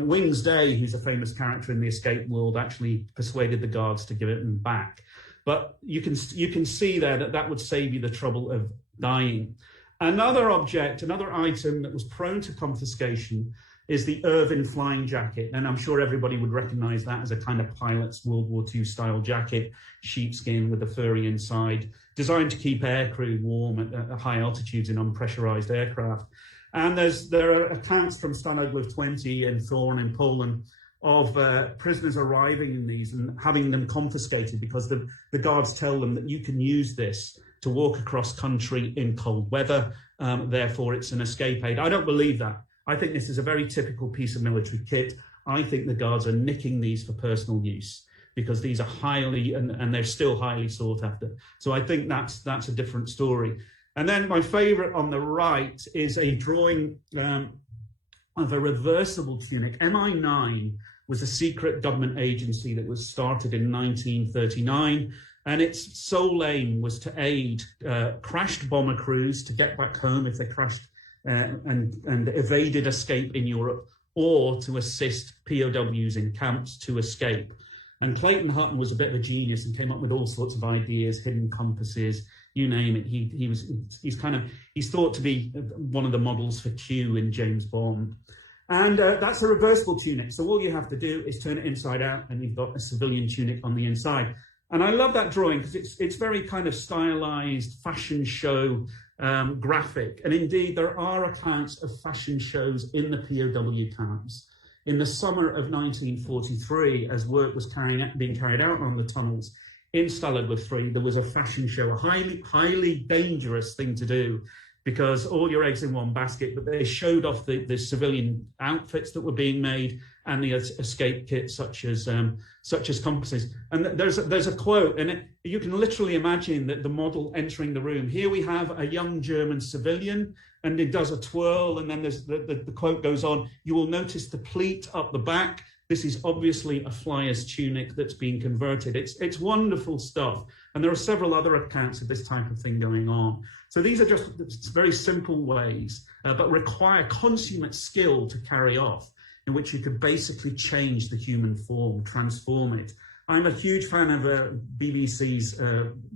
Wings Day, who's a famous character in the escape world, actually persuaded the guards to give it them back. But you can see there that would save you the trouble of dying. Another object, another item that was prone to confiscation is the Irvine flying jacket. And I'm sure everybody would recognize that as a kind of pilot's World War II style jacket, sheepskin with a furry inside, designed to keep aircrew warm at high altitudes in unpressurized aircraft. And there are accounts from Stalag Luft 20 and Thorn in Poland of prisoners arriving in these and having them confiscated because the guards tell them that you can use this to walk across country in cold weather, therefore it's an escape aid. I don't believe that. I think this is a very typical piece of military kit. I think the guards are nicking these for personal use because these are highly, and they're still highly sought after. So I think that's a different story. And then my favorite on the right is a drawing of a reversible tunic. MI9 was a secret government agency that was started in 1939, and its sole aim was to aid crashed bomber crews to get back home if they crashed and evaded escape in Europe, or to assist POWs in camps to escape. And Clayton Hutton was a bit of a genius and came up with all sorts of ideas, hidden compasses, you name it. He's thought to be one of the models for Q in James Bond. And that's a reversible tunic. So all you have to do is turn it inside out and you've got a civilian tunic on the inside. And I love that drawing because it's very kind of stylized, fashion show graphic. And indeed, there are accounts of fashion shows in the POW camps. In the summer of 1943, as work was being carried out on the tunnels in Stalag Luft 3, there was a fashion show, a highly dangerous thing to do because all your eggs in one basket, but they showed off the civilian outfits that were being made and the escape kits such as compasses. And there's a quote, and you can literally imagine that the model entering the room. Here we have a young German civilian, and it does a twirl, and then there's the quote goes on, you will notice the pleat up the back. This is obviously a flyer's tunic that's been converted. It's wonderful stuff. And there are several other accounts of this type of thing going on. So these are just very simple ways, but require consummate skill to carry off, in which you could basically change the human form, transform it. I'm a huge fan of BBC's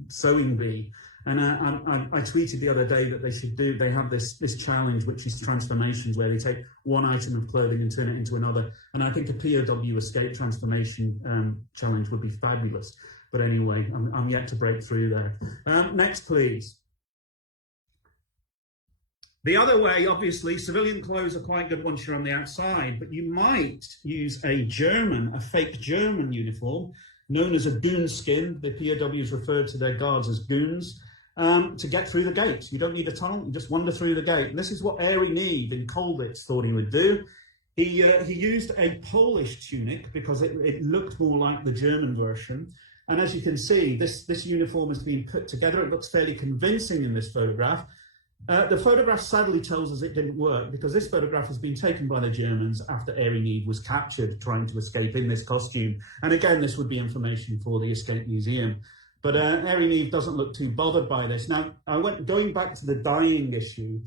Sewing Bee, and I tweeted the other day that they have this challenge, which is transformations, where they take one item of clothing and turn it into another. And I think a POW escape transformation challenge would be fabulous. But anyway, I'm yet to break through there. Next, please. The other way, obviously, civilian clothes are quite good once you're on the outside, but you might use a fake German uniform, known as a goonskin. The POWs referred to their guards as goons, to get through the gate. You don't need a tunnel, you just wander through the gate. And this is what Airy Neave in Colditz thought he would do. He used a Polish tunic because it looked more like the German version. And as you can see, this uniform has been put together. It looks fairly convincing in this photograph. The photograph sadly tells us it didn't work because this photograph has been taken by the Germans after Airy Neave was captured trying to escape in this costume. And again, this would be information for the Escape Museum. But Airy Neave doesn't look too bothered by this. Now, going back to the dyeing issue,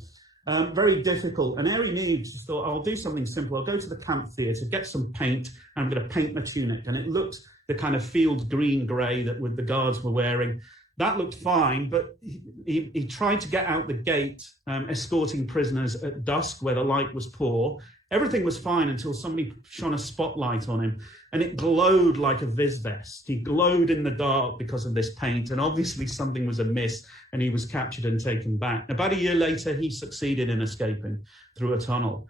very difficult. And Airy Neave just thought, I'll do something simple. I'll go to the camp theatre, get some paint, and I'm going to paint my tunic. And it looked the kind of field green grey that the guards were wearing. That looked fine, but he tried to get out the gate, escorting prisoners at dusk where the light was poor. Everything was fine until somebody shone a spotlight on him, and it glowed like a Viz vest. He glowed in the dark because of this paint, and obviously something was amiss, and he was captured and taken back. About a year later, he succeeded in escaping through a tunnel.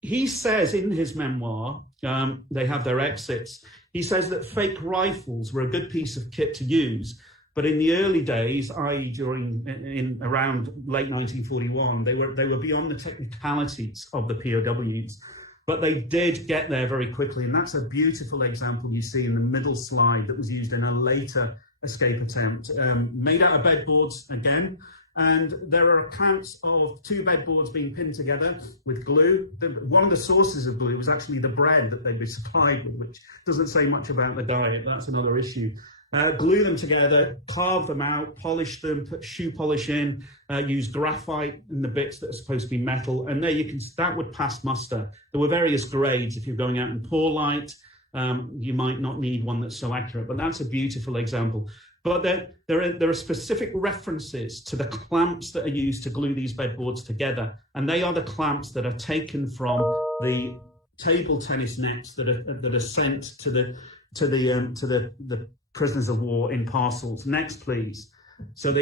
He says in his memoir, they have their exits, he says that fake rifles were a good piece of kit to use, but in the early days, i.e. around late 1941, they were beyond the technicalities of the POWs, but they did get there very quickly. And that's a beautiful example you see in the middle slide that was used in a later escape attempt, made out of bedboards again. And there are accounts of 2 bedboards being pinned together with glue. One of the sources of glue was actually the bread that they'd be supplied with, which doesn't say much about the diet. That's another issue. Glue them together, carve them out, polish them, put shoe polish in, use graphite in the bits that are supposed to be metal, and that would pass muster. There were various grades. If you're going out in poor light, you might not need one that's so accurate, but that's a beautiful example. But there are specific references to the clamps that are used to glue these bedboards together, and they are the clamps that are taken from the table tennis nets that are sent to the prisoners of war in parcels. Next, please. So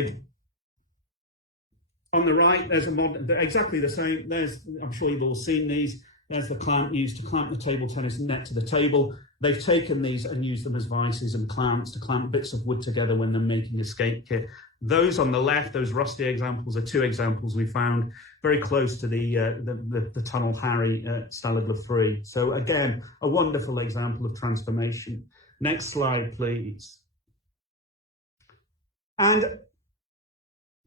on the right, there's a model, exactly the same. I'm sure you've all seen these. There's the clamp used to clamp the table tennis net to the table. They've taken these and used them as vices and clamps to clamp bits of wood together when they're making escape kit. Those on the left, those rusty examples, are 2 examples we found very close to the Tunnel Harry at Stallagler-Free. So again, a wonderful example of transformation. Next slide, please. And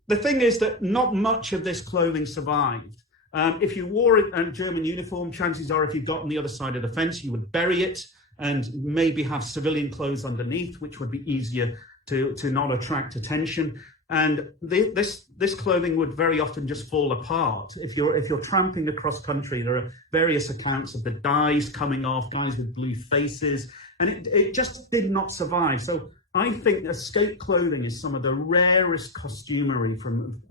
the thing is that not much of this clothing survived. If you wore a German uniform, chances are if you got on the other side of the fence, you would bury it and maybe have civilian clothes underneath, which would be easier to not attract attention. And this clothing would very often just fall apart. If you're tramping across country, there are various accounts of the dyes coming off, guys with blue faces, and it just did not survive. So I think escape clothing is some of the rarest costumery from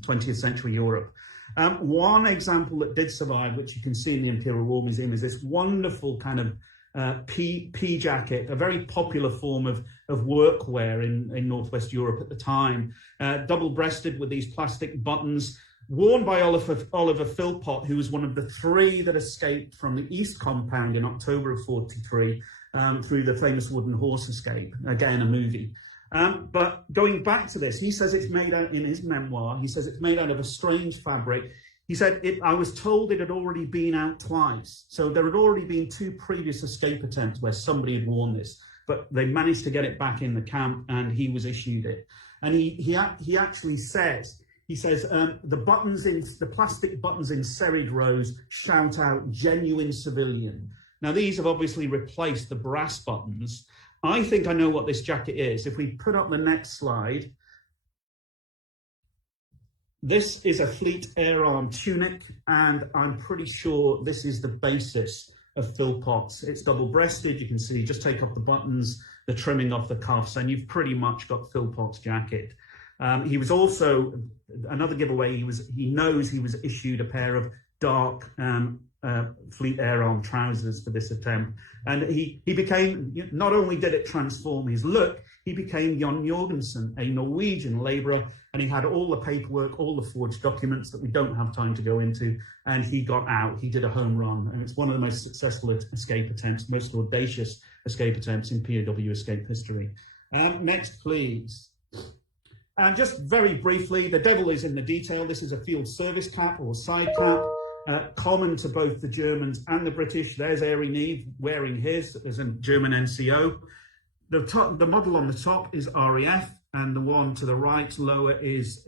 20th century Europe. One example that did survive, which you can see in the Imperial War Museum, is this wonderful kind of pea jacket, a very popular form of workwear in Northwest Europe at the time, double-breasted with these plastic buttons, worn by Oliver Philpott, who was one of the 3 that escaped from the East Compound in October of '43 through the famous wooden horse escape, again a movie. But going back to this, he says it's made out, in his memoir, he says it's made out of a strange fabric. He said, I was told it had already been out twice. So there had already been 2 previous escape attempts where somebody had worn this, but they managed to get it back in the camp and he was issued it. And he actually says, the plastic buttons in serried rows shout out genuine civilian. Now these have obviously replaced the brass buttons. I think I know what this jacket is. If we put up the next slide, this is a Fleet Air Arm tunic, and I'm pretty sure this is the basis of Philpott's. It's double-breasted, you can see, just take off the buttons, the trimming off the cuffs, and you've pretty much got Philpott's jacket. He was also, another giveaway, he knows he was issued a pair of dark Fleet Air Arm trousers for this attempt. And he became, not only did it transform his look, he became Jon Jorgensen, a Norwegian labourer, and he had all the paperwork, all the forged documents that we don't have time to go into, and he got out. He did a home run, and it's one of the most successful escape attempts, most audacious escape attempts in POW escape history. Next, please. And just very briefly, the devil is in the detail. This is a field service cap or side cap, common to both the Germans and the British. There's Airey Neve wearing his as a German NCO. The model on the top is RAF, and the one to the right, lower, is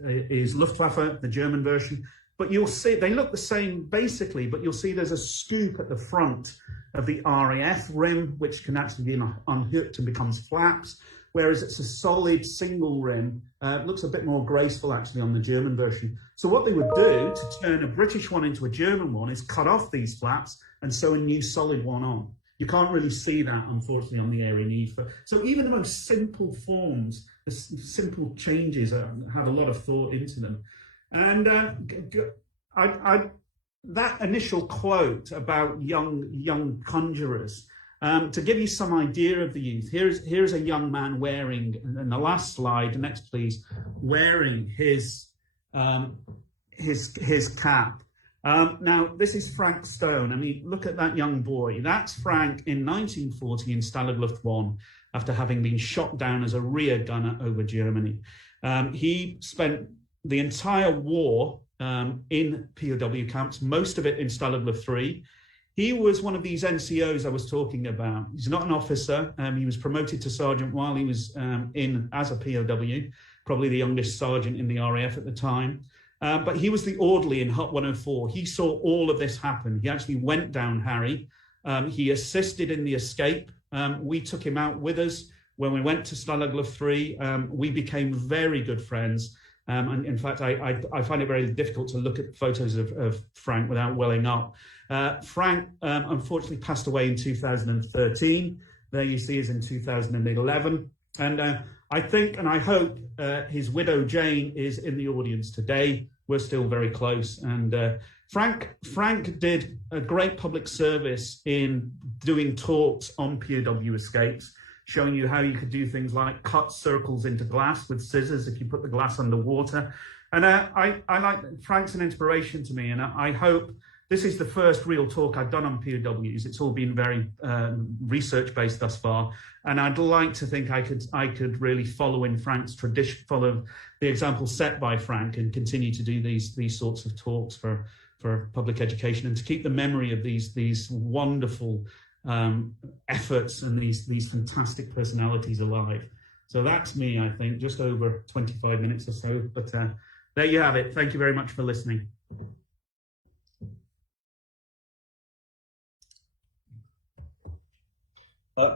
Luftwaffe, the German version. But you'll see, they look the same basically, but you'll see there's a scoop at the front of the RAF rim, which can actually be unhooked and becomes flaps, whereas it's a solid single rim. It looks a bit more graceful actually on the German version. So what they would do to turn a British one into a German one is cut off these flaps and sew a new solid one on. You can't really see that, unfortunately, on the Airey Neve. So even the most simple forms, the simple changes have a lot of thought into them. And that initial quote about young conjurers, to give you some idea of the youth, here's a young man wearing, in the last slide, next please, wearing his cap. Now, this is Frank Stone. I mean, look at that young boy. That's Frank in 1940 in Stalag Luft 1, after having been shot down as a rear gunner over Germany. He spent the entire war in POW camps, most of it in Stalag Luft 3. He was one of these NCOs I was talking about. He's not an officer. He was promoted to sergeant while he was as a POW, probably the youngest sergeant in the RAF at the time. But he was the orderly in Hut 104. He saw all of this happen. He actually went down Harry. He assisted in the escape. We took him out with us when we went to Stalag Luft 3. We became very good friends. And in fact, I find it very difficult to look at photos of Frank without welling up. Frank unfortunately passed away in 2013. There you see is in 2011. And I think and I hope his widow Jane is in the audience today. We're still very close. And Frank did a great public service in doing talks on POW escapes, showing you how you could do things like cut circles into glass with scissors if you put the glass underwater. And I like Frank's an inspiration to me, and I hope this is the first real talk I've done on POWs. It's all been very research-based thus far, and I'd like to think I could really follow in Frank's tradition, follow the example set by Frank, and continue to do these sorts of talks for public education, and to keep the memory of these wonderful efforts and these fantastic personalities alive. So that's me, I think, just over 25 minutes or so. But there you have it. Thank you very much for listening.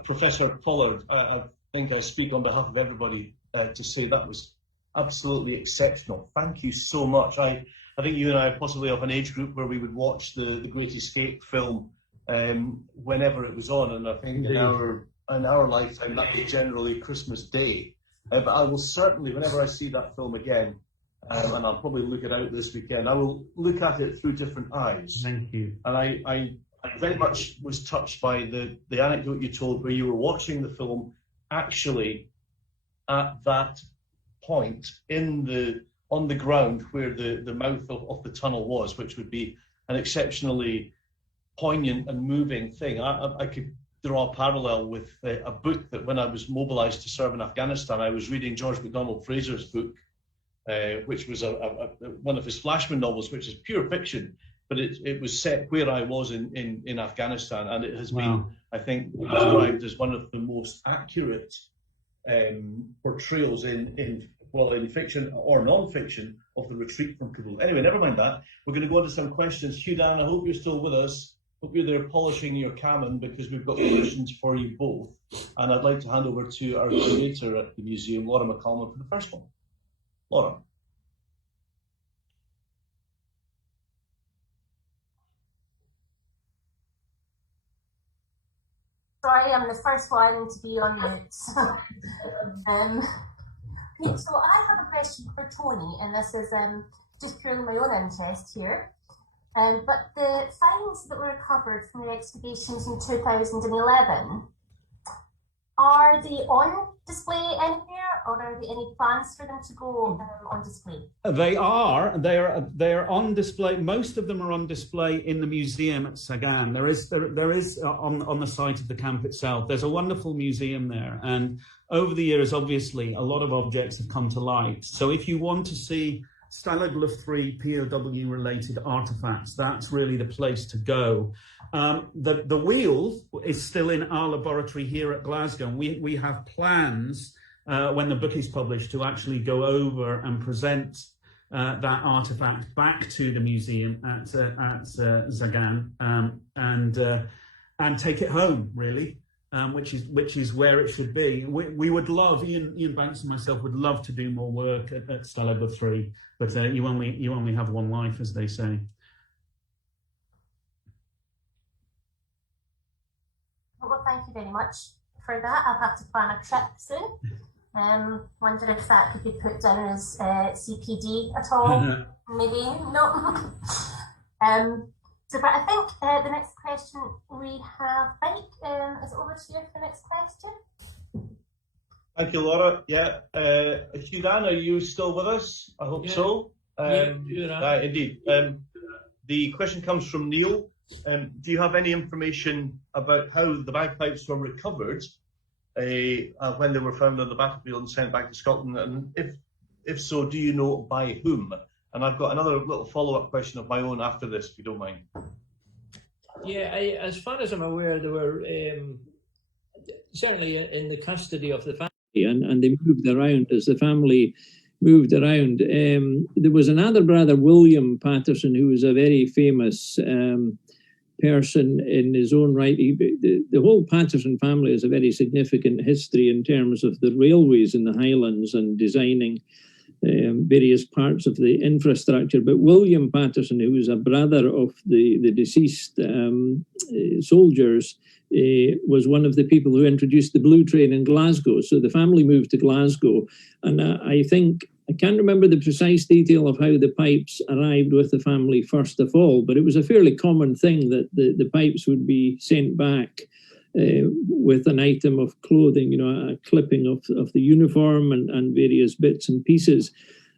Professor Pollard, I think I speak on behalf of everybody to say that was absolutely exceptional. Thank you so much. I think you and I possibly have an age group where we would watch the Great Escape film whenever it was on, and I think in our lifetime that was generally Christmas Day. But I will certainly, whenever I see that film again, and I'll probably look it out this weekend, I will look at it through different eyes. Thank you. And I very much was touched by the anecdote you told where you were watching the film actually at that point on the ground where the mouth of the tunnel was, which would be an exceptionally poignant and moving thing. I could draw a parallel with a book that when I was mobilized to serve in Afghanistan, I was reading George MacDonald Fraser's book, which was one of his Flashman novels, which is pure fiction, but it was set where I was in Afghanistan, and it has been, I think, described as one of the most accurate portrayals in fiction or non-fiction of the retreat from Kabul. Anyway, never mind that. We're going to go on to some questions. Hugh Dan, I hope you're still with us. Hope you're there polishing your Canon, because we've got questions for you both. And I'd like to hand over to our curator at the museum, Laura McCallum, for the first one. Laura. Sorry, I'm the first one to be on mute. Okay, so I have a question for Tony, and this is just purely my own interest here. But the finds that were recovered from your excavations in 2011, are they on display anywhere, or are there any plans for them to go on display? They are on display. Most of them are on display in the museum at Sagan. There is on the site of the camp itself. There's a wonderful museum there, and over the years, obviously, a lot of objects have come to light. So if you want to see Stalag 3 POW related artifacts, that's really the place to go. The wheel is still in our laboratory here at Glasgow. We have plans when the book is published to actually go over and present that artifact back to the museum at Sagan and take it home, really, which is where it should be. We would love, Ian Banks and myself would love to do more work at Stalag 3, but you only have one life, as they say. Well, thank you very much for that. I'll have to plan a trip soon. Wonder if that could be put down as CPD at all. Maybe no. So, but I think the next question we have, Mike, is over to you for the next question. Thank you, Laura. Yeah, Hudan, are you still with us? I hope so. Indeed. The question comes from Neil. Do you have any information about how the bagpipes were recovered when they were found on the battlefield and sent back to Scotland? And if so, do you know by whom? And I've got another little follow-up question of my own after this, if you don't mind. Yeah, as far as I'm aware, they were certainly in the custody of the family, and they moved around as the family moved around. There was another brother, William Patterson, who was a very famous person in his own right. The whole Patterson family has a very significant history in terms of the railways in the Highlands and designing various parts of the infrastructure. But William Patterson, who was a brother of the deceased soldiers, was one of the people who introduced the blue train in Glasgow. So the family moved to Glasgow, and I think, I can't remember the precise detail of how the pipes arrived with the family first of all, but it was a fairly common thing that the pipes would be sent back with an item of clothing, a clipping of the uniform and various bits and pieces.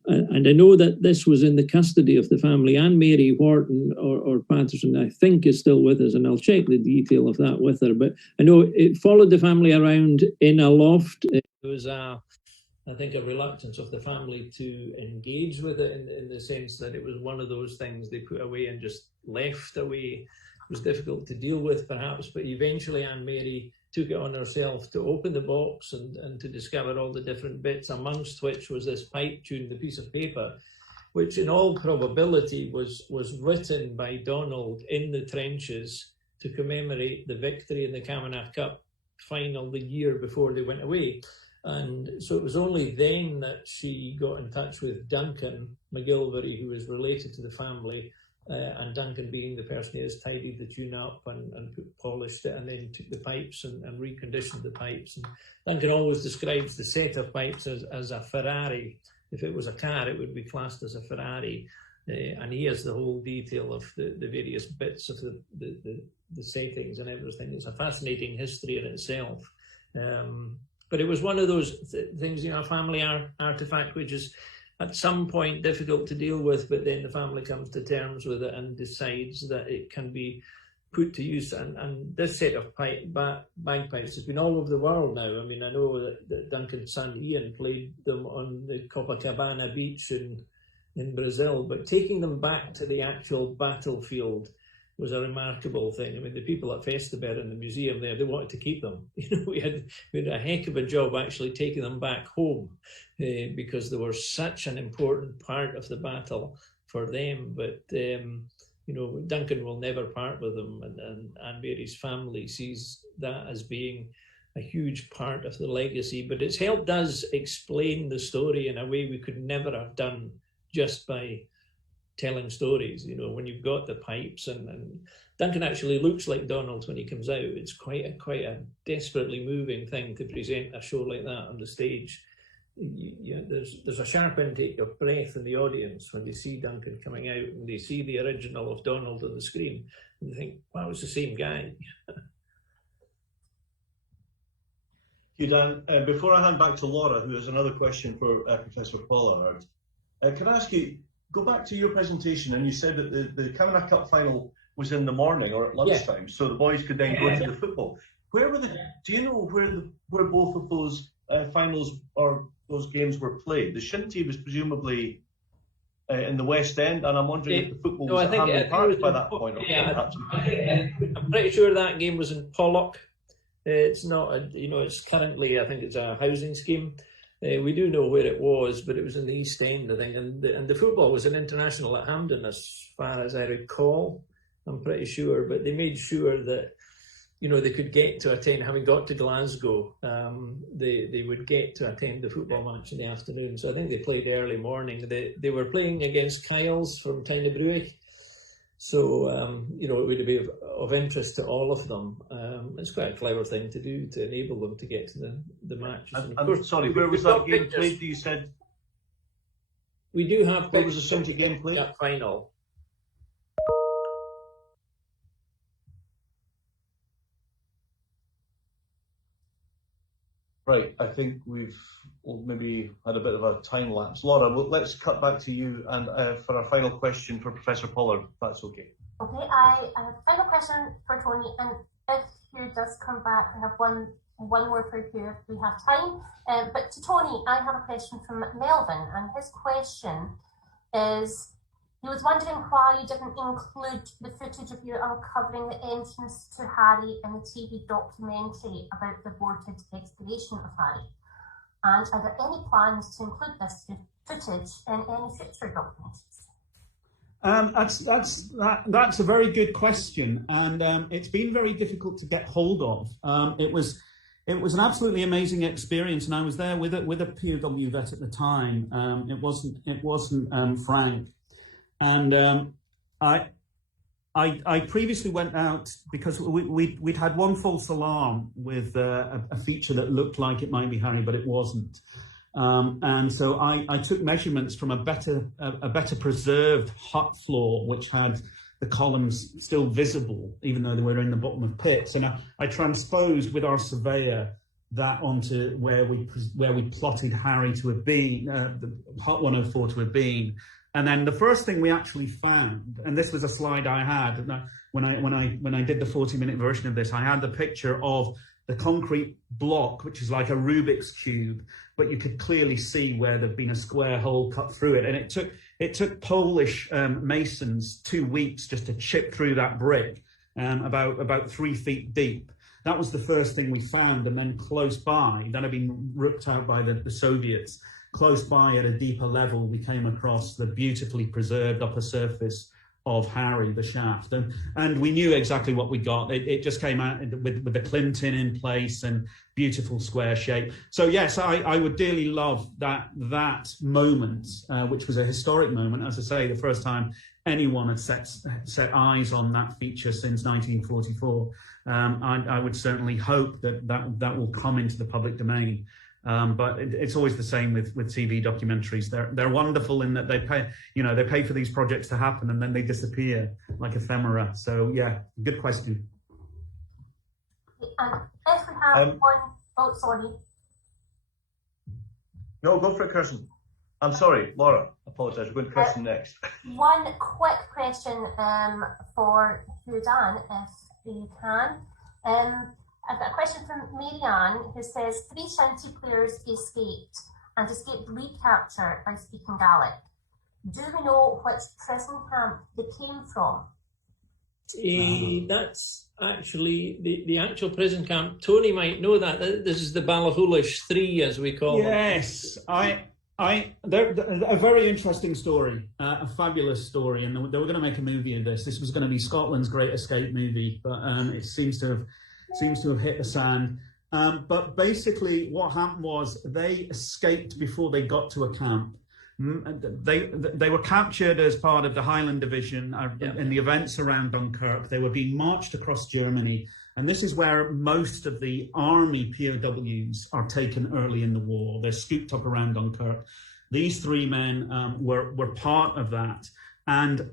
And I know that this was in the custody of the family, and Mary Wharton or Patterson, I think, is still with us, and I'll check the detail of that with her. But I know it followed the family around in a loft. It was I think a reluctance of the family to engage with it in the sense that it was one of those things they put away and just left away. It was difficult to deal with, perhaps, but eventually Anne Mary took it on herself to open the box and to discover all the different bits, amongst which was this pipe tune, the piece of paper, which in all probability was written by Donald in the trenches to commemorate the victory in the Camanachd Cup final the year before they went away. And so it was only then that she got in touch with Duncan McGilvery, who was related to the family, and Duncan, being the person who has tidied the tune up and polished it, and then took the pipes and reconditioned the pipes. And Duncan always describes the set of pipes as a Ferrari. If it was a car, it would be classed as a Ferrari. And he has the whole detail of the various bits of the settings and everything. It's a fascinating history in itself. But it was one of those things, a family artifact, which is at some point difficult to deal with, but then the family comes to terms with it and decides that it can be put to use. And this set of bagpipes has been all over the world now. I mean, I know that Duncan's son Ian played them on the Copacabana beach in Brazil, but taking them back to the actual battlefield was a remarkable thing. I mean, the people at Festival in the museum there, they wanted to keep them. We had a heck of a job actually taking them back home because they were such an important part of the battle for them. But Duncan will never part with them, and Anne Mary's family sees that as being a huge part of the legacy. But it's helped us explain the story in a way we could never have done just by telling stories. When you've got the pipes, and Duncan actually looks like Donald when he comes out. It's quite a desperately moving thing to present a show like that on the stage. There's a sharp intake of breath in the audience when they see Duncan coming out and they see the original of Donald on the screen, and they think, wow, it's the same guy. Hugh Dan, before I hand back to Laura, who has another question for Professor Pollard, can I ask you, go back to your presentation, and you said that the Camanachd Cup final was in the morning or at lunchtime, so the boys could then go to the football. Where were do you know where both of those finals or those games were played? The Shinty was presumably in the West End, and I'm wondering if the football was at Hampden Park by that point. I'm pretty sure that game was in Pollock. It's not, it's currently, I think it's a housing scheme. We do know where it was, but it was in the East End, I think, and the football was an international at Hampden, as far as I recall. I'm pretty sure, but they made sure that they could get to attend, having got to Glasgow, they would get to attend the football match in the afternoon. So I think they played early morning. They were playing against Kyles from Tynebrugge. So, it would be of interest to all of them. It's quite a clever thing to do to enable them to get to the matches. And of course, sorry, where was that game played? You said we do have. Where was the Shinty game played? That final. Right, I think we've maybe had a bit of a time lapse. Laura, let's cut back to you and for our final question for Professor Pollard, if that's okay. Okay, I have a final question for Tony, and if Hugh does come back, I have one more for Hugh if we have time. But to Tony, I have a question from Melvin, and his question is, he was wondering why you didn't include the footage of you uncovering the entrance to Harry in the TV documentary about the aborted exploration of Harry. And are there any plans to include this footage in any future documentaries? That's a very good question, and it's been very difficult to get hold of. It was an absolutely amazing experience, and I was there with a POW vet at the time. It wasn't Frank. And I previously went out because we'd had one false alarm with a feature that looked like it might be Harry, but it wasn't. And so I took measurements from a better preserved hut floor, which had the columns still visible, even though they were in the bottom of pits. And I transposed with our surveyor that onto where we plotted Harry to have been, the hut 104 to have been. And then the first thing we actually found, and this was a slide I had when I did the 40-minute version of this, I had the picture of the concrete block, which is like a Rubik's cube, but you could clearly see where there'd been a square hole cut through it. And it took Polish masons 2 weeks just to chip through that brick, about 3 feet deep. That was the first thing we found. And then close by, that had been ripped out by the Soviets. Close by at a deeper level, we came across the beautifully preserved upper surface of Harry, the shaft. And we knew exactly what we got. It just came out with the Clinton in place and beautiful square shape. So yes, I would dearly love that moment, which was a historic moment. As I say, the first time anyone had set eyes on that feature since 1944. I would certainly hope that will come into the public domain. But it's always the same with TV documentaries. They're wonderful in that they pay for these projects to happen and then they disappear like ephemera. So yeah, good question. And if we have sorry. No, go for it, Kirsten. I'm sorry, Laura. Apologise. We're going to Kirsten next. One quick question for Hugh Dan, if you can. I've got a question from Marianne, who says 3 Shinty players escaped recapture by speaking Gaelic. Do we know which prison camp they came from? That's actually the actual prison camp. Tony might know that. This is the Ballachulish 3, as we call them. Yes, they're a very interesting story, a fabulous story, and they were going to make a movie of this. This was going to be Scotland's Great Escape movie, but it seems to have hit the sand. But basically what happened was they escaped before they got to a camp. They were captured as part of the Highland Division in the events around Dunkirk. They were being marched across Germany. And this is where most of the army POWs are taken early in the war. They're scooped up around Dunkirk. These 3 men were part of that. And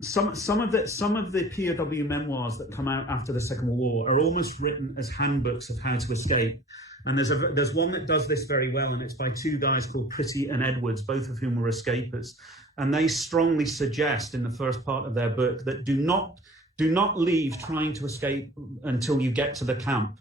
some of the POW memoirs that come out after the Second World War are almost written as handbooks of how to escape. And there's one that does this very well, and it's by two guys called Pretty and Edwards, both of whom were escapers. And they strongly suggest in the first part of their book that do not leave trying to escape until you get to the camp.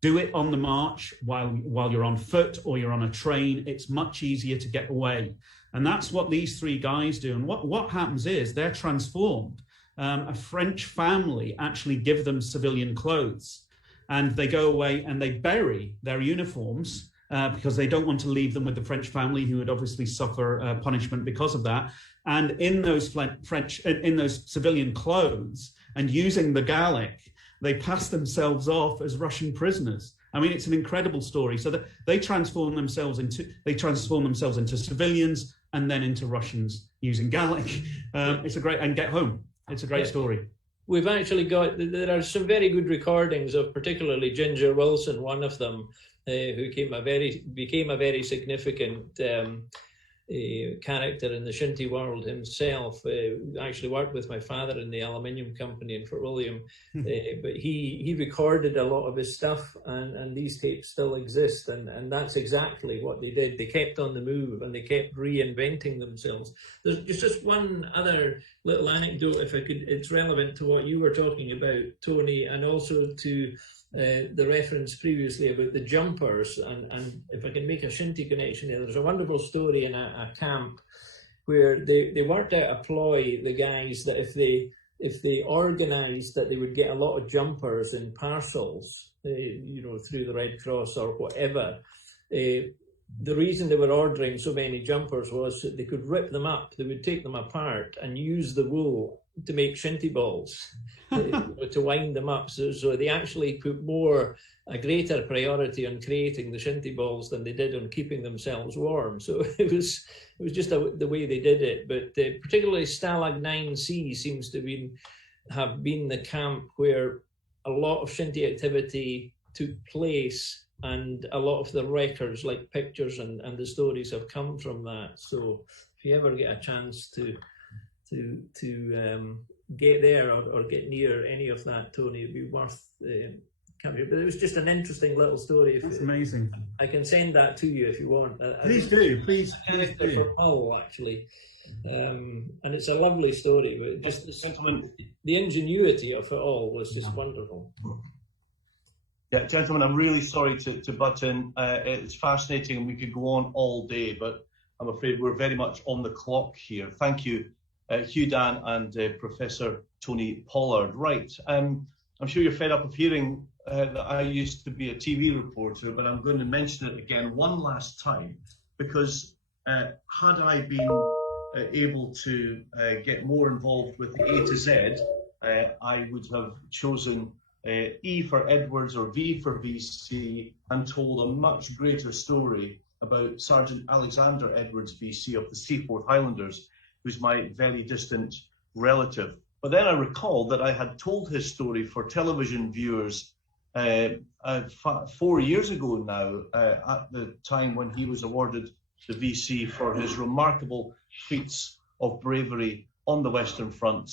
Do it on the march while you're on foot or you're on a train. It's much easier to get away. And that's what these three guys do. And what happens is they're transformed. A French family actually give them civilian clothes, and they go away and they bury their uniforms because they don't want to leave them with the French family, who would obviously suffer punishment because of that. And in those in those civilian clothes, and using the Gallic, they pass themselves off as Russian prisoners. I mean, it's an incredible story. So that they transform themselves into civilians and then into Russians using Gallic. It's a great, and get home. It's a great story. We've actually got, there are some very good recordings of particularly Ginger Wilson, one of them, who became a very significant character in the shinty world himself. Actually worked with my father in the aluminium company in Fort William, but he recorded a lot of his stuff, and these tapes still exist, and that's exactly what they did. They kept on the move and they kept reinventing themselves. There's just one other little anecdote, if I could. It's relevant to what you were talking about, Tony, and also to the reference previously about the jumpers, and if I can make a shinty connection there, there's a wonderful story in a camp where they worked out a ploy, the guys, that if they organised that they would get a lot of jumpers in parcels, through the Red Cross or whatever. The reason they were ordering so many jumpers was that they could rip them up, they would take them apart and use the wool to make shinty balls, to wind them up. So they actually put a greater priority on creating the shinty balls than they did on keeping themselves warm. So it was just the way they did it. But particularly Stalag 9C seems to have been the camp where a lot of shinty activity took place, and a lot of the records, like pictures and the stories, have come from that. So if you ever get a chance to get there or get near any of that, Tony, it'd be worth coming. But it was just an interesting little story. That's amazing. I can send that to you if you want. Please do. For Hull, actually. And it's a lovely story, but just the ingenuity of it all was just wonderful. Yeah, gentlemen, I'm really sorry to butt in. It's fascinating and we could go on all day, but I'm afraid we're very much on the clock here. Thank you, Hugh Dan and Professor Tony Pollard. Right, I'm sure you're fed up of hearing that I used to be a TV reporter, but I'm going to mention it again one last time, because had I been able to get more involved with the A to Z, I would have chosen E for Edwards or V for VC and told a much greater story about Sergeant Alexander Edwards VC of the Seaforth Highlanders, who's my very distant relative. But then I recalled that I had told his story for television viewers 4 years ago now, at the time when he was awarded the VC for his remarkable feats of bravery on the Western Front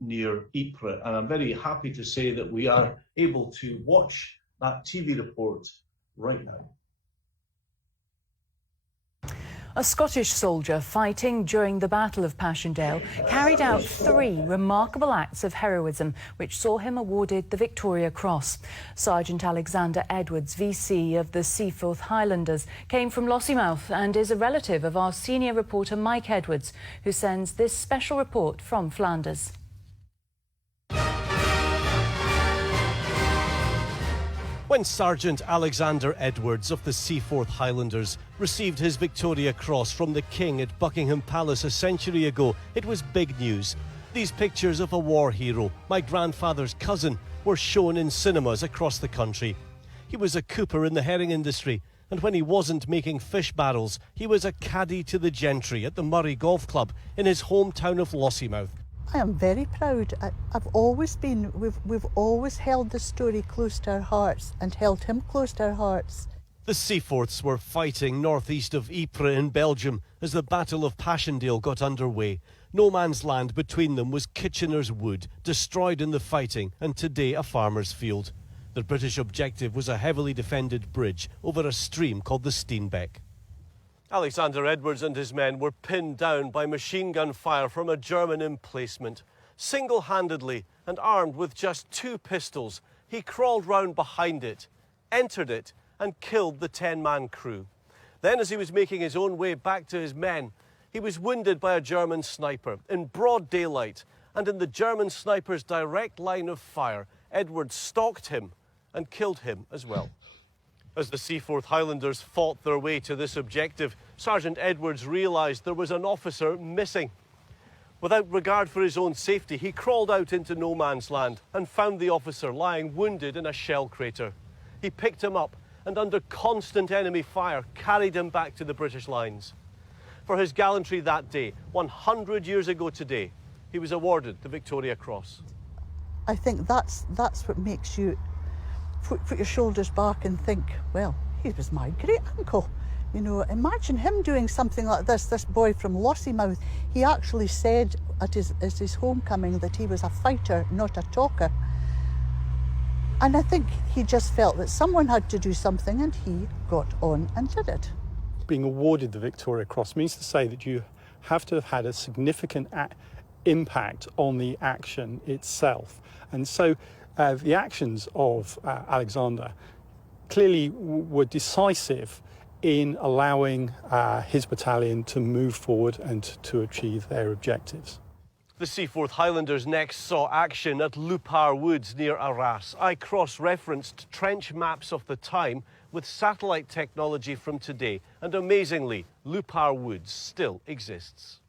near Ypres. And I'm very happy to say that we are able to watch that TV report right now. A Scottish soldier fighting during the Battle of Passchendaele carried out 3 remarkable acts of heroism which saw him awarded the Victoria Cross. Sergeant Alexander Edwards, VC of the Seaforth Highlanders, came from Lossiemouth and is a relative of our senior reporter Mike Edwards, who sends this special report from Flanders. When Sergeant Alexander Edwards of the Seaforth Highlanders received his Victoria Cross from the King at Buckingham Palace a century ago, it was big news. These pictures of a war hero, my grandfather's cousin, were shown in cinemas across the country. He was a cooper in the herring industry, and when he wasn't making fish barrels, he was a caddie to the gentry at the Murray Golf Club in his hometown of Lossiemouth. I am very proud. I've always been, we've always held the story close to our hearts and held him close to our hearts. The Seaforths were fighting northeast of Ypres in Belgium as the Battle of Passchendaele got underway. No man's land between them was Kitchener's Wood, destroyed in the fighting, and today a farmer's field. The British objective was a heavily defended bridge over a stream called the Steenbeck. Alexander Edwards and his men were pinned down by machine gun fire from a German emplacement. Single-handedly and armed with just 2 pistols, he crawled round behind it, entered it, and killed the 10-man crew. Then, as he was making his own way back to his men, he was wounded by a German sniper in broad daylight, and in the German sniper's direct line of fire, Edwards stalked him and killed him as well. As the Seaforth Highlanders fought their way to this objective, Sergeant Edwards realised there was an officer missing. Without regard for his own safety, he crawled out into no man's land and found the officer lying wounded in a shell crater. He picked him up and, under constant enemy fire, carried him back to the British lines. For his gallantry that day, 100 years ago today, he was awarded the Victoria Cross. I think that's what makes you put your shoulders back and think, well, he was my great uncle. You know, imagine him doing something like this boy from Lossiemouth. He actually said at his homecoming that he was a fighter, not a talker. And I think he just felt that someone had to do something, and he got on and did it. Being awarded the Victoria Cross means to say that you have to have had a significant impact on the action itself. And so the actions of Alexander clearly were decisive in allowing his battalion to move forward and to achieve their objectives. The Seaforth Highlanders next saw action at Lupar Woods near Arras. I cross-referenced trench maps of the time with satellite technology from today, and amazingly, Lupar Woods still exists.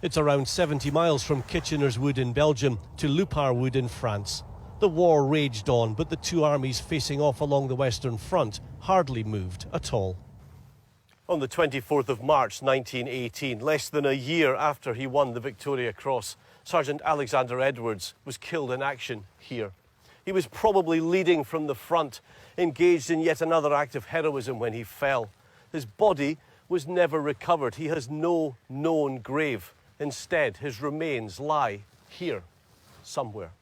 It's around 70 miles from Kitchener's Wood in Belgium to Lupar Wood in France. The war raged on, but the two armies facing off along the Western Front hardly moved at all. On the 24th of March 1918, less than a year after he won the Victoria Cross, Sergeant Alexander Edwards was killed in action here. He was probably leading from the front, engaged in yet another act of heroism when he fell. His body was never recovered. He has no known grave. Instead, his remains lie here, somewhere.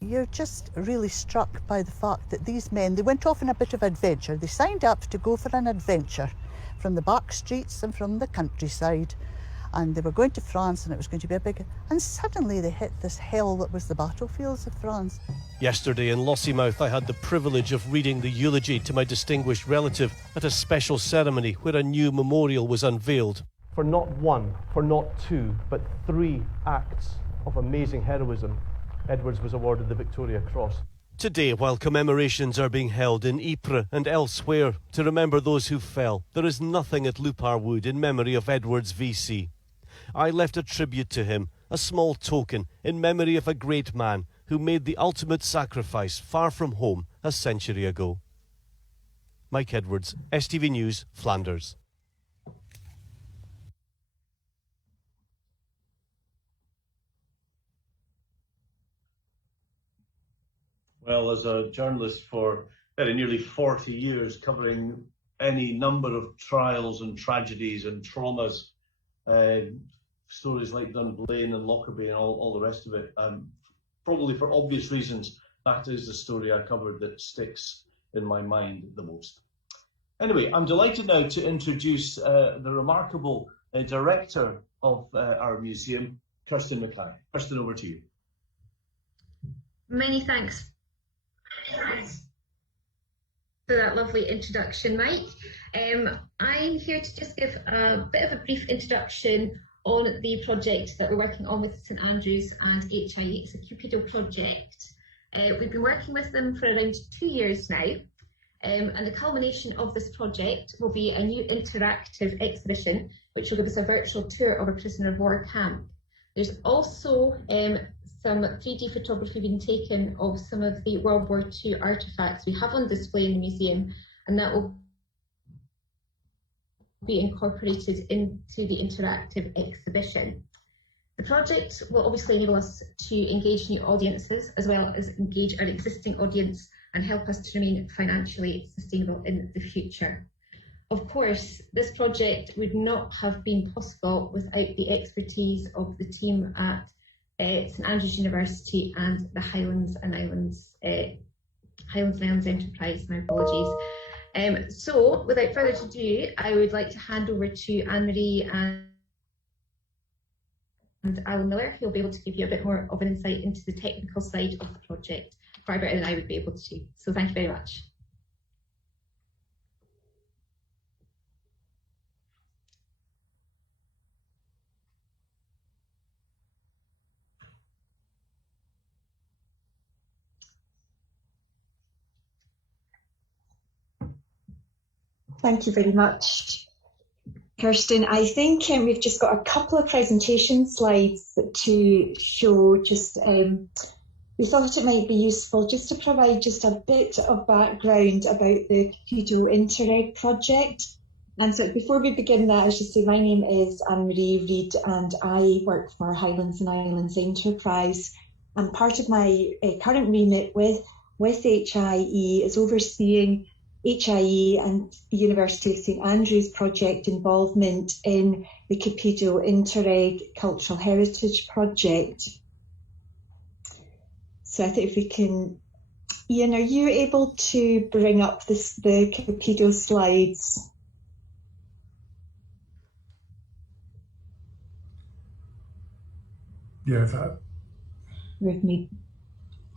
You're just really struck by the fact that these men, they went off on a bit of adventure. They signed up to go for an adventure from the back streets and from the countryside. And they were going to France, and it was going to be a big... And suddenly they hit this hell that was the battlefields of France. Yesterday in Lossiemouth, I had the privilege of reading the eulogy to my distinguished relative at a special ceremony where a new memorial was unveiled. For not one, for not two, but 3 acts of amazing heroism, Edwards was awarded the Victoria Cross. Today, while commemorations are being held in Ypres and elsewhere to remember those who fell, there is nothing at Lupar Wood in memory of Edwards VC. I left a tribute to him, a small token in memory of a great man who made the ultimate sacrifice far from home a century ago. Mike Edwards, STV News, Flanders. Well, as a journalist for nearly 40 years, covering any number of trials and tragedies and traumas, stories like Dunblane and Lockerbie and all the rest of it, probably for obvious reasons, that is the story I covered that sticks in my mind the most. Anyway, I'm delighted now to introduce the remarkable director of our museum, Kirsten Mackay. Kirsten, over to you. Many thanks for that lovely introduction, Mike. I'm here to just give a bit of a brief introduction on the project that we're working on with St Andrews and HIE. It's a Cupido project. We've been working with them for around 2 years now, and the culmination of this project will be a new interactive exhibition which will give us a virtual tour of a prisoner of war camp. There's also some 3D photography being taken of some of the World War II artefacts we have on display in the museum, and that will be incorporated into the interactive exhibition. The project will obviously enable us to engage new audiences as well as engage our existing audience and help us to remain financially sustainable in the future. Of course, this project would not have been possible without the expertise of the team at St Andrews University and the Highlands and Islands Enterprise. My apologies. So, without further ado, I would like to hand over to Anne-Marie and Alan Miller, who will be able to give you a bit more of an insight into the technical side of the project, far better than I would be able to. So thank you very much. Thank you very much, Kirsten. I think we've just got a couple of presentation slides to show. Just we thought it might be useful just to provide just a bit of background about the Capito Interreg project. And so before we begin that, I should say my name is Anne-Marie Reid and I work for Highlands and Islands Enterprise. And part of my current remit with HIE is overseeing HIE and the University of St Andrews project involvement in the Capito Interreg Cultural Heritage Project. So I think if we can, Ian, are you able to bring up the Capito slides? Yeah, that. With me.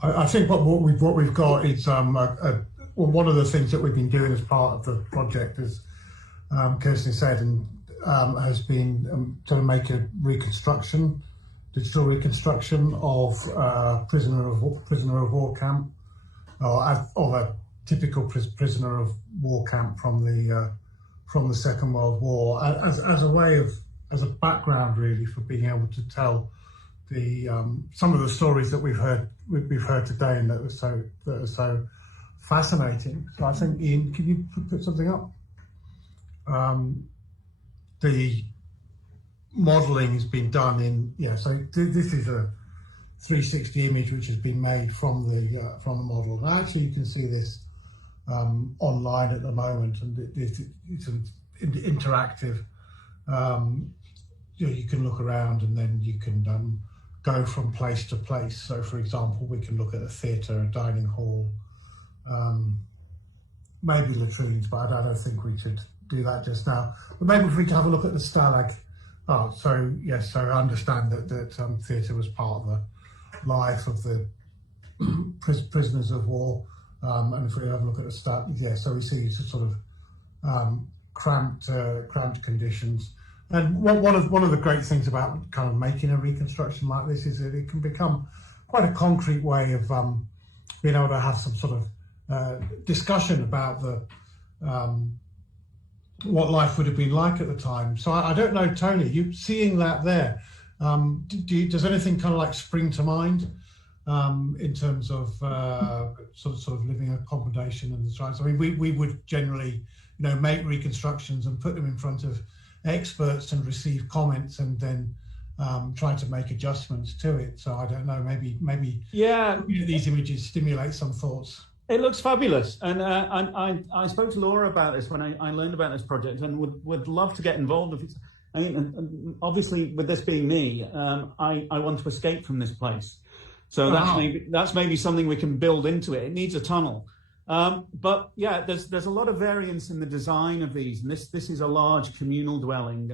I think what we've got is well, one of the things that we've been doing as part of the project, as Kirsten said, and has been to make a reconstruction, digital reconstruction of prisoner of war camp, or a typical prisoner of war camp from the Second World War, as a way of, as a background really for being able to tell the some of the stories that we've heard today and that are so fascinating. So I think, Ian, can you put something up? The modelling has been done in, so this is a 360 image which has been made from the model. And actually you can see this online at the moment, and it's interactive. You can look around and then you can go from place to place. So for example, we can look at a theatre, a dining hall, maybe latrines, but I don't think we should do that just now. But maybe if we can have a look at the Stalag. Oh, so yes, so I understand that theatre was part of the life of the prisoners of war. And if we have a look at the Stalag, so we see sort of cramped conditions. And one of the great things about kind of making a reconstruction like this is that it can become quite a concrete way of being able to have some sort of discussion about the what life would have been like at the time. So I don't know, Tony, you seeing that there, does anything kind of like spring to mind in terms of sort of living accommodation and the strikes? I mean, we would generally, make reconstructions and put them in front of experts and receive comments and then try to make adjustments to it. So I don't know, maybe these images stimulate some thoughts. It looks fabulous, and I spoke to Laura about this when I learned about this project, and would love to get involved. I mean, obviously, with this being me, I want to escape from this place, so that's maybe something we can build into it. It needs a tunnel, but yeah, there's a lot of variance in the design of these, and this is a large communal dwelling.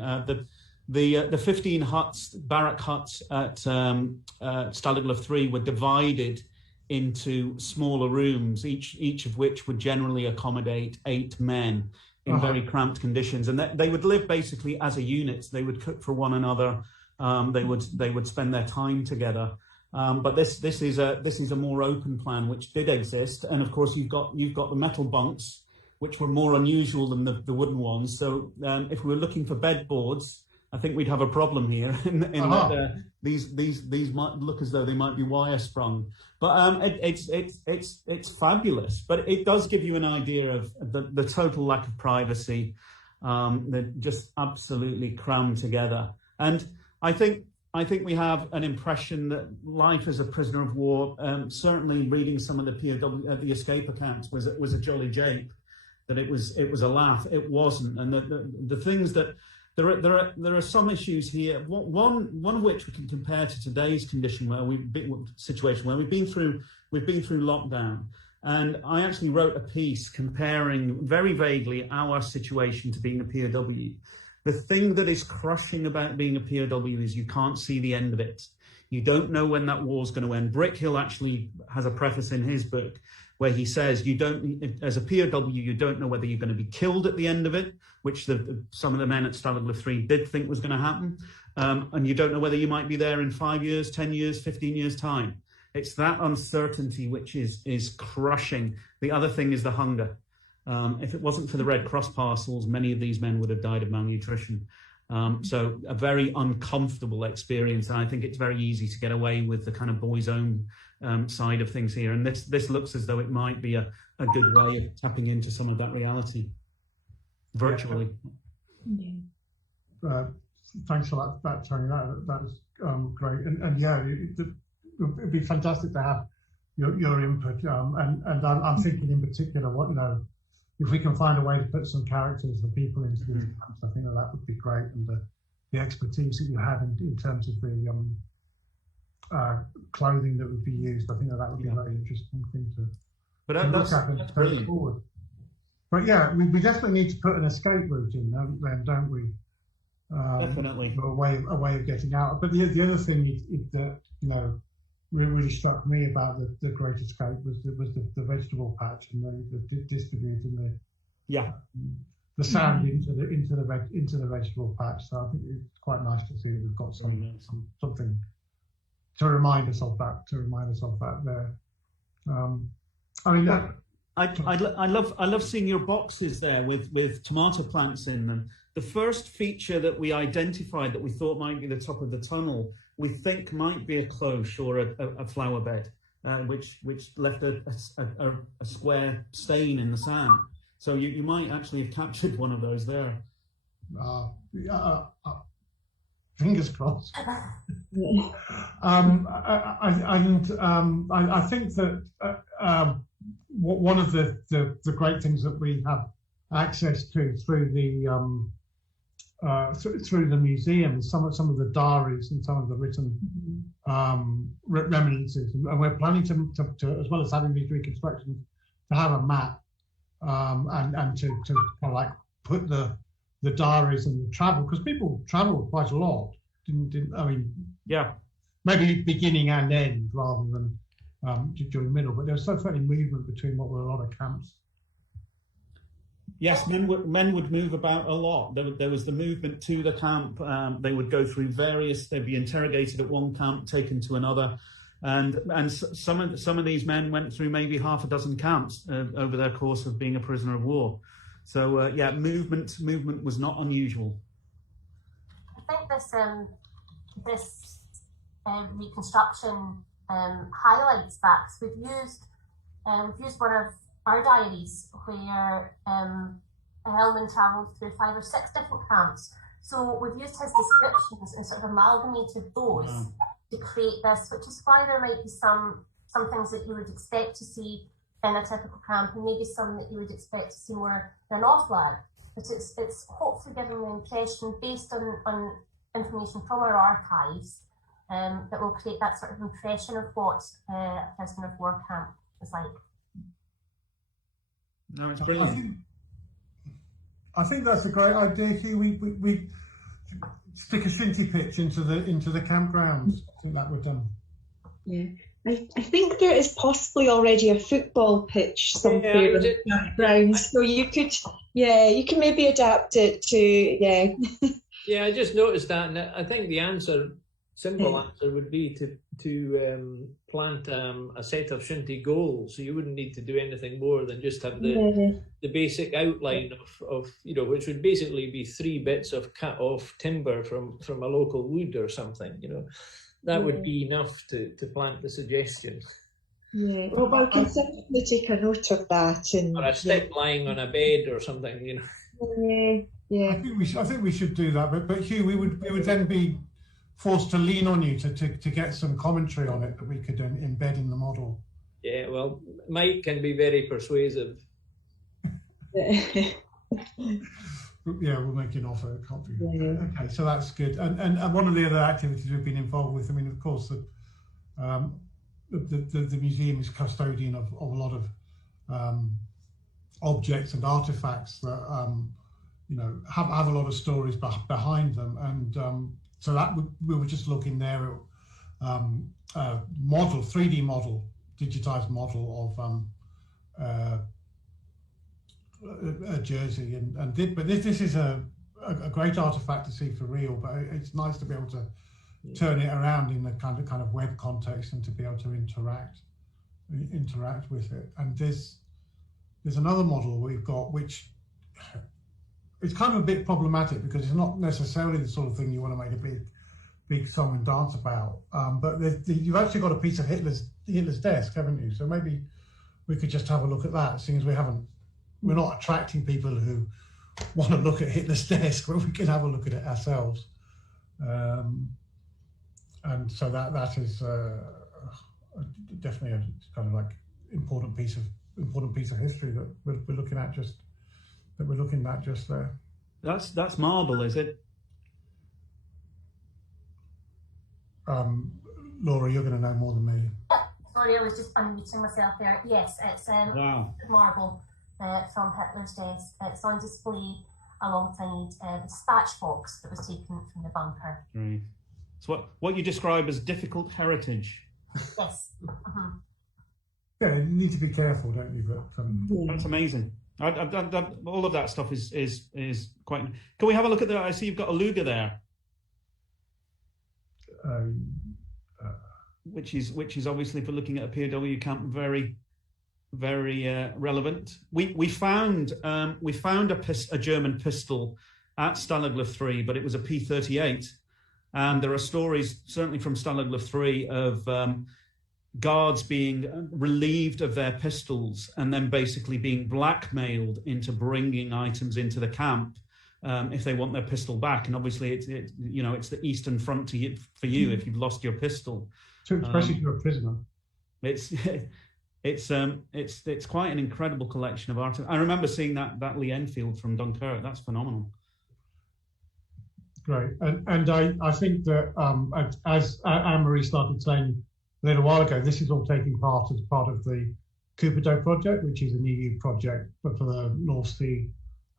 The 15 huts, barrack huts at Stalag 3 were divided into smaller rooms, each of which would generally accommodate 8 men in very cramped conditions, and they would live basically as a unit. They would cook for one another. They would spend their time together. But this is a more open plan which did exist, and of course you've got the metal bunks, which were more unusual than the wooden ones. So if we were looking for bed boards, I think we'd have a problem here in that these might look as though they might be wire sprung, but it's fabulous. But it does give you an idea of the total lack of privacy. They're just absolutely crammed together, and I think we have an impression that life as a prisoner of war, certainly reading some of the POW, the escape accounts, was a jolly jape. that it was a laugh. It wasn't, and the things that there are some issues here. One of which we can compare to today's situation where we've been through lockdown. And I actually wrote a piece comparing very vaguely our situation to being a POW. The thing that is crushing about being a POW is you can't see the end of it. You don't know when that war's going to end. Brickhill actually has a preface in his book where he says, as a POW, you don't know whether you're going to be killed at the end of it, which some of the men at Stalag 3 did think was going to happen. And you don't know whether you might be there in 5 years, 10 years, 15 years' time. It's that uncertainty which is crushing. The other thing is the hunger. If it wasn't for the Red Cross parcels, many of these men would have died of malnutrition. So a very uncomfortable experience. And I think it's very easy to get away with the kind of boys' own side of things here. And this looks as though it might be a good way of tapping into some of that reality virtually. Thanks for that, Tony. That's great. And yeah, it'd be fantastic to have your input. And I'm thinking in particular, if we can find a way to put some characters and people into these camps, I think that would be great. And the expertise that you have in terms of the clothing that would be used, I think that would be a very interesting thing to look at and go forward. But yeah, we definitely need to put an escape route in there, don't we? Definitely. A way of getting out. But the other thing is that, really struck me about the Great Escape was the vegetable patch and the distributing the sand into the vegetable patch. So I think it's quite nice to see we've got something to remind us of that. There. I love seeing your boxes there with tomato plants in them. The first feature that we identified that we thought might be the top of the tunnel, we think might be a cloche or a flower bed, which left a square stain in the sand. So you might actually have captured one of those there. Fingers crossed. I think that one of the great things that we have access to through the museum is some of the diaries and some of the written reminiscences, and we're planning to as well as having these reconstructions, to have a map and to kind of like put the diaries and the travel, because people travel quite a lot, maybe beginning and end rather than during the middle, but there's certainly movement between what were a lot of camps. Yes, men would move about a lot. There was the movement to the camp. They would go through they'd be interrogated at one camp, taken to another. And some of these men went through maybe half a dozen camps over their course of being a prisoner of war. So movement was not unusual. I think this reconstruction highlights that, because we've used one of our diaries where Hellman travelled through 5 or 6 different camps. So we've used his descriptions and sort of amalgamated those to create this, which is why there might be some things that you would expect to see in a typical camp, and maybe some that you would expect to see more than Offlag. But it's hopefully giving the impression, based on information from our archives, that will create that sort of impression of what a prisoner of war camp is like. No, it's brilliant. I think that's a great idea, Hugh. We stick a shinty pitch into the campgrounds. I think that would Yeah, I think there is possibly already a football pitch somewhere in the campground, so you can maybe adapt it to Yeah, I just noticed that, and I think the simple answer would be to plant a set of shinty goals, so you wouldn't need to do anything more than just have the basic outline of which would basically be 3 bits of cut off timber from a local wood or something. That would be enough to plant the suggestion. Yeah, well, I can certainly take a note of that. Or a stick lying on a bed or something. Yeah. I think we should do that, but Hugh, we would then be forced to lean on you to get some commentary on it that we could embed in the model. Yeah, well, Mike can be very persuasive. Yeah, we'll make an offer. It can't be. Yeah. Okay, so that's good. And one of the other activities we've been involved with, I mean, of course, the museum is custodian of a lot of objects and artifacts that you know have a lot of stories behind them, and so that we were just looking there at model, 3D model, digitized model of a jersey, but this is a great artifact to see for real. But it's nice to be able to turn it around in the kind of web context and to be able to interact with it. And there's another model we've got which it's kind of a bit problematic because it's not necessarily the sort of thing you want to make a big song and dance about. But you've actually got a piece of Hitler's desk, haven't you? So maybe we could just have a look at that, seeing as we're not attracting people who want to look at Hitler's desk, but we can have a look at it ourselves. And so that is definitely a kind of like important piece of history that we're looking at just there. That's marble, is it? Laura, you're going to know more than me. Sorry, I was just unmuting myself there. Yes, it's marble from Hitler's desk. It's on display alongside the dispatch box that was taken from the bunker. Right. So what you describe as difficult heritage. Yes. Yeah, you need to be careful, don't you? But that's amazing. All of that stuff is quite. Can we have a look at that? I see you've got a Luger there, which is obviously, for looking at a POW camp, very relevant. We found a German pistol at Stalag 3, but it was a P38. And there are stories, certainly from Stalag 3, of guards being relieved of their pistols and then basically being blackmailed into bringing items into the camp if they want their pistol back. And obviously, it's the Eastern Front for you if you've lost your pistol. So especially if you're a prisoner. It's quite an incredible collection of art. I remember seeing that Lee Enfield from Dunkirk. That's phenomenal. Great, and I think that as Anne-Marie started saying a little while ago, this is all taking part as part of the Cupido project, which is an EU project but for the North Sea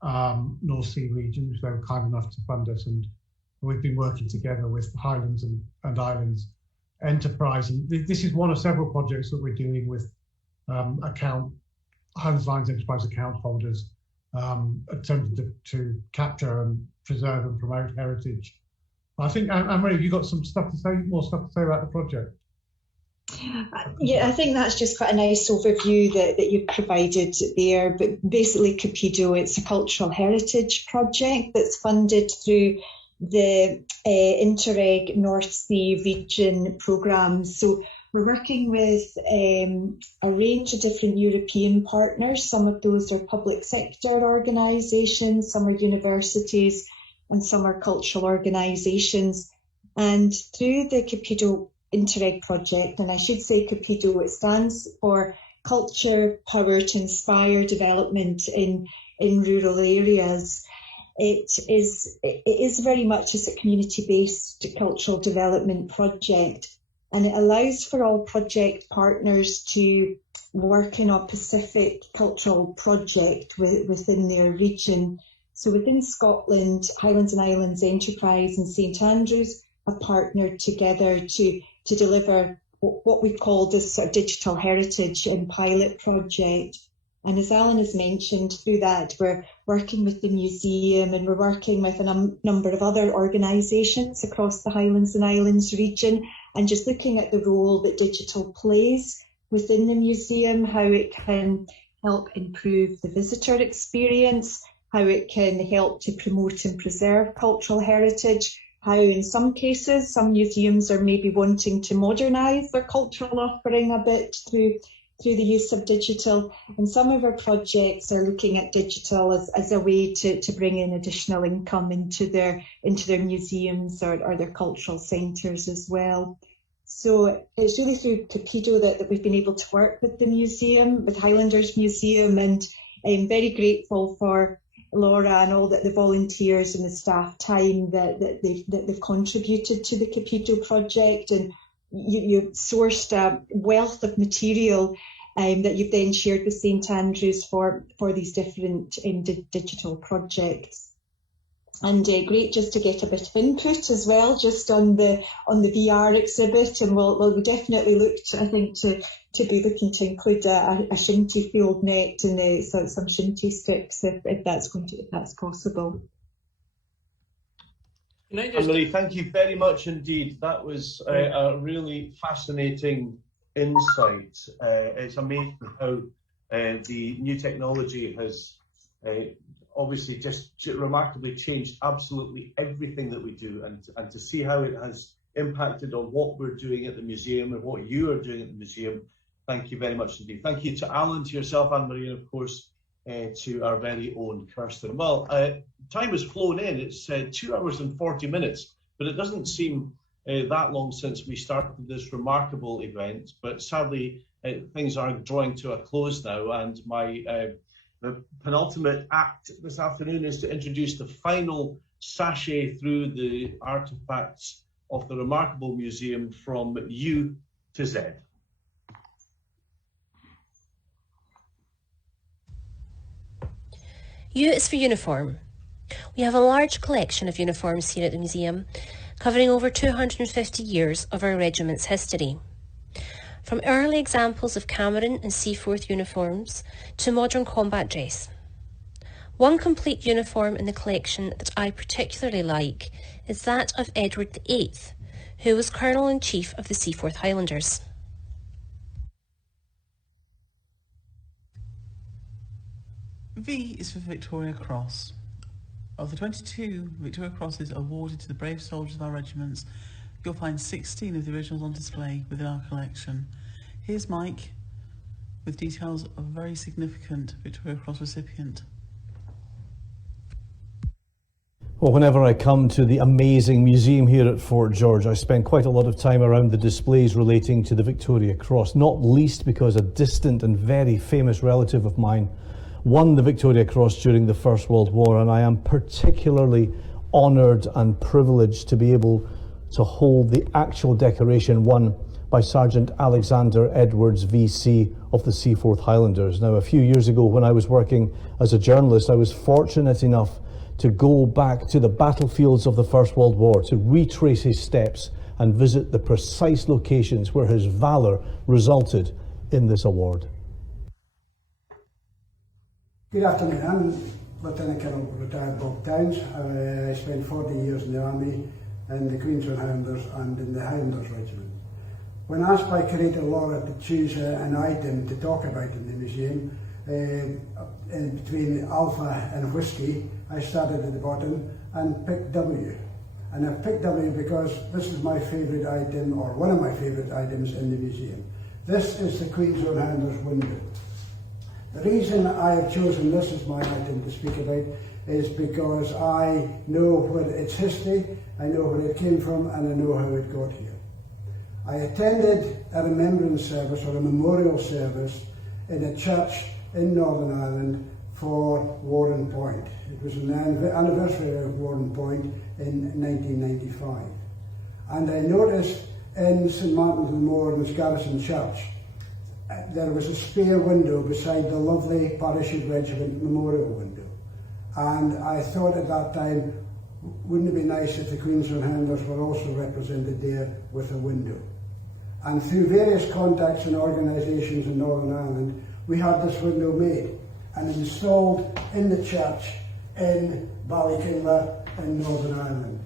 region, which they were kind enough to fund us, and we've been working together with Highlands and Islands Enterprise, and this is one of several projects that we're doing with Highlands Islands Enterprise account holders, attempting to capture and preserve and promote heritage. I think, Anne-Marie, have you got more stuff to say about the project? Yeah, I think that's just quite a nice overview that you've provided there. But basically, Cupido, it's a cultural heritage project that's funded through the Interreg North Sea region programme. So we're working with a range of different European partners. Some of those are public sector organisations, some are universities, and some are cultural organisations. And through the Cupido Interreg project, and I should say Cupido, it stands for Culture Power to Inspire Development in Rural Areas. It is very much a community-based cultural development project, and it allows for all project partners to work in a specific cultural project within their region. So within Scotland, Highlands and Islands Enterprise and St Andrews have partnered together to deliver what we've called this sort of digital heritage and pilot project. And as Alan has mentioned, through that we're working with the museum, and we're working with a number of other organisations across the Highlands and Islands region, and just looking at the role that digital plays within the museum, how it can help improve the visitor experience, how it can help to promote and preserve cultural heritage, how in some cases some museums are maybe wanting to modernise their cultural offering a bit through the use of digital, and some of our projects are looking at digital as a way to bring in additional income into their museums or their cultural centres as well. So it's really through Cupido that we've been able to work with the museum, with Highlanders Museum, and very grateful for Laura and all the volunteers and the staff time that they've contributed to the Cathedral project, and you've sourced a wealth of material that you've then shared with St Andrews for these different digital projects. And great just to get a bit of input as well, just on the VR exhibit, and we'll definitely look to, I think, to be looking to include a shinty field net and some shinty strips if that's possible. Anne-Marie, thank you very much indeed. That was a really fascinating insight. It's amazing how the new technology has obviously just remarkably changed absolutely everything that we do, and to see how it has impacted on what we're doing at the museum and what you are doing at the museum. Thank you very much indeed. Thank you to Alan, to yourself, Anne-Marie, and of course to our very own Kirsten. Well, time has flown in. It's 2 hours and 40 minutes, but it doesn't seem that long since we started this remarkable event. But sadly, things are drawing to a close now, and the penultimate act this afternoon is to introduce the final sachet through the artefacts of the remarkable museum from U to Z. U is for uniform. We have a large collection of uniforms here at the museum, covering over 250 years of our regiment's history. From early examples of Cameron and Seaforth uniforms to modern combat dress. One complete uniform in the collection that I particularly like is that of Edward VIII, who was Colonel-in-Chief of the Seaforth Highlanders. V is for Victoria Cross. Of the 22 Victoria Crosses awarded to the brave soldiers of our regiments, you'll find 16 of the originals on display within our collection. Here's Mike with details of a very significant Victoria Cross recipient. Well, whenever I come to the amazing museum here at Fort George, I spend quite a lot of time around the displays relating to the Victoria Cross, not least because a distant and very famous relative of mine won the Victoria Cross during the First World War, and I am particularly honoured and privileged to be able to hold the actual decoration won by Sergeant Alexander Edwards, VC of the Seaforth Highlanders. Now, a few years ago when I was working as a journalist, I was fortunate enough to go back to the battlefields of the First World War, to retrace his steps and visit the precise locations where his valour resulted in this award. Good afternoon, I'm Lieutenant Colonel retired Bob Downs. I spent 40 years in the Army, in the Queensland Highlanders and in the Highlanders Regiment. When asked by curator Laura to choose an item to talk about in the museum, between Alpha and Whiskey, I started at the bottom and picked W. And I've picked W because this is my favourite item, or one of my favourite items in the museum. This is the Queensland Highlanders window. The reason I have chosen this as my item to speak about is because I know what its history, I know where it came from, and I know how it got here. I attended a remembrance service or a memorial service in a church in Northern Ireland for Warren Point. It was an anniversary of Warren Point in 1995. And I noticed in St Martin's-le-Moor Garrison Church there was a spare window beside the lovely Parachute Regiment memorial window. And I thought at that time, wouldn't it be nice if the Queensland Highlanders were also represented there with a window? And through various contacts and organisations in Northern Ireland, we had this window made and installed in the church in Ballykinler in Northern Ireland.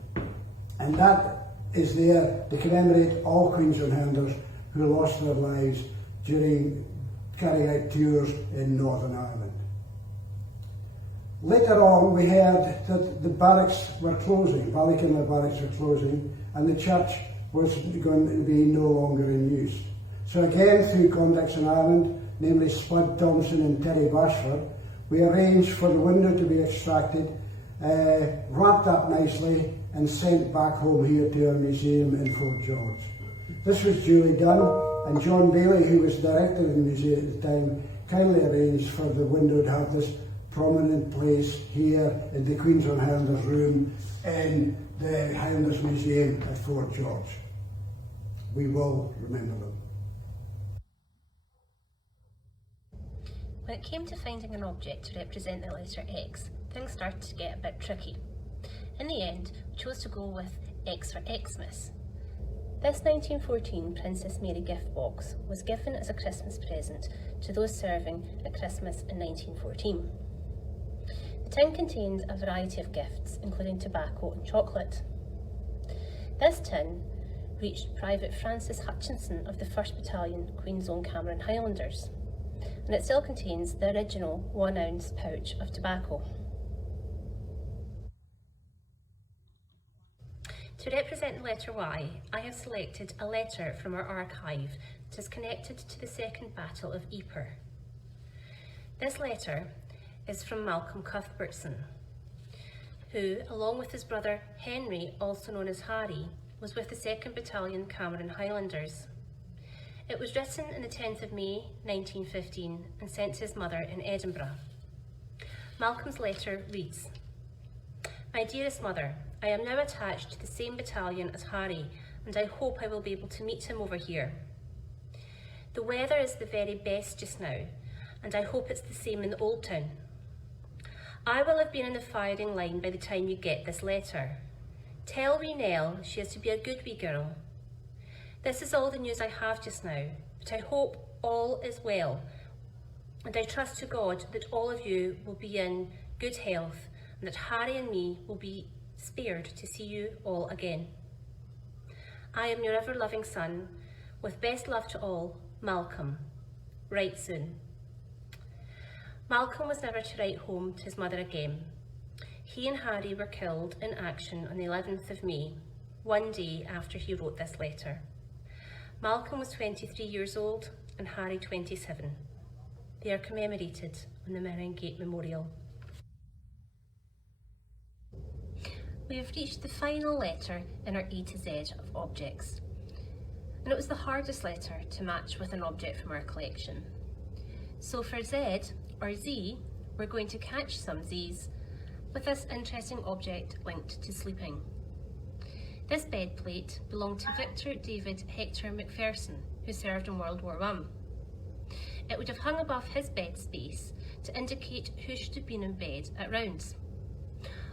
And that is there to commemorate all Queensland Highlanders who lost their lives during carrying out tours in Northern Ireland. Later on, we heard that the barracks were closing, Ballykinler barracks were closing, and the church was going to be no longer in use. So again, through contacts in Ireland, namely Spud Thompson and Terry Bashford, we arranged for the window to be extracted, wrapped up nicely, and sent back home here to our museum in Fort George. This was duly done, And John Bailey, who was director of the museum at the time, kindly arranged for the window to have this prominent place here in the Queens on Highlanders room in the Highlanders Museum at Fort George. We will remember them. When it came to finding an object to represent the letter X, things started to get a bit tricky. In the end, we chose to go with X for Xmas. This 1914 Princess Mary gift box was given as a Christmas present to those serving at Christmas in 1914. The tin contained a variety of gifts, including tobacco and chocolate. This tin reached Private Francis Hutchinson of the 1st Battalion, Queen's Own Cameron Highlanders, and it still contains the original 1-ounce pouch of tobacco. To represent the letter Y, I have selected a letter from our archive that is connected to the Second Battle of Ypres. This letter is from Malcolm Cuthbertson, who, along with his brother Henry, also known as Harry, was with the 2nd Battalion Cameron Highlanders. It was written on the 10th of May 1915 and sent to his mother in Edinburgh. Malcolm's letter reads, "My dearest mother, I am now attached to the same battalion as Harry, and I hope I will be able to meet him over here. The weather is the very best just now, and I hope it's the same in the Old Town. I will have been in the firing line by the time you get this letter. Tell wee Nell she is to be a good wee girl. This is all the news I have just now, but I hope all is well, and I trust to God that all of you will be in good health, and that Harry and me will be spared to see you all again. I am your ever-loving son, with best love to all, Malcolm. Write soon." Malcolm was never to write home to his mother again. He and Harry were killed in action on the 11th of May, one day after he wrote this letter. Malcolm was 23 years old and Harry 27. They are commemorated on the Mirren Gate Memorial. We have reached the final letter in our A to Z of objects, and it was the hardest letter to match with an object from our collection. So for Z, or Z, we're going to catch some Z's with this interesting object linked to sleeping. This bed plate belonged to Victor David Hector Macpherson, who served in World War I. It would have hung above his bed space to indicate who should have been in bed at rounds.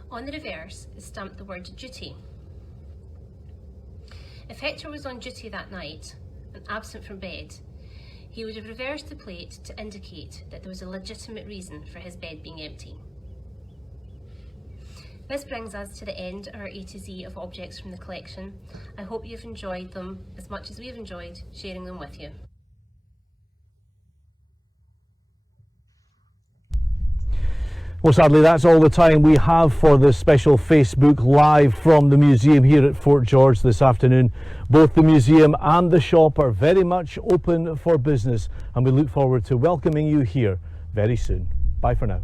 On the reverse is stamped the word duty. If Hector was on duty that night and absent from bed, he would have reversed the plate to indicate that there was a legitimate reason for his bed being empty. This brings us to the end of our A to Z of objects from the collection. I hope you've enjoyed them as much as we've enjoyed sharing them with you. Well, sadly, that's all the time we have for this special Facebook Live from the museum here at Fort George this afternoon. Both the museum and the shop are very much open for business, and we look forward to welcoming you here very soon. Bye for now.